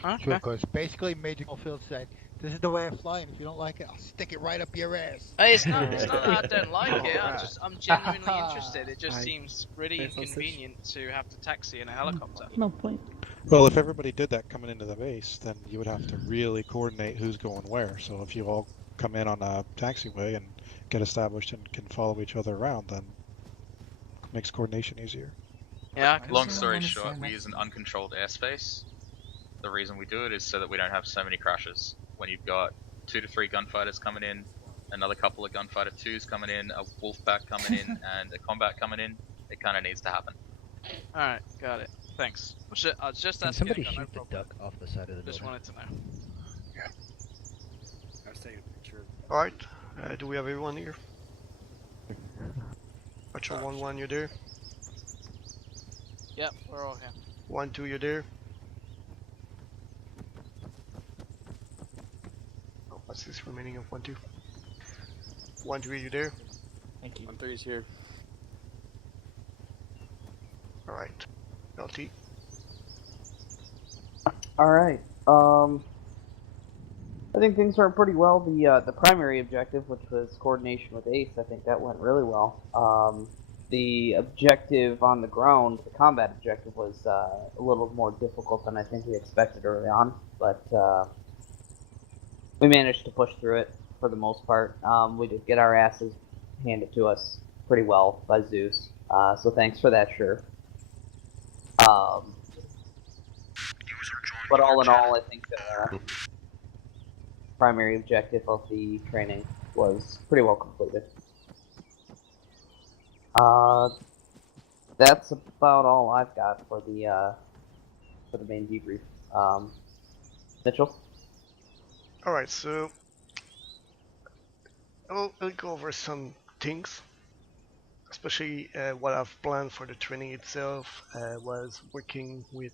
Sure, because basically Major Goldfield said, "This is the way I fly, and if you don't like it, I'll stick it right up your ass." Hey, it's not that I don't like it. I'm genuinely interested. It just seems really inconvenient to have to taxi in a helicopter. No point. Well, if everybody did that coming into the base, then you would have to really coordinate who's going where. So if you all come in on a taxiway and get established and can follow each other around, then it makes coordination easier. Yeah. Long story short, we use an uncontrolled airspace. The reason we do it is so that we don't have so many crashes. When you've got 2 to 3 gunfighters coming in, another couple of gunfighter 2s coming in, a wolf pack coming in, and a combat coming in, it kind of needs to happen. Alright, got it. Thanks. I was just Can asking. somebody I got no shoot the problem. duck off the side of the Just building? wanted to know. I was taking a picture. Alright, do we have everyone here? Archer 1-1, you're there? Yep, we're all here. 1-2, you're there? Oh, what's this remaining of 1-2? 1-3, you there? Thank you. 1-3 is here. Alright. LT. Alright, I think things went pretty well. The primary objective, which was coordination with Ace, I think that went really well. The objective on the ground, the combat objective, was a little more difficult than I think we expected early on, but we managed to push through it for the most part. We did get our asses handed to us pretty well by Zeus, so thanks for that, sure. But all in all, I think the primary objective of the training was pretty well completed. That's about all I've got for the main debrief. Mitchell? Alright, so I'll go over some things, especially what I've planned for the training itself. Was working with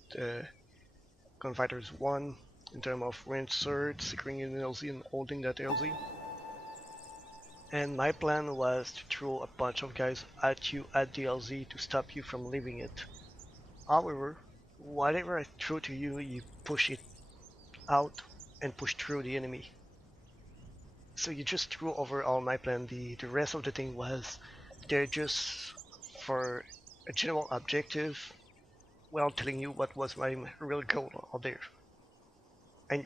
Gunfighters 1 in terms of range search, securing an LZ and holding that LZ. And my plan was to throw a bunch of guys at you at the LZ to stop you from leaving it. However, whatever I throw to you, you push it out and push through the enemy. So you just threw over all my plan. The rest of the thing was they're just for a general objective, well, telling you what was my real goal out there. And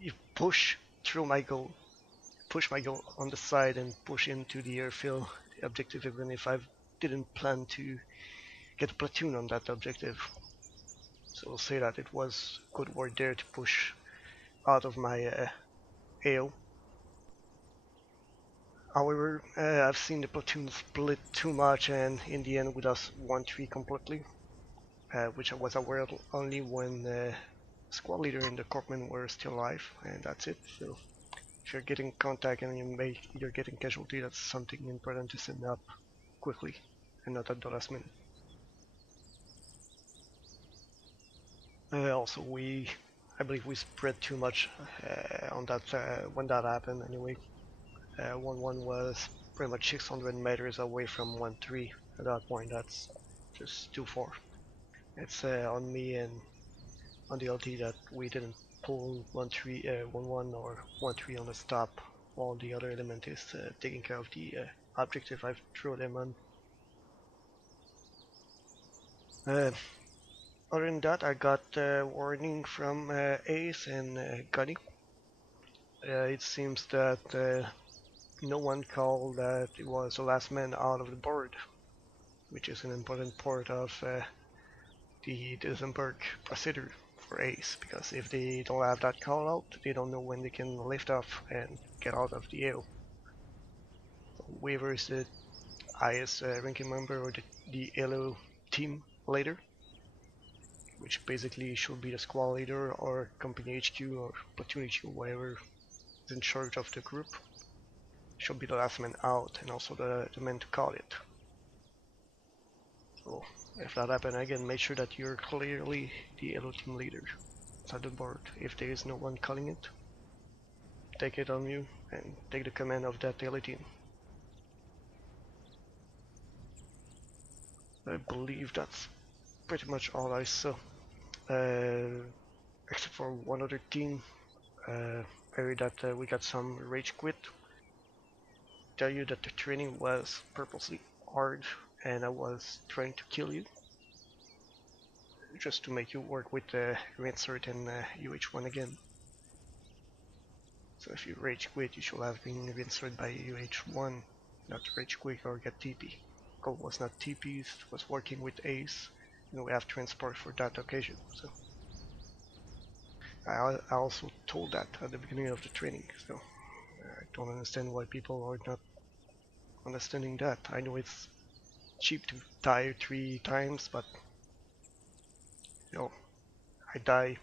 you push through my goal, push my goal on the side and push into the airfield, the objective, even if I didn't plan to get a platoon on that objective. So we'll say that it was good work there to push out of my AO. However, I've seen the platoon split too much and in the end with us 1-3 completely, which I was aware of only when the squad leader and the corpsmen were still alive, and that's it. So if you're getting contact and you're getting casualty, that's something important to send up quickly and not at the last minute. Also, I believe we spread too much on that when that happened. Anyway, 1-1 was pretty much 600 meters away from 1-3 at that point. That's just too far. It's on me and on the LT that we didn't pull 1-1 or 1-3 on the stop, while the other element is taking care of the objective I've thrown them on. Other than that, I got warning from Ace and Gunny. It seems that no one called that it was the last man out of the board, which is an important part of the disembark procedure for Ace, because if they don't have that call out, they don't know when they can lift off and get out of the AO. So whoever is the highest ranking member or the LO team leader, which basically should be the squad leader or company HQ or platoon HQ, whoever is in charge of the group, should be the last man out and also the man to call it. So if that happens again, make sure that you're clearly the LO team leader at the board. If there is no one calling it, take it on you and take the command of that LO team. I believe that's pretty much all I saw. Except for one other team, I heard that we got some rage quit. Tell you that the training was purposely hard and I was trying to kill you, just to make you work with Reinsert and UH1 again. So if you rage quit, you should have been Reinsert by UH1, not rage quit or get TP. Goal was not TPs, it was working with Ace, and we have transport for that occasion. So I also told that at the beginning of the training, so I don't understand why people are not understanding that. I know it's cheap to die 3 times, but you know, I die,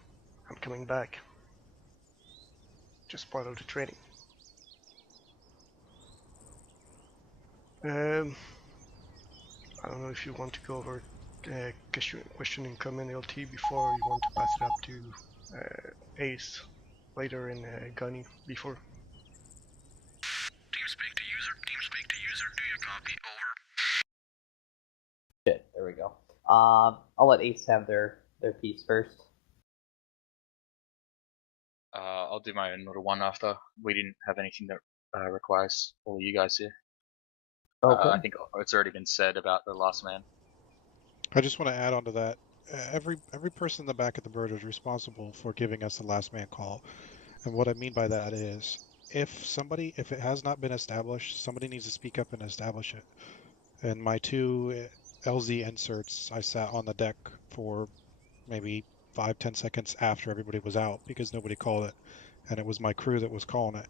I'm coming back. Just part of the training. I don't know if you want to go over question and comment LT before you want to pass it up to Ace later in Gunny before. TeamSpeak to user. TeamSpeak to user. Do you copy? Over. Shit, there we go. I'll let Ace have their piece first. I'll do my another one after. We didn't have anything that requires all of you guys here. Okay. I think it's already been said about the last man. I just want to add on to that. Every person in the back of the bird is responsible for giving us the last man call. And what I mean by that is, if it has not been established, somebody needs to speak up and establish it. And my 2 LZ inserts, I sat on the deck for maybe 5-10 seconds after everybody was out because nobody called it. And it was my crew that was calling it.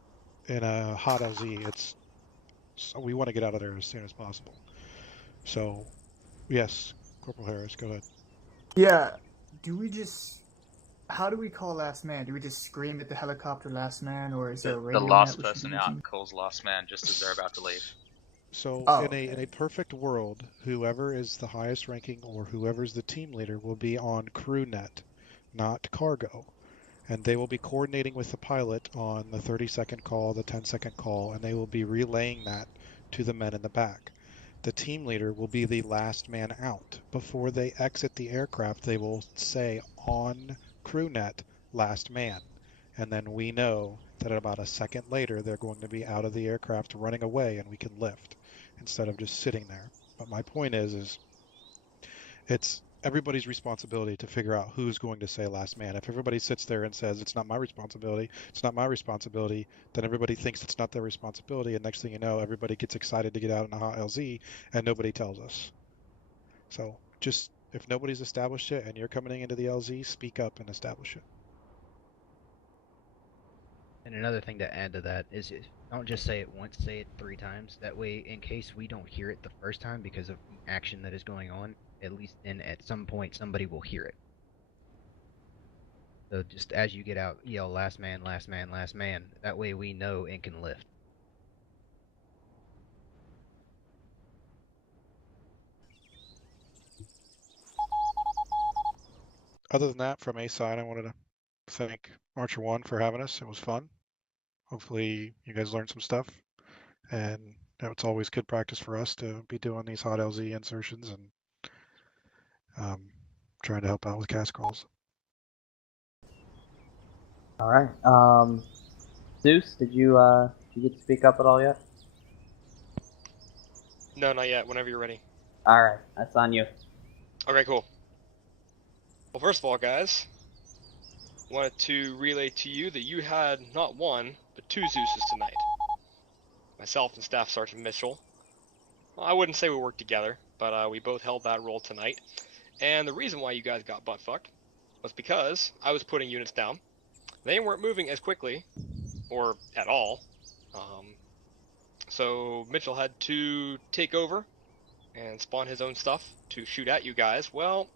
In a hot LZ, so we want to get out of there as soon as possible. So, yes, Corporal Harris, go ahead. Yeah, how do we call last man? Do we just scream at the helicopter last man, or is there a radio The last net we should person be out using? calls last man just as they're about to leave. So in a perfect world, whoever is the highest ranking or whoever's the team leader will be on crew net, not cargo. And they will be coordinating with the pilot on the 30-second call, the 10-second call, and they will be relaying that to the men in the back. The team leader will be the last man out. Before they exit the aircraft, they will say on crew net, last man. And then we know that about a second later, they're going to be out of the aircraft running away and we can lift instead of just sitting there. But my point is it's everybody's responsibility to figure out who's going to say last man. If everybody sits there and says, it's not my responsibility, then everybody thinks it's not their responsibility, and next thing you know, everybody gets excited to get out in a hot LZ, and nobody tells us. So just, if nobody's established it and you're coming into the LZ, speak up and establish it. And another thing to add to that is don't just say it once, say it 3 times. That way, in case we don't hear it the first time because of the action that is going on, at least then at some point somebody will hear it. So just as you get out, yell last man, last man, last man. That way we know and can lift. Other than that, from A side, I wanted to thank Archer 1 for having us. It was fun. Hopefully you guys learned some stuff. And it's always good practice for us to be doing these hot LZ insertions and trying to help out with cast calls. All right. Zeus, did you get to speak up at all yet? No, not yet. Whenever you're ready. All right, that's on you. Okay, cool. Well, first of all, guys, wanted to relay to you that you had not 1, but 2 Zeuses tonight. myself and Staff Sergeant Mitchell. Well, I wouldn't say we worked together, but we both held that role tonight. And the reason why you guys got butt fucked was because I was putting units down. They weren't moving as quickly, or at all. So Mitchell had to take over and spawn his own stuff to shoot at you guys. Well,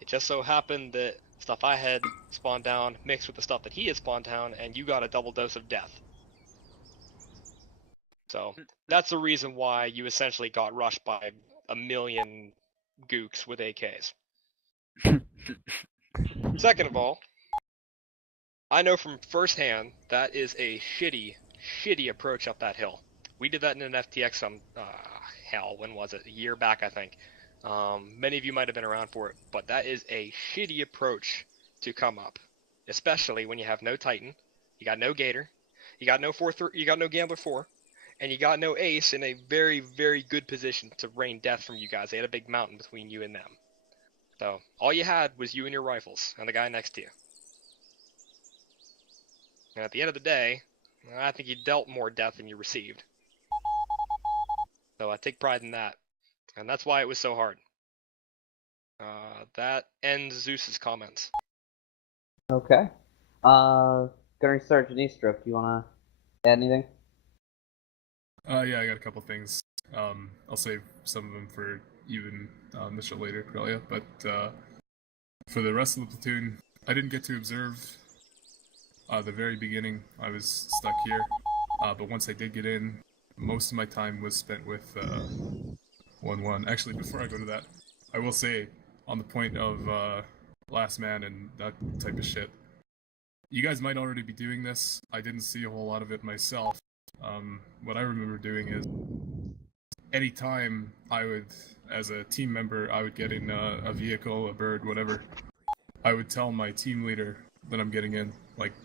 it just so happened that stuff I had spawned down mixed with the stuff that he had spawned down, and you got a double dose of death. So that's the reason why you essentially got rushed by a million gooks with AKs. Second of all, I know from firsthand that is a shitty approach up that hill. We did that in an FTX when was it? A year back, I think. Many of you might have been around for it, but that is a shitty approach to come up, especially when you have no Titan, you got no Gator, you got no Gambler 4, and you got no Ace in a very, very good position to rain death from you guys. They had a big mountain between you and them. So all you had was you and your rifles and the guy next to you. And at the end of the day, I think you dealt more death than you received. So I take pride in that. And that's why it was so hard. That ends Zeus's comments. Okay. Gunnery Sergeant Eastrup, do you want to add anything? Yeah, I got a couple things. I'll save some of them for even Mitchell later, probably. But for the rest of the platoon, I didn't get to observe the very beginning. I was stuck here. But once I did get in, most of my time was spent with 1-1. Actually, before I go to that, I will say, on the point of last man and that type of shit, you guys might already be doing this. I didn't see a whole lot of it myself. What I remember doing is, anytime I would, as a team member, I would get in a vehicle, a bird, whatever, I would tell my team leader that I'm getting in,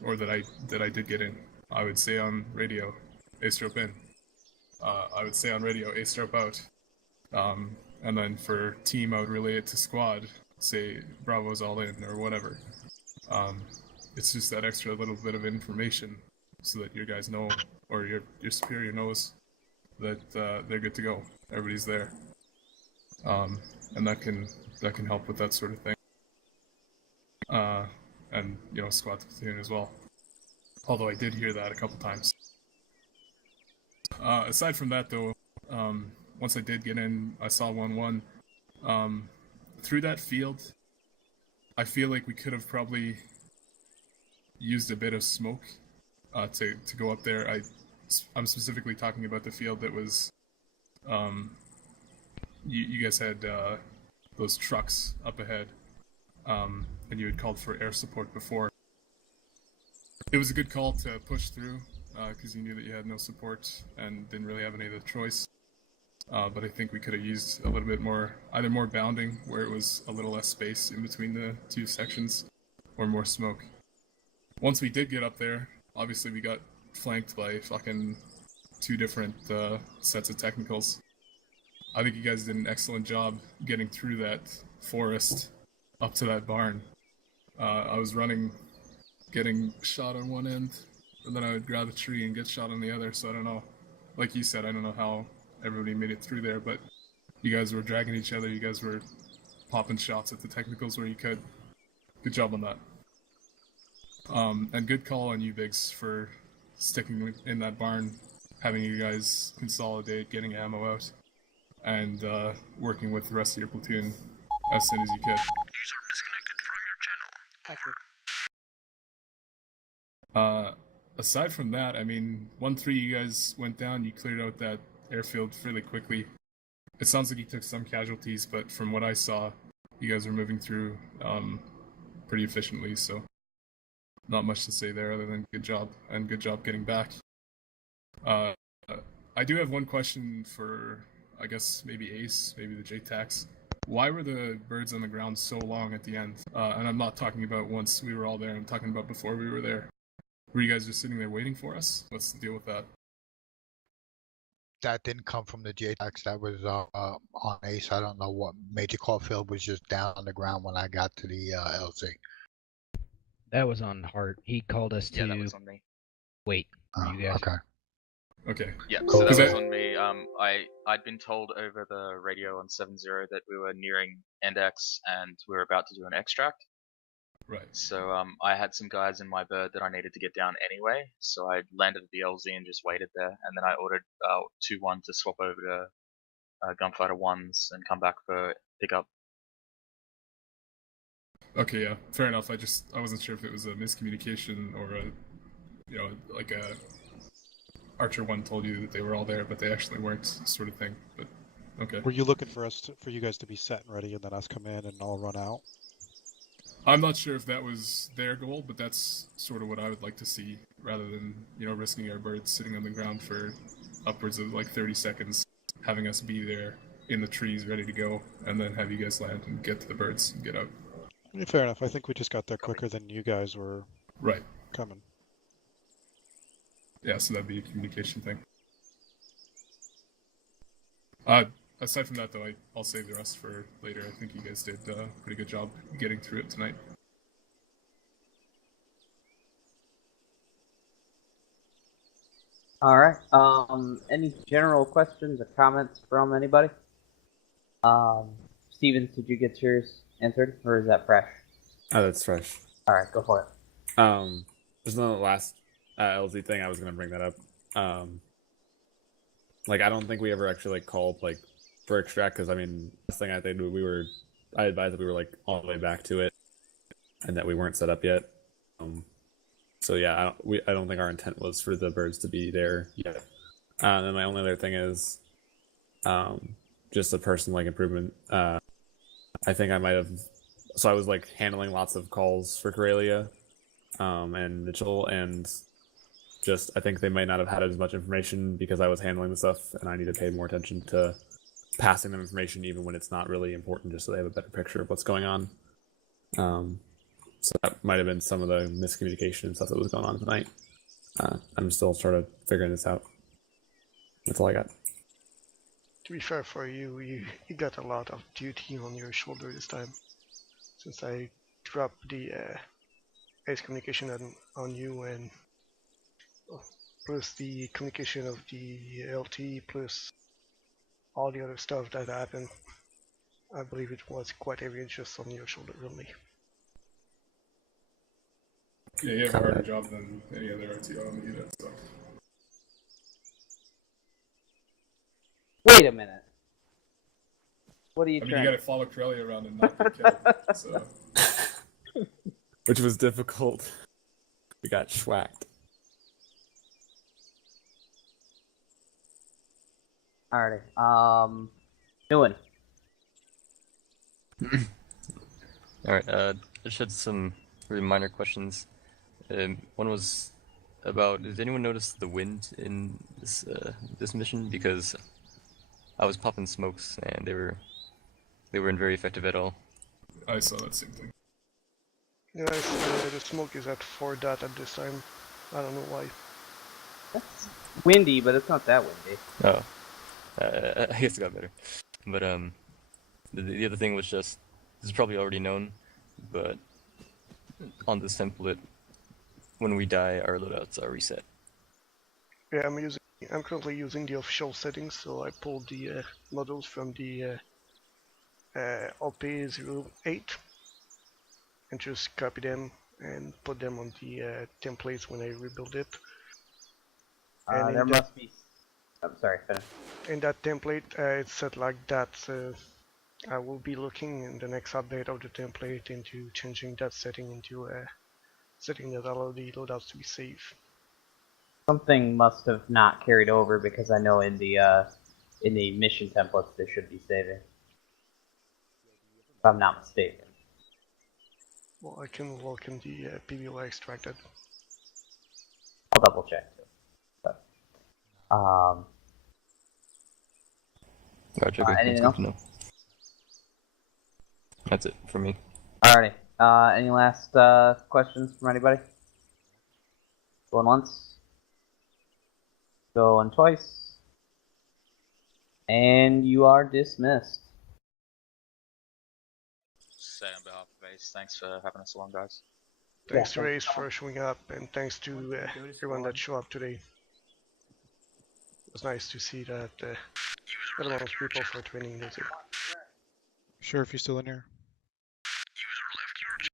or that I did get in. I would say on radio, A-stroke in. I would say on radio, A-stroke out. And then for team, I would relay it to squad, say Bravo's all in, or whatever. It's just that extra little bit of information so that you guys know, or your superior knows, that they're good to go. Everybody's there. And that can help with that sort of thing. And, squad to platoon as well. Although I did hear that a couple times. Aside from that, though, once I did get in, I saw 1-1. Through that field, I feel like we could have probably used a bit of smoke to go up there. I'm specifically talking about the field that was, you guys had those trucks up ahead, and you had called for air support before. It was a good call to push through, because you knew that you had no support and didn't really have any other choice. But I think we could have used a little bit more, either more bounding, where it was a little less space in between the two sections, or more smoke. Once we did get up there, obviously we got flanked by fucking 2 different sets of technicals. I think you guys did an excellent job getting through that forest up to that barn. I was running, getting shot on one end, and then I would grab a tree and get shot on the other, so I don't know. Like you said, I don't know how everybody made it through there, but you guys were dragging each other, you guys were popping shots at the technicals where you could. Good job on that. And good call on you, Biggs, for sticking in that barn, having you guys consolidate, getting ammo out, and working with the rest of your platoon as soon as you could. User disconnected from your channel. Aside from that, I mean, 1-3 you guys went down, you cleared out that airfield fairly quickly. It sounds like you took some casualties, but from what I saw, you guys were moving through pretty efficiently, so not much to say there other than good job, and good job getting back. I do have one question for, I guess, maybe Ace, maybe the JTAX. Why were the birds on the ground so long at the end? And I'm not talking about once we were all there, I'm talking about before we were there. Were you guys just sitting there waiting for us? What's the deal with that? That didn't come from the JTAX, that was on Ace. I don't know what. Major Caulfield was just down on the ground when I got to the LZ. That was on Hart. He called us to that was on me. wait for you guys. Okay. Okay. Yeah, so that was on me. I'd been told over the radio on 7-0 that we were nearing Index and we were about to do an extract. Right. So I had some guys in my bird that I needed to get down anyway, so I landed at the LZ and just waited there, and then I ordered 2-1 to swap over to Gunfighter 1s and come back for pickup. Okay, yeah, fair enough. I wasn't sure if it was a miscommunication or like a Archer 1 told you that they were all there, but they actually weren't, sort of thing. But okay. Were you looking for for you guys to be set and ready, and then us come in and all run out? I'm not sure if that was their goal, but that's sort of what I would like to see, rather than risking our birds sitting on the ground for upwards of like 30 seconds, having us be there in the trees ready to go, and then have you guys land and get to the birds and get out. Yeah, fair enough. I think we just got there quicker than you guys were coming. Yeah, so that'd be a communication thing. Aside from that, though, I'll save the rest for later. I think you guys did a pretty good job getting through it tonight. All right. Any general questions or comments from anybody? Stevens, did you get yours answered, or is that fresh? Oh, that's fresh. All right, go for it. Just on the last LZ thing, I was gonna bring that up. Like, I don't think we ever actually called for extract, because I mean, this thing I think I advised that we were all the way back to it, and that we weren't set up yet. So yeah, I don't think our intent was for the birds to be there yet. And then my only other thing is, just a personal improvement. I think I might have. So I was handling lots of calls for Corelia, and Mitchell, and just I think they might not have had as much information because I was handling the stuff, and I need to pay more attention to passing them information even when it's not really important, just so they have a better picture of what's going on. So that might have been some of the miscommunication and stuff that was going on tonight. I'm still sort of figuring this out. That's all I got. To be fair for you, you got a lot of duty on your shoulder this time. Since I dropped the ace communication on you, and plus the communication of the LT, plus all the other stuff that happened, I believe it was quite heavy just on your shoulder only. Yeah, you have a harder job than any other RTO on the unit, so. Wait a minute. What are you trying? You gotta follow Corellia around and not get killed, so. Which was difficult. We got schwacked. Alrighty. Doing. Alright, I just had some really minor questions. One was about, did anyone notice the wind in this mission? Because I was popping smokes and they weren't very effective at all. I saw that same thing. Yeah, the smoke is at 4 dot at this time. I don't know why. It's windy, but it's not that windy. Oh, I guess it got better. But the other thing was just, this is probably already known, but on this template, when we die, our loadouts are reset. Yeah, I'm currently using the official settings, so I pulled the models from the OP08 and just copy them and put them on the templates when I rebuild it. And there must be. I'm sorry, finish. In that template, it's set like that. I will be looking in the next update of the template into changing that setting into a setting that allows the loadouts to be safe. Something must have not carried over, because I know in the mission templates they should be saving. If I'm not mistaken. Well, I can look in the PBO extracted. I'll double check too. But, Gotcha, okay. Anything That's good else? to know. That's it for me. Alrighty. Any last questions from anybody? Going once. Going twice. And you are dismissed. Say on behalf of Ace, thanks for having us along, guys. Thanks to Ace for showing up, and thanks to everyone that showed up today. was nice to see that a lot of people for training there too. Sure, if you're still in here.